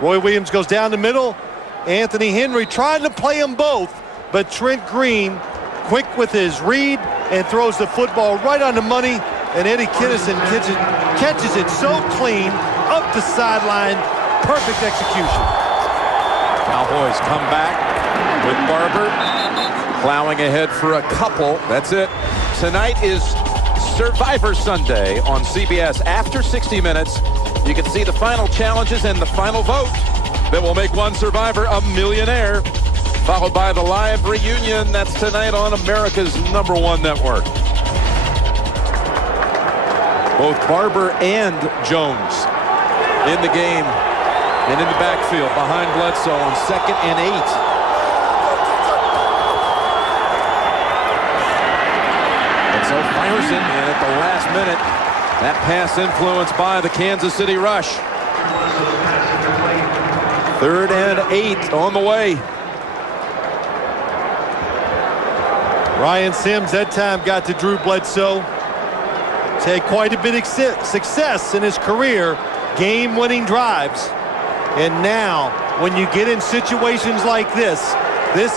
Roy Williams goes down the middle. Anthony Henry trying to play them both, but Trent Green quick with his read and throws the football right on the money, and Eddie Kinnison catches it so clean up the sideline. Perfect execution. Cowboys come back with Barber plowing ahead for a couple. That's it. Tonight is Survivor Sunday on CBS. After 60 minutes, you can see the final challenges and the final vote that will make one survivor a millionaire, followed by the live reunion. That's tonight on America's #1 network. Both Barber and Jones in the game and in the backfield behind Bledsoe on 2nd and 8. Bledsoe fires it, and at the last minute, that pass influenced by the Kansas City rush. 3rd and 8 on the way. Ryan Simms that time got to Drew Bledsoe. He's had quite a bit of success in his career, game-winning drives. And now, when you get in situations like this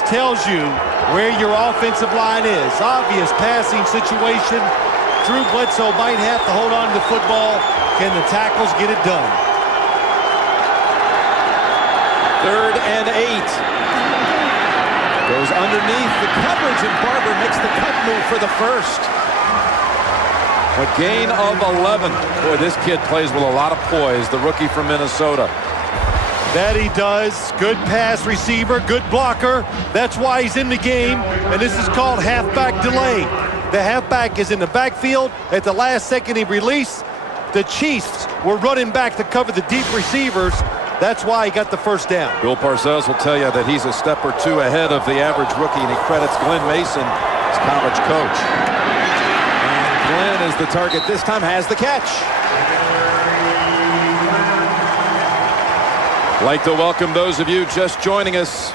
tells you where your offensive line is. Obvious passing situation. Drew Bledsoe might have to hold on to the football. Can the tackles get it done? 3rd and 8. Goes underneath the coverage, and Barber makes the cut move for the first. A gain of 11. Boy, this kid plays with a lot of poise, the rookie from Minnesota. That he does. Good pass receiver, good blocker. That's why he's in the game, and this is called halfback delay. The halfback is in the backfield. At the last second he released. The Chiefs were running back to cover the deep receivers. That's why he got the first down. Bill Parcells will tell you that he's a step or two ahead of the average rookie, and he credits Glenn Mason, his college coach. And Glenn is the target this time, has the catch. Like to welcome those of you just joining us.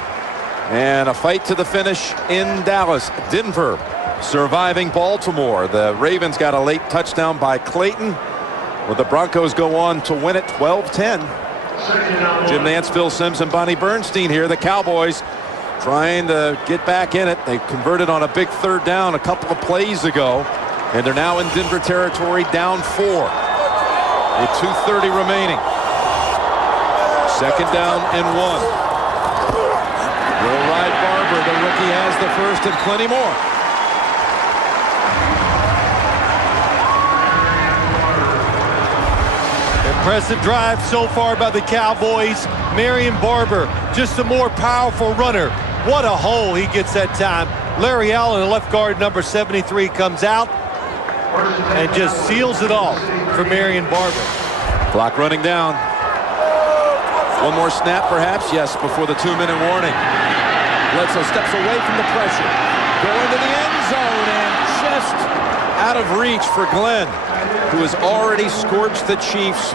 And a fight to the finish in Dallas. Denver surviving Baltimore. The Ravens got a late touchdown by Clayton, where the Broncos go on to win it 12-10. Jim Nantz, Phil Simms, and Bonnie Bernstein here. The Cowboys trying to get back in it. They converted on a big 3rd down a couple of plays ago, and they're now in Denver territory, down 4 with 2:30 remaining. 2nd down and 1. Will ride Barber. The rookie has the first and plenty more. Impressive drive so far by the Cowboys. Marion Barber, just a more powerful runner. What a hole he gets that time. Larry Allen, the left guard, number 73, comes out and just seals it off for Marion Barber. Clock running down. One more snap, perhaps. Yes, before the 2-minute warning. Bledsoe steps away from the pressure. Going to the end zone, and just out of reach for Glenn, who has already scorched the Chiefs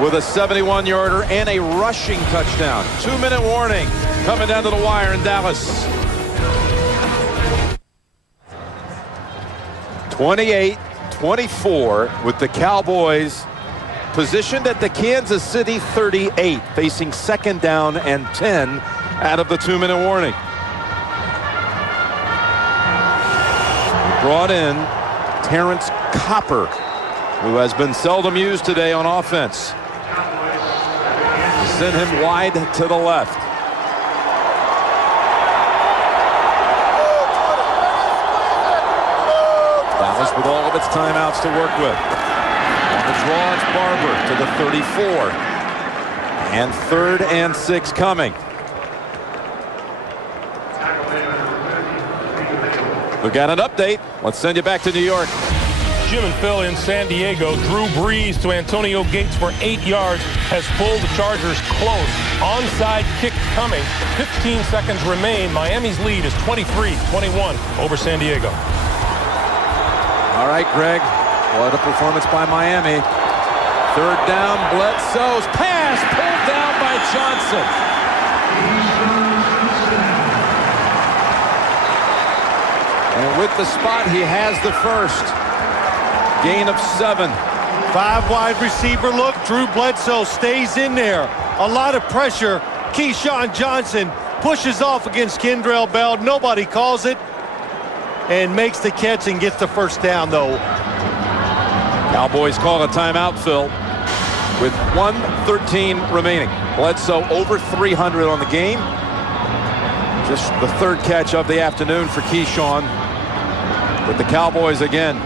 with a 71-yarder and a rushing touchdown. 2-minute warning coming down to the wire in Dallas. 28-24 with the Cowboys positioned at the Kansas City 38, facing 2nd down and 10 out of the 2-minute warning. Brought in Terrence Copper, who has been seldom used today on offense. Send him wide to the left. Dallas with all of its timeouts to work with. On the draw, it's Barber to the 34. And 3rd and 6 coming. We've got an update. Let's send you back to New York. Jim and Phil in San Diego. Drew Brees to Antonio Gates for 8 yards has pulled the Chargers close. Onside kick coming. 15 seconds remain. Miami's lead is 23-21 over San Diego. All right, Greg. What a performance by Miami. 3rd down, Bledsoe's pass pulled down by Johnson. And with the spot, he has the first. Gain of 7. 5 wide receiver look. Drew Bledsoe stays in there. A lot of pressure. Keyshawn Johnson pushes off against Kendrell Bell. Nobody calls it. And makes the catch and gets the first down, though. Cowboys call a timeout, Phil, with 1:13 remaining. Bledsoe over 300 on the game. Just the 3rd catch of the afternoon for Keyshawn. With the Cowboys again.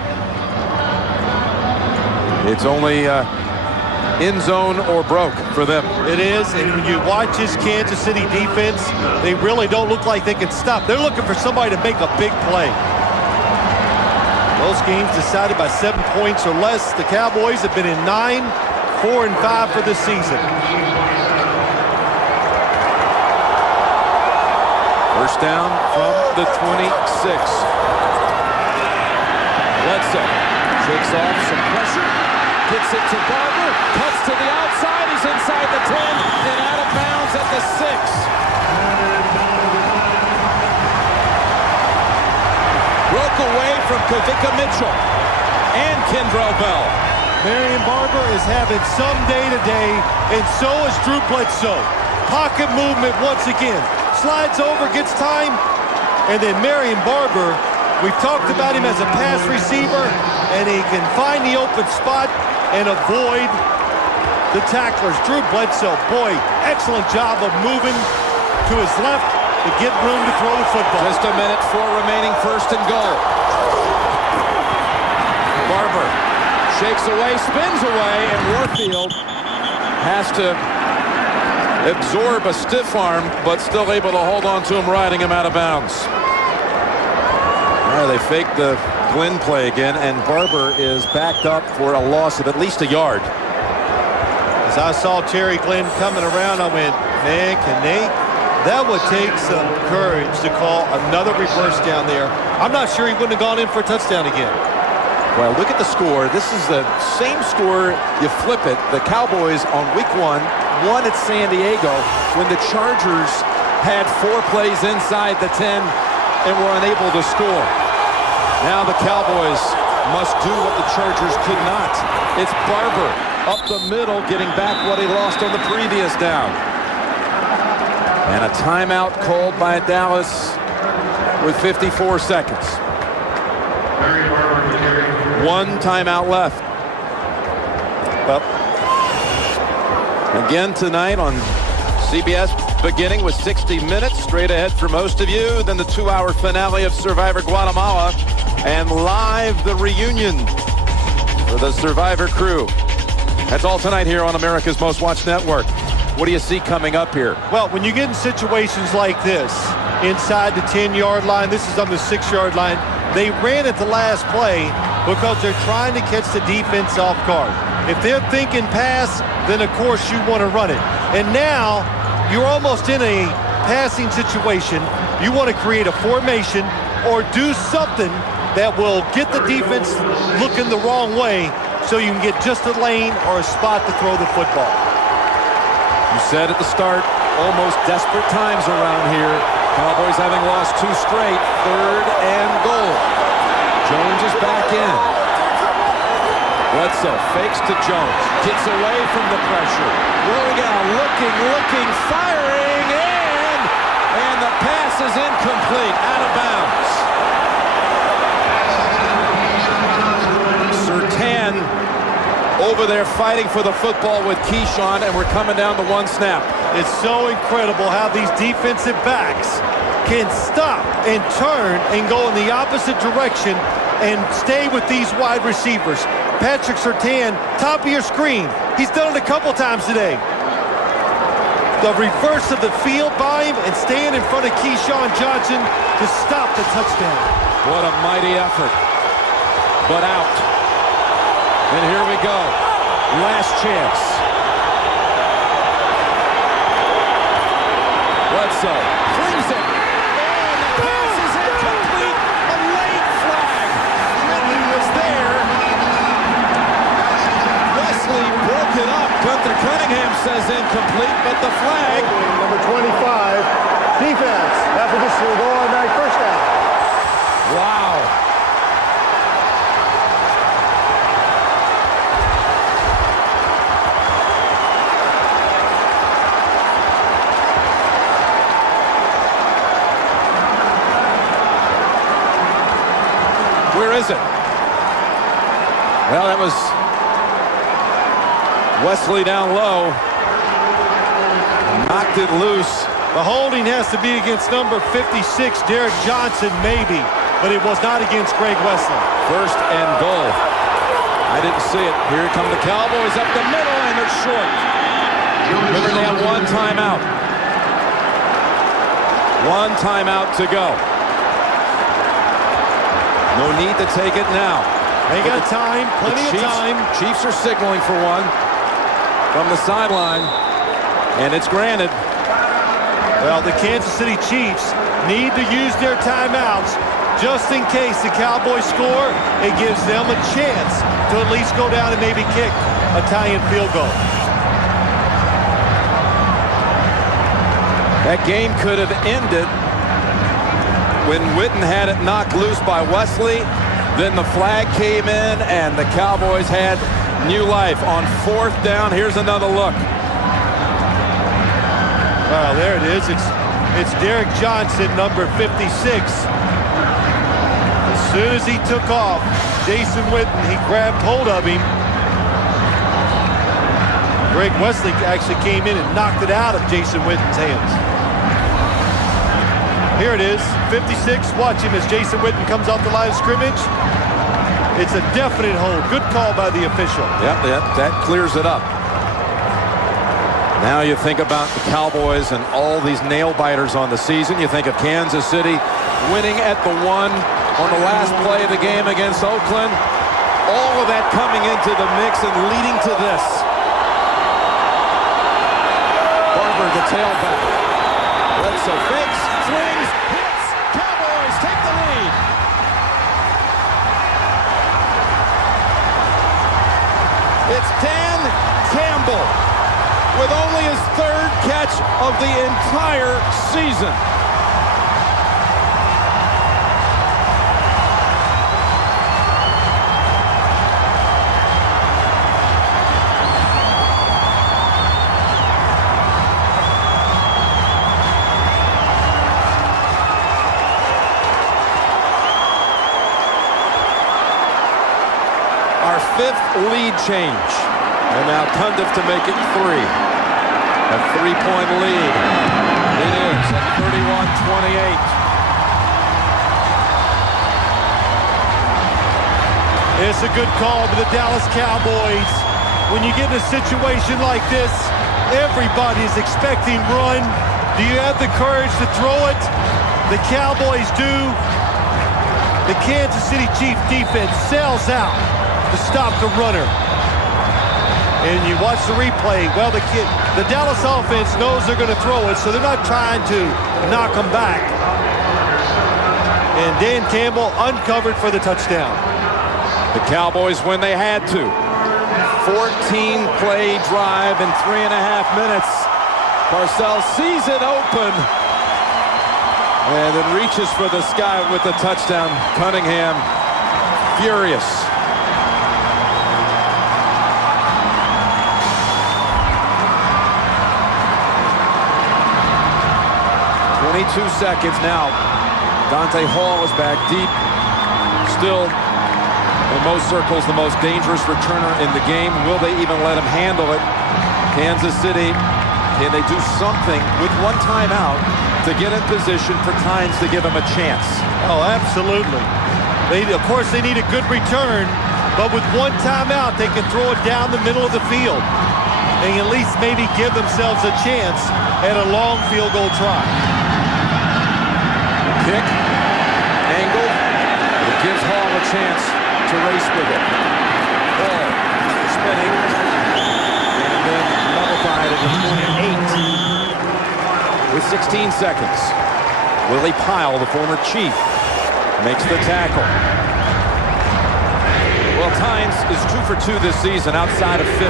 It's only end zone or broke for them. It is, and when you watch this Kansas City defense, they really don't look like they can stop. They're looking for somebody to make a big play. Most games decided by 7 points or less. The Cowboys have been in 9, 4, and 5 for this season. First down from the 26. Bledsoe shakes off some pressure. Gets it to Barber, cuts to the outside, he's inside the 10, and out of bounds at the 6. Broke away from Kavika Mitchell and Kendrell Bell. Marion Barber is having some day today, and so is Drew Bledsoe. Pocket movement once again. Slides over, gets time, and then Marion Barber, we've talked about him as a pass receiver, and he can find the open spot and avoid the tacklers. Drew Bledsoe, boy, excellent job of moving to his left to get room to throw the football. Just a minute, 4 remaining, 1st and goal. Barber shakes away, spins away, and Warfield has to absorb a stiff arm, but still able to hold on to him, riding him out of bounds. They faked the Glenn play again, and Barber is backed up for a loss of at least a yard. As I saw Terry Glenn coming around, I went, man, can they? That would take some courage to call another reverse down there. I'm not sure he wouldn't have gone in for a touchdown again. Well, look at the score. This is the same score. You flip it. The Cowboys on week 1 won at San Diego when the Chargers had 4 plays inside the 10 and were unable to score. Now the Cowboys must do what the Chargers could not. It's Barber up the middle, getting back what he lost on the previous down. And a timeout called by Dallas with 54 seconds. 1 timeout left. Well, again tonight on CBS, beginning with 60 minutes straight ahead for most of you. Then the 2-hour finale of Survivor Guatemala. And live the reunion for the Survivor crew. That's all tonight here on America's Most Watched Network. What do you see coming up here? Well, when you get in situations like this, inside the 10-yard line, this is on the 6-yard line, they ran at the last play because they're trying to catch the defense off guard. If they're thinking pass, then of course you want to run it. And now you're almost in a passing situation. You want to create a formation or do something that will get the defense looking the wrong way so you can get just a lane or a spot to throw the football. You said at the start, almost desperate times around here. Cowboys having lost 2 straight, 3rd and goal. Jones is back in. Bledsoe fakes to Jones, gets away from the pressure. Rolling out, looking, firing, and the pass is incomplete, out of bounds. Surtain over there fighting for the football with Keyshawn, and we're coming down to 1 snap. It's so incredible how these defensive backs can stop and turn and go in the opposite direction and stay with these wide receivers. Patrick Surtain, top of your screen. He's done it a couple times today. The reverse of the field by him and staying in front of Keyshawn Johnson to stop the touchdown. What a mighty effort. But out. And here we go. Last chance. Bledsoe flings it. And the pass is incomplete. A late flag. Witten was there. Wesley broke it up. Gunther Cunningham says incomplete, but the flag. Number 25, defense. After this will go on back first down. Wow. Well, that was Wesley down low. Knocked it loose. The holding has to be against number 56, Derek Johnson, maybe, but it was not against Greg Wesley. First and goal. I didn't see it. Here come the Cowboys up the middle, and they're short. Remember, they have one timeout. One timeout to go. No need to take it now. They got time, plenty of time. Chiefs are signaling for one from the sideline, and it's granted. Well, the Kansas City Chiefs need to use their timeouts just in case the Cowboys score. It gives them a chance to at least go down and maybe kick a tying field goal. That game could have ended when Witten had it knocked loose by Wesley. Then the flag came in, and the Cowboys had new life. On fourth down, here's another look. Well, there it is. It's Derek Johnson, number 56. As soon as he took off, Jason Witten, he grabbed hold of him. Greg Wesley actually came in and knocked it out of Jason Witten's hands. Here it is, 56. Watch him as Jason Witten comes off the line of scrimmage. It's a definite hold. Good call by the official. Yep, that clears it up. Now you think about the Cowboys and all these nail-biters on the season. You think of Kansas City winning at the 1 on the last play of the game against Oakland. All of that coming into the mix and leading to this. Barber, the tailback. Bledsoe fakes, swings, hits. Cowboys take the lead. It's Dan Campbell with only his third catch of the entire season. Our fifth lead change. And now Cundiff to make it 3. A 3-point lead. It is at 31-28. It's a good call to the Dallas Cowboys. When you get in a situation like this, everybody's expecting run. Do you have the courage to throw it? The Cowboys do. The Kansas City Chiefs defense sells out to stop the runner. And you watch the replay. Well, the Dallas offense knows they're going to throw it, so they're not trying to knock them back. And Dan Campbell uncovered for the touchdown. The Cowboys when they had to. 14-play drive in 3.5 minutes. Parcells sees it open and then reaches for the sky with the touchdown. Cunningham furious. Seconds now. Dante Hall is back deep. Still, in most circles, the most dangerous returner in the game. Will they even let him handle it? Kansas City, can they do something with one timeout to get in position for Tynes to give him a chance? Oh, absolutely. Of course, they need a good return, but with one timeout, they can throw it down the middle of the field and at least maybe give themselves a chance at a long field goal try. Kick, angle, it gives Hall a chance to race with it. Hall spinning, and then nullified at the 28 with 16 seconds. Willie Pyle, the former Chief, makes the tackle. Well, Tynes is 2 for 2 this season outside of 50.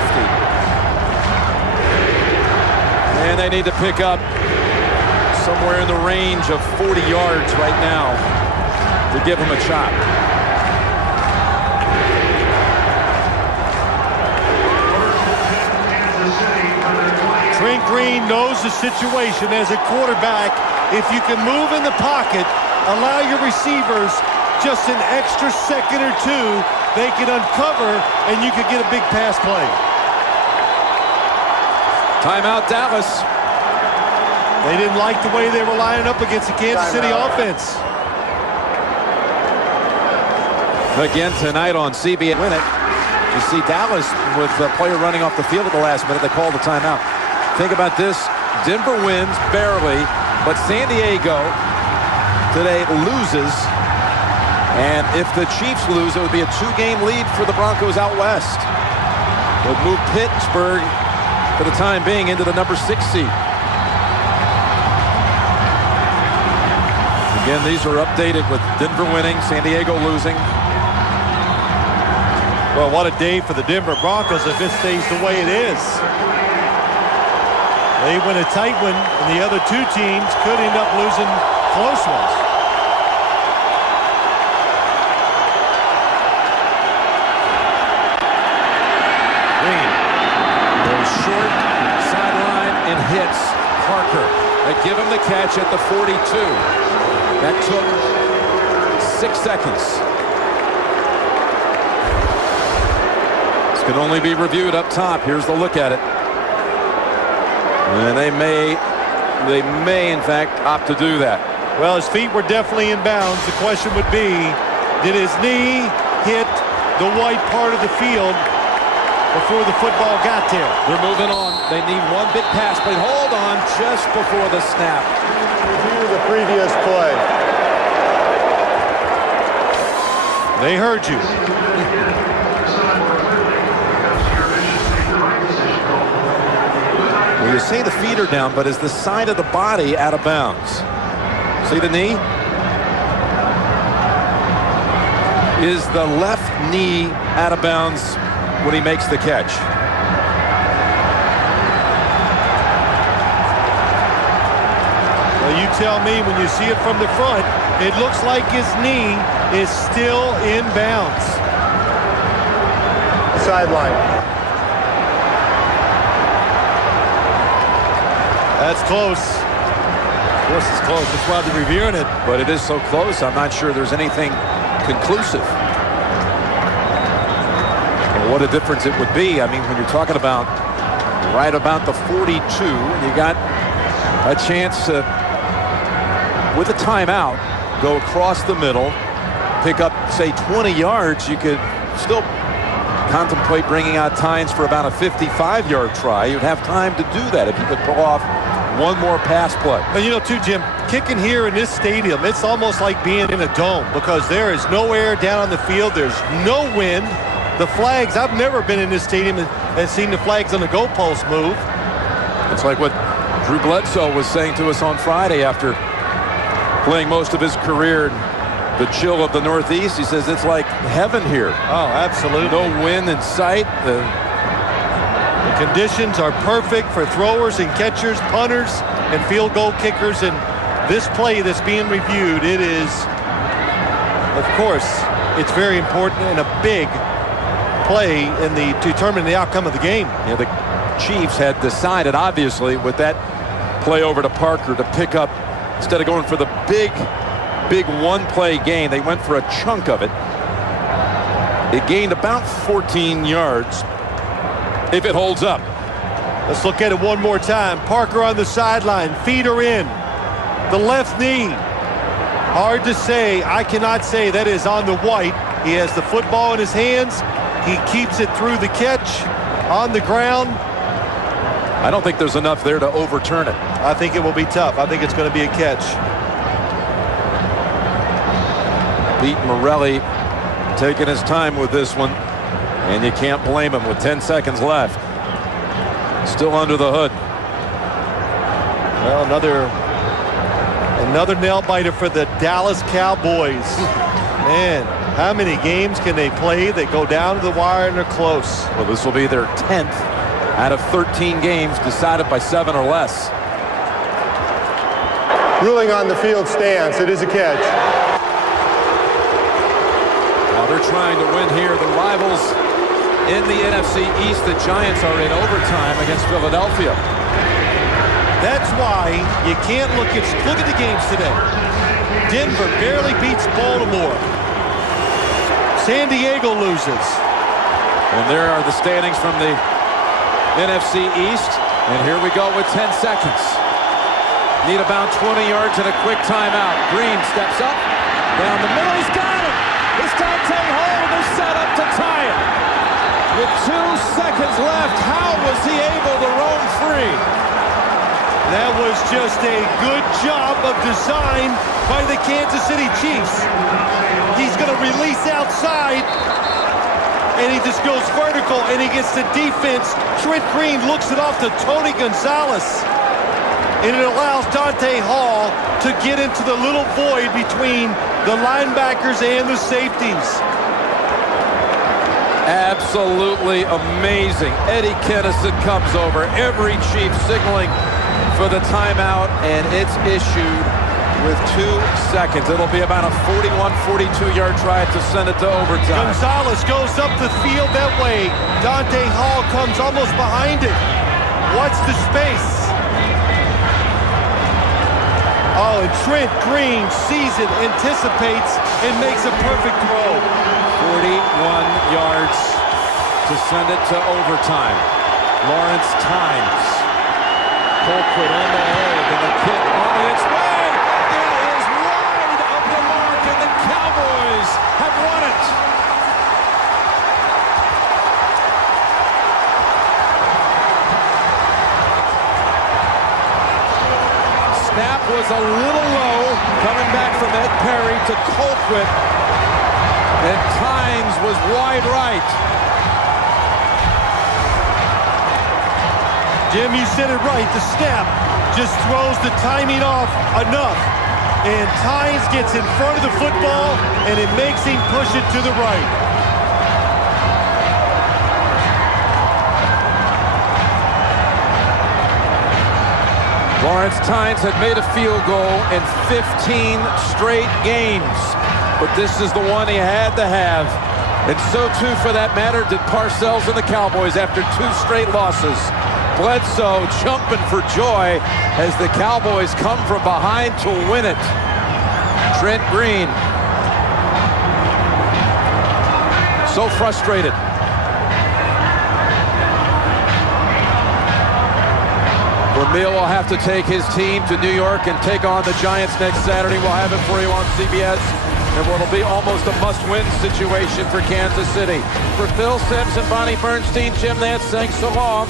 And they need to pick up somewhere in the range of 40 yards right now to give him a shot. Trent Green knows the situation as a quarterback. If you can move in the pocket, allow your receivers just an extra second or two they can uncover, and you could get a big pass play. Timeout, Dallas. They didn't like the way they were lining up against the Kansas City offense. Again tonight on CBS. Win it. You see Dallas with a player running off the field at the last minute. They call the timeout. Think about this. Denver wins barely, but San Diego today loses. And if the Chiefs lose, it would be a 2-game lead for the Broncos out west. They'll move Pittsburgh for the time being into the number 6 seed. Again, these are updated with Denver winning, San Diego losing. Well, what a day for the Denver Broncos if it stays the way it is. They win a tight one, and the other two teams could end up losing close ones. Green goes short, sideline, and hits Parker. They give him the catch at the 42. That took 6 seconds. This can only be reviewed up top. Here's the look at it. And they may in fact opt to do that. Well, his feet were definitely in bounds. The question would be, did his knee hit the white part of the field before the football got there? They're moving on. They need one big pass, but hold on just before the snap. Review the previous play. They heard you. Well, you say the feet are down, but is the side of the body out of bounds? See the knee? Is the left knee out of bounds when he makes the catch? Well, you tell me when you see it from the front, it looks like his knee is still in bounds. Sideline. That's close. Of course it's close. That's why they're reviewing it. But it is so close, I'm not sure there's anything conclusive. And what a difference it would be. I mean, when you're talking about right about the 42, you got a chance to, with a timeout, go across the middle, pick up, say, 20 yards. You could still contemplate bringing out Tynes for about a 55-yard try. You'd have time to do that if you could pull off one more pass play. And you know, too, Jim, kicking here in this stadium, it's almost like being in a dome because there is no air down on the field. There's no wind. The flags, I've never been in this stadium and seen the flags on the goalpost move. It's like what Drew Bledsoe was saying to us on Friday after playing most of his career in the chill of the Northeast. He says it's like heaven here. Oh, absolutely. No wind in sight. The conditions are perfect for throwers and catchers, punters, and field goal kickers. And this play that's being reviewed, it is, of course, it's very important and a big play in the to determine the outcome of the game. Yeah, the Chiefs had decided, obviously, with that play over to Parker to pick up, instead of going for the big one-play gain, they went for a chunk of it. It gained about 14 yards if it holds up. Let's look at it one more time. Parker on the sideline, feet are in. The left knee, hard to say. I cannot say that is on the white. He has the football in his hands. He keeps it through the catch on the ground. I don't think there's enough there to overturn it. I think it will be tough. I think it's going to be a catch. Pete Morelli taking his time with this one, and you can't blame him with 10 seconds left. Still under the hood. Well, another nail biter for the Dallas Cowboys. Man, how many games can they play that go down to the wire and they're close? Well, this will be their 10th out of 13 games decided by 7 or less. Ruling on the field stance. It is a catch. While they're trying to win here, the rivals in the NFC East, the Giants are in overtime against Philadelphia. That's why you can't look at the games today. Denver barely beats Baltimore. San Diego loses. And there are the standings from the NFC East. And here we go with 10 seconds. Need about 20 yards and a quick timeout. Green steps up. Down the middle. He's got it. It's Dante Hall in the setup to tie it. With 2 seconds left, how was he able to roam free? That was just a good job of design by the Kansas City Chiefs. He's going to release outside, and he just goes vertical, and he gets the defense. Trent Green looks it off to Tony Gonzalez, and it allows Dante Hall to get into the little void between the linebackers and the safeties. Absolutely amazing. Eddie Kennison comes over. Every Chief signaling for the timeout, and it's issued with 2 seconds. It'll be about a 41, 42-yard drive to send it to overtime. Gonzalez goes up the field that way. Dante Hall comes almost behind it. Watch the space. Oh, and Trent Green sees it, anticipates, and makes a perfect throw. 41 yards to send it to overtime. Lawrence times. Colquitt on the hold, and the kick on its way. It is wide of the mark, and the Cowboys have won it. Snap was a little low, coming back from Ed Perry to Colquitt, and Tynes was wide right. Jim, you said it right. The snap just throws the timing off enough. And Tynes gets in front of the football, and it makes him push it to the right. Lawrence Tynes had made a field goal in 15 straight games, but this is the one he had to have. And so, too, for that matter, did Parcells and the Cowboys after 2 straight losses. Bledsoe jumping for joy as the Cowboys come from behind to win it. Trent Green. So frustrated. Vermeil will have to take his team to New York and take on the Giants next Saturday. We'll have it for you on CBS. And what'll be almost a must-win situation for Kansas City. For Phil Simms and Bonnie Bernstein, Jim Nantz, thanks so long.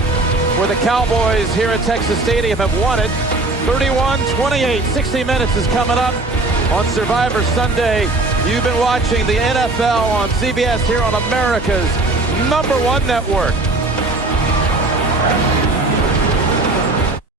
Where the Cowboys here at Texas Stadium have won it 31-28. 60 minutes is coming up on Survivor Sunday. You've been watching the NFL on CBS here on America's #1 network.